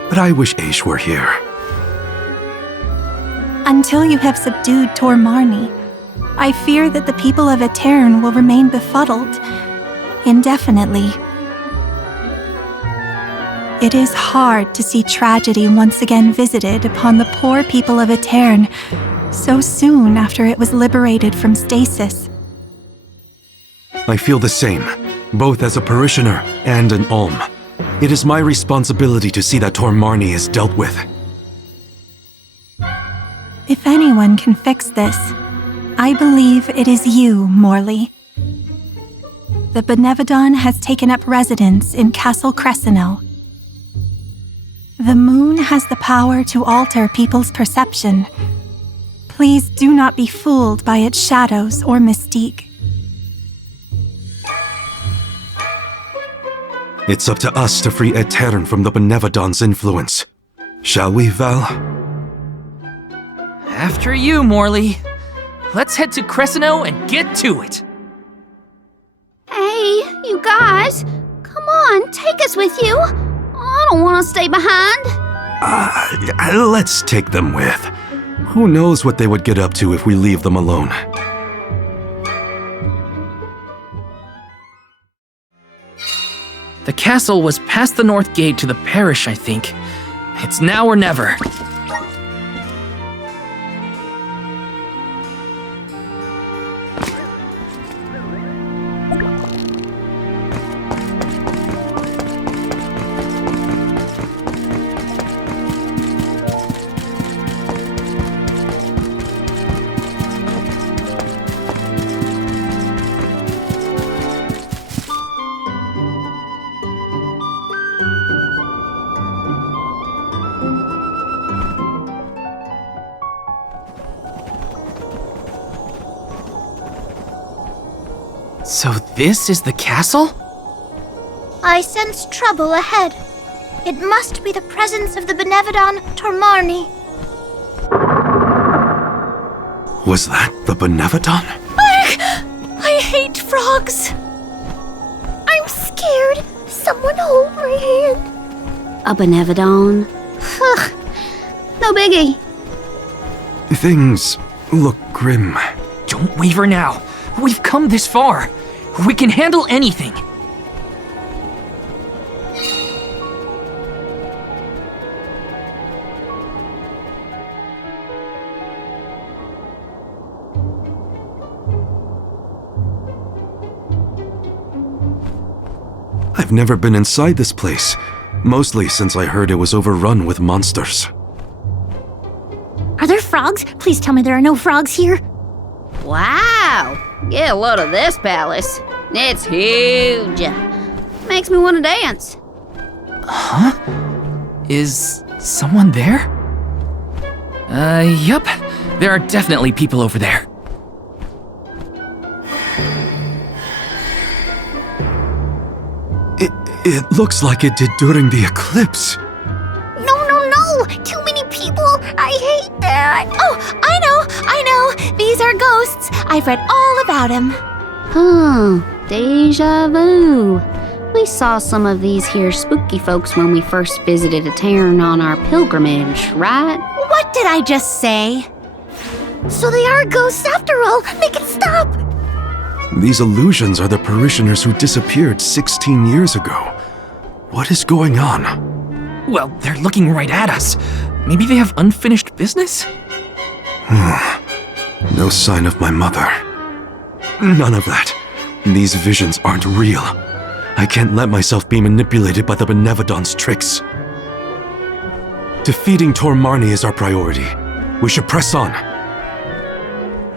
but I wish Aish were here. Until you have subdued Tormarni, I fear that the people of Etern will remain befuddled indefinitely. It is hard to see tragedy once again visited upon the poor people of Etern so soon after it was liberated from stasis. I feel the same, both as a parishioner and an alm. It is my responsibility to see that Tormarni is dealt with. If anyone can fix this, I believe it is you, Morley. The Benevodon has taken up residence in Castle Crescenel. The moon has the power to alter people's perception. Please do not be fooled by its shadows or mystique. It's up to us to free Etern from the Benevodon's influence. Shall we, Val? After you, Morley. Let's head to Crescenel and get to it. Hey, you guys, come on, take us with you. I don't want to stay behind. Let's take them with. Who knows what they would get up to if we leave them alone. The castle was past the north gate to the parish, I think. It's now or never. So this is the castle? I sense trouble ahead. It must be the presence of the Benevodon Tormarni. Was that the Benevodon? I hate frogs. I'm scared. Someone hold my hand. A Benevodon? No biggie. Things look grim. Don't waver now. We've come this far. We can handle anything. I've never been inside this place, mostly since I heard it was overrun with monsters. Are there frogs? Please tell me there are no frogs here. Wow! Get a load of this palace. It's huge. Makes me want to dance. Huh? Is someone there? Yup. There are definitely people over there. It looks like it did during the eclipse. No! Too many people! I hate that! Oh, I know! These are ghosts. I've read all about them. Deja vu. We saw some of these here spooky folks when we first visited a town on our pilgrimage, right? What did I just say? So they are ghosts after all! Make it stop! These illusions are the parishioners who disappeared 16 years ago. What is going on? Well, they're looking right at us. Maybe they have unfinished business? No sign of my mother. None of that. These visions aren't real. I can't let myself be manipulated by the Benevodon's tricks. Defeating Tor Marni is our priority. We should press on.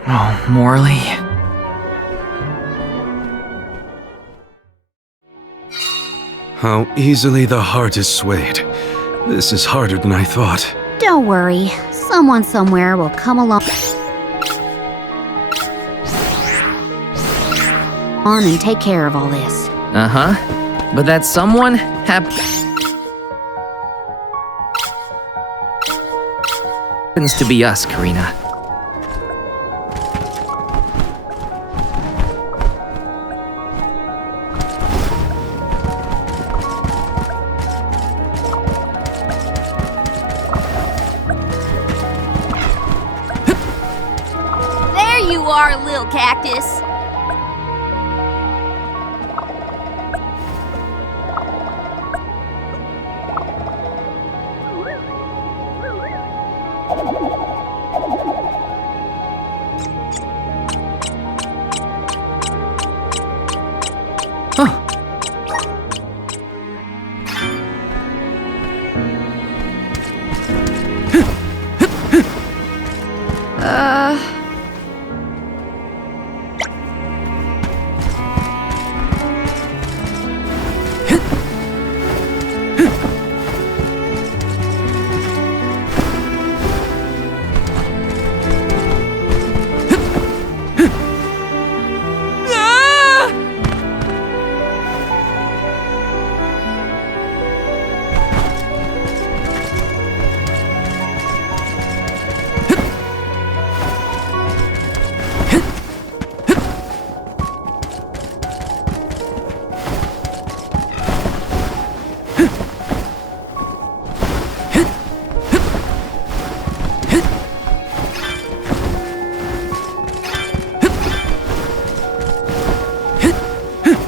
Oh, Morley. How easily the heart is swayed. This is harder than I thought. Don't worry. Someone somewhere will come along on and take care of all this. Uh-huh. But that someone happens to be us, Karina. There you are, little cactus.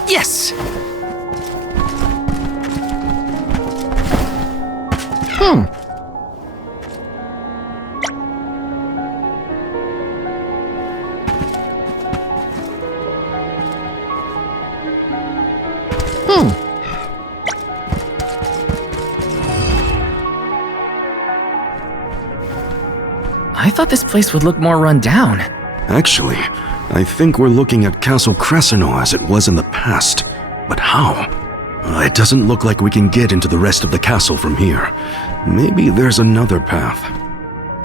Yes! I thought this place would look more run down. Actually, I think we're looking at Castle Crescino as it was in the past. But how? It doesn't look like we can get into the rest of the castle from here. Maybe there's another path.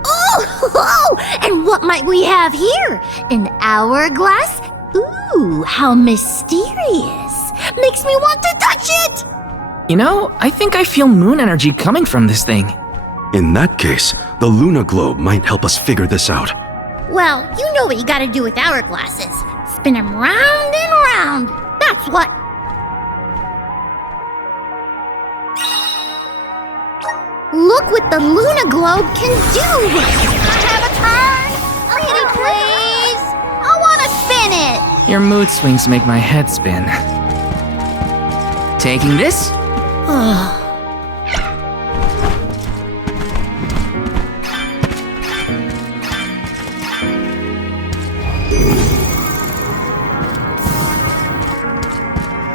Oh! And what might we have here? An hourglass? Ooh, how mysterious. Makes me want to touch it! You know, I think I feel moon energy coming from this thing. In that case, the Luna Globe might help us figure this out. Well, you know what you gotta do with hourglasses. Spin them round and round. That's what. Look what the Luna Globe can do! I have a turn! Pretty please! I wanna spin it! Your mood swings make my head spin. Taking this?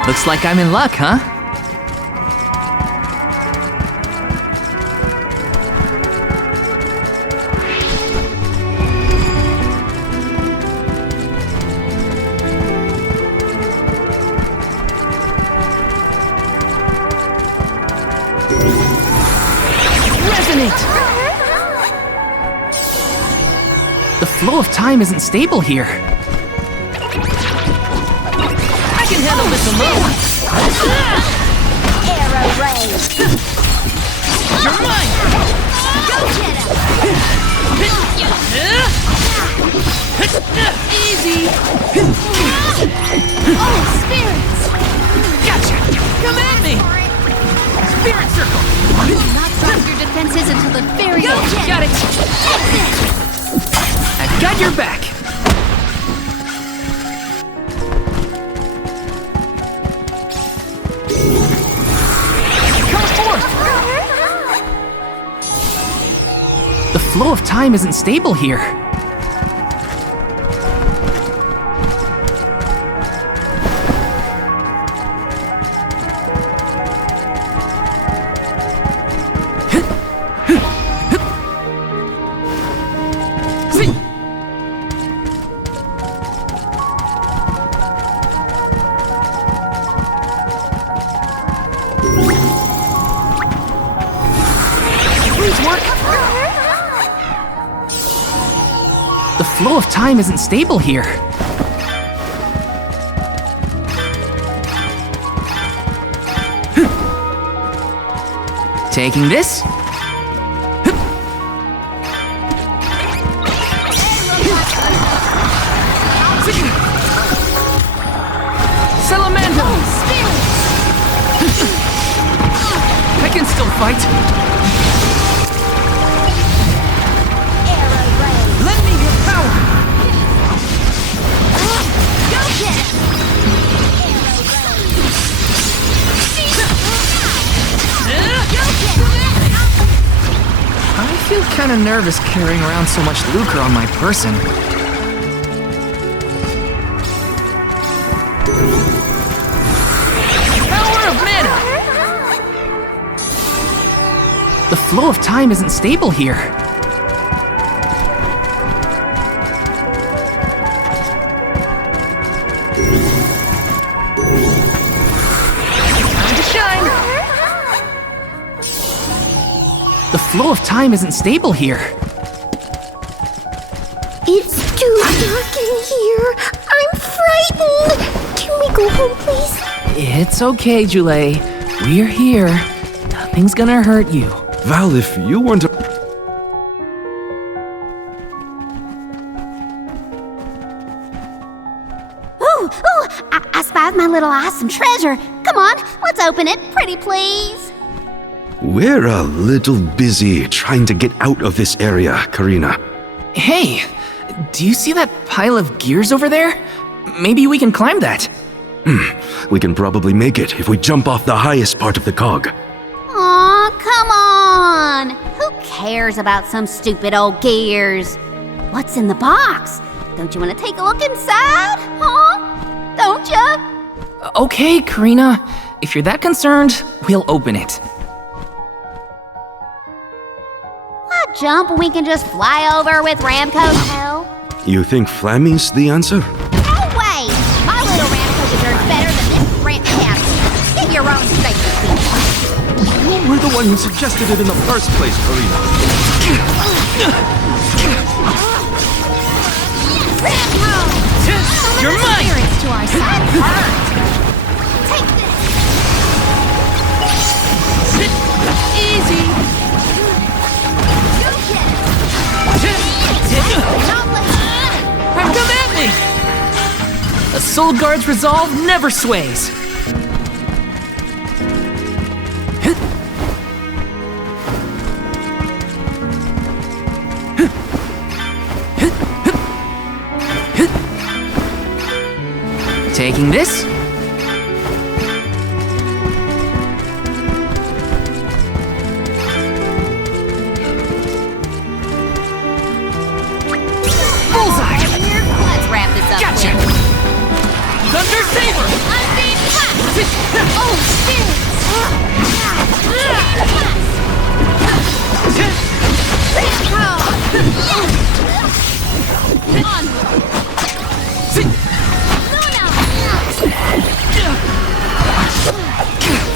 Looks like I'm in luck, huh? flow of time isn't stable here. I can handle this alone. Arrow ray. You're mine. Go get him. Easy. Oh, spirits. Gotcha. Come at me. Spirit circle. You will not drop your defenses until the very end. Got it. I've got your back. Come forth. The flow of time isn't stable here. The flow of time isn't stable here. Taking this. Salamando! I can still fight. Lend me your power. Go get him. I feel kind of nervous carrying around so much lucre on my person. Power of mana! The flow of time isn't stable here. Time to shine! The flow of time isn't stable here. It's too dark in here. I'm frightened. Can we go home, please? It's okay, Jule. We're here. Nothing's gonna hurt you. Val, if you weren't a... Ooh, I spied my little awesome treasure. Come on, let's open it, pretty please. We're a little busy trying to get out of this area, Karina. Hey, do you see that pile of gears over there? Maybe we can climb that. We can probably make it if we jump off the highest part of the cog. Aw, come on. Who cares about some stupid old gears? What's in the box? Don't you want to take a look inside? Huh? Don't ya? Okay, Karina. If you're that concerned, we'll open it. Why jump when we can just fly over with Ramco's help? You think Flammy's the answer? No way! My little Ramco deserves better than this rent castle. Get your own safety feet. You were the one who suggested it in the first place, Karina. Ramco! You're mine! Spirits to our side. Take this. Easy. Come at me! A soul guard's resolve never sways. Taking this. Bullseye! Let's wrap this up. Gotcha! Quick. Thunder Saber! Unseen blast! Oh, spirits!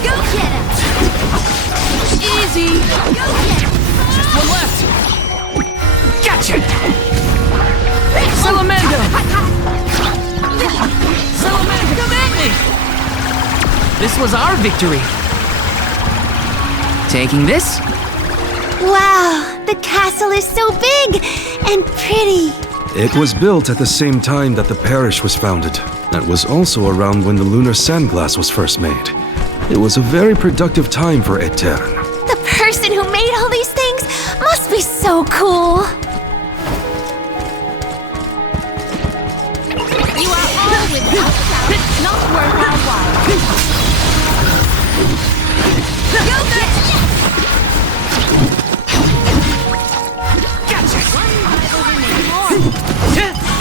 Go get him! Easy! Go get him! Just one left! Gotcha! Salamando! Salamando, come at me! This was our victory. Taking this? Wow, the castle is so big and pretty. It was built at the same time that the parish was founded. That was also around when the lunar sandglass was first made. It was a very productive time for Etern. The person who made all these things must be so cool. You are all without doubt not worth our while.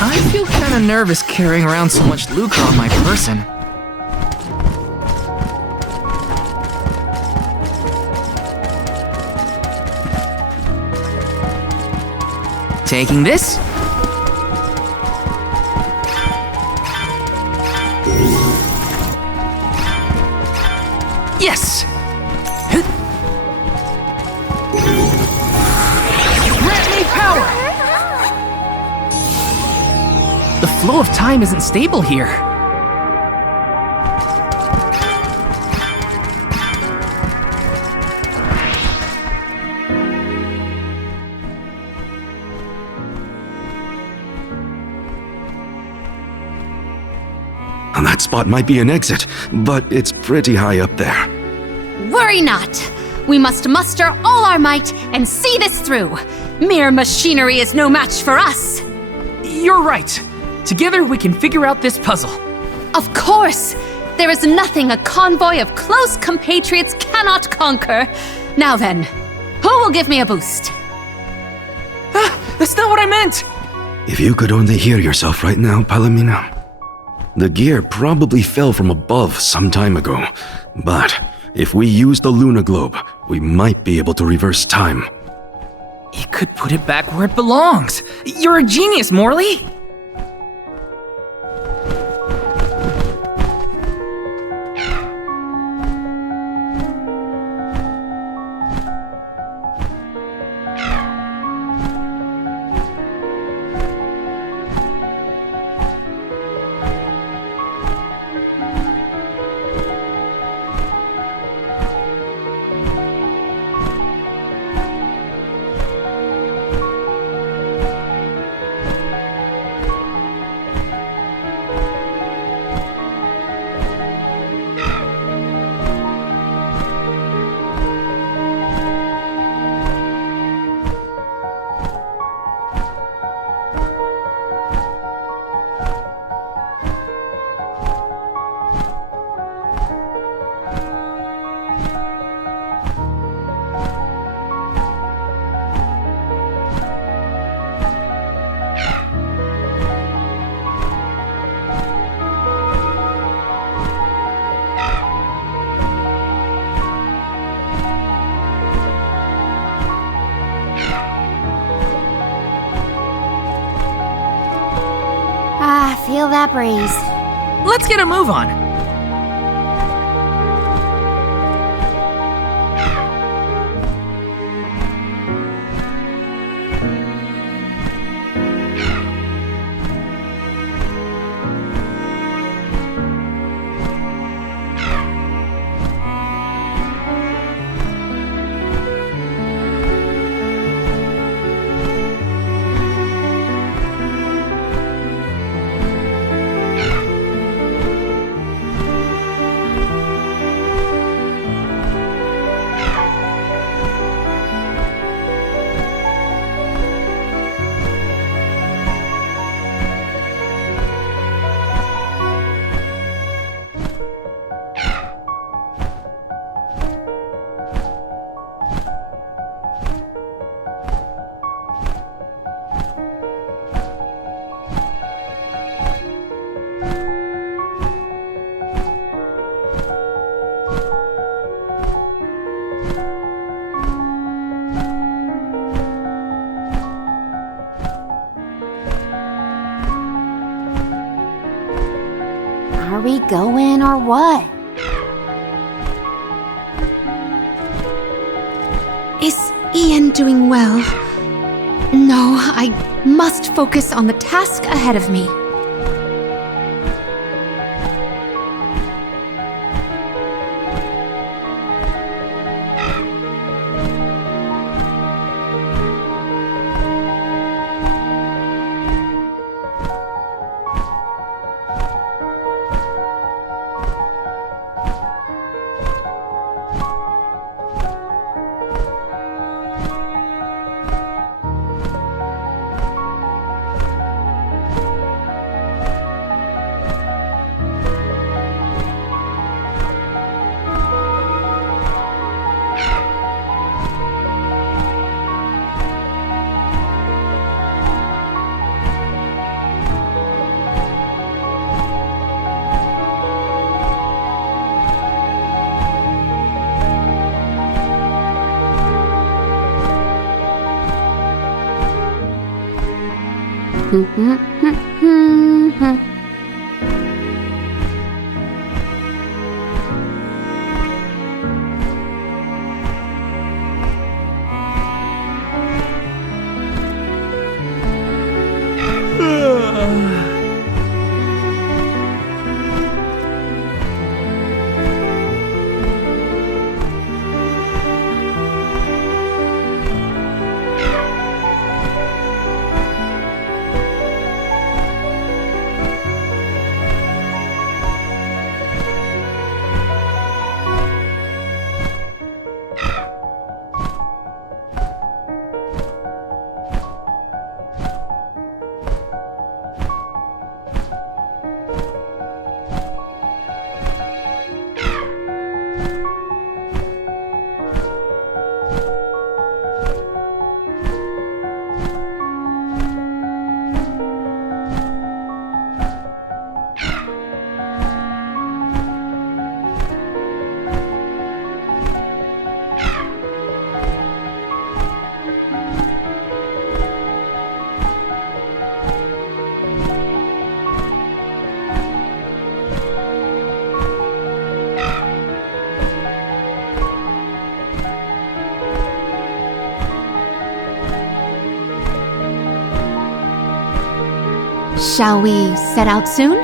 I feel kinda nervous carrying around so much lucre on my person. Taking this? Yes! Grant me power! The flow of time isn't stable here. And that spot might be an exit, but it's pretty high up there. Worry not. We must muster all our might and see this through. Mere machinery is no match for us. You're right. Together we can figure out this puzzle. Of course! There is nothing a convoy of close compatriots cannot conquer. Now then, who will give me a boost? That's not what I meant! If you could only hear yourself right now, Palomino. The gear probably fell from above some time ago, but if we use the Luna Globe, we might be able to reverse time. You could put it back where it belongs. You're a genius, Morley! Feel that breeze. Let's get a move on. Are we going or what? Is Ian doing well? No, I must focus on the task ahead of me. Shall we set out soon?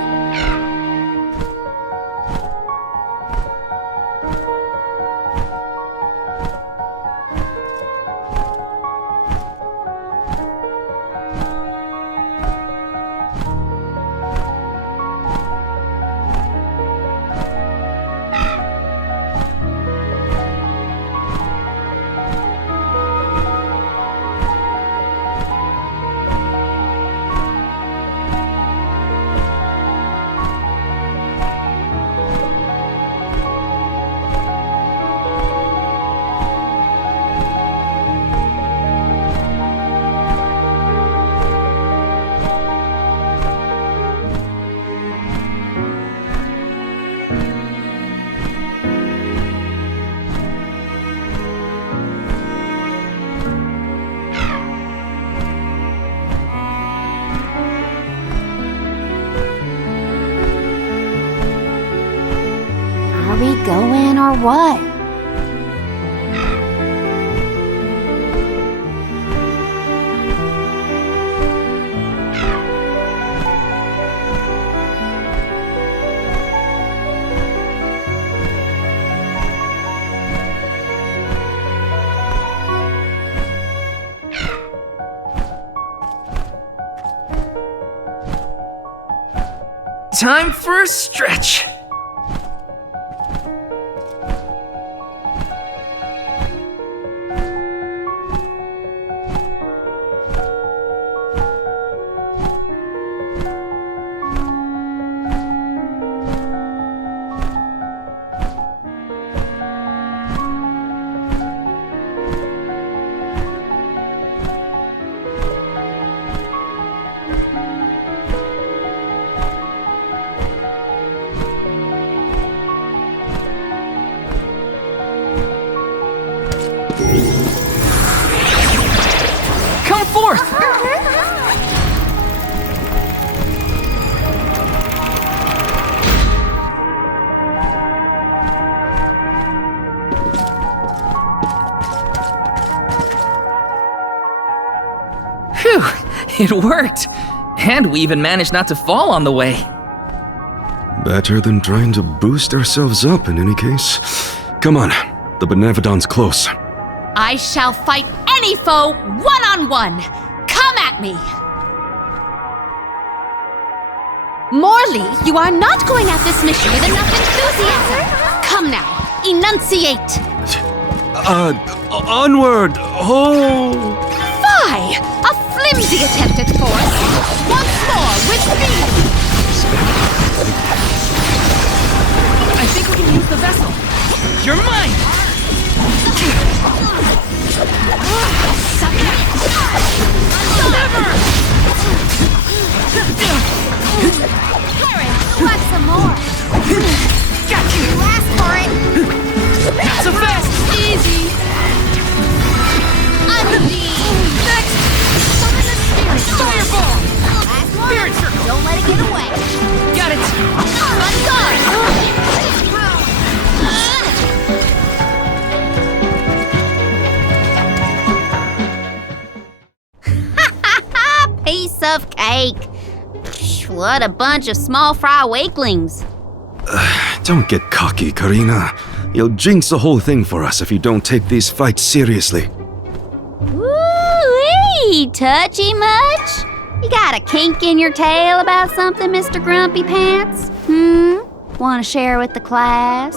Are we going or what? Time for a stretch. It worked! And we even managed not to fall on the way. Better than trying to boost ourselves up in any case. Come on, the Benevodon's close. I shall fight any foe one-on-one. Come at me! Morley, you are not going at this mission with enough enthusiasm. Come now, enunciate. Onward! Oh! Fie! A flimsy attempt at force. Once more with speed. I think we can use the vessel. You're mine! Want some more? Got you! You asked for it! Not so fast! Easy. Next! Summon the spirit! Fireball! Last one! Spirit circle! Don't let it get away! Got it! On guard! Piece of cake. What a bunch of small fry weaklings. Don't get cocky, Karina. You'll jinx the whole thing for us if you don't take these fights seriously. Woo-wee! Touchy much? You got a kink in your tail about something, Mr. Grumpy Pants? Want to share with the class?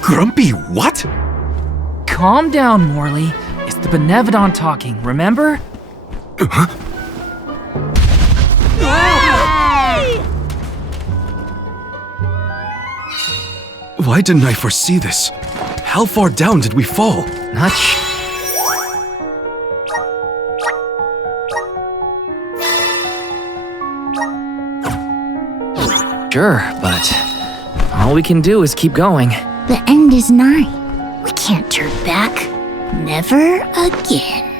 Grumpy what? Calm down, Morley. It's the Benevodon talking, remember? Huh? Why didn't I foresee this? How far down did we fall? Not sure, but all we can do is keep going. The end is nigh. We can't turn back. Never again.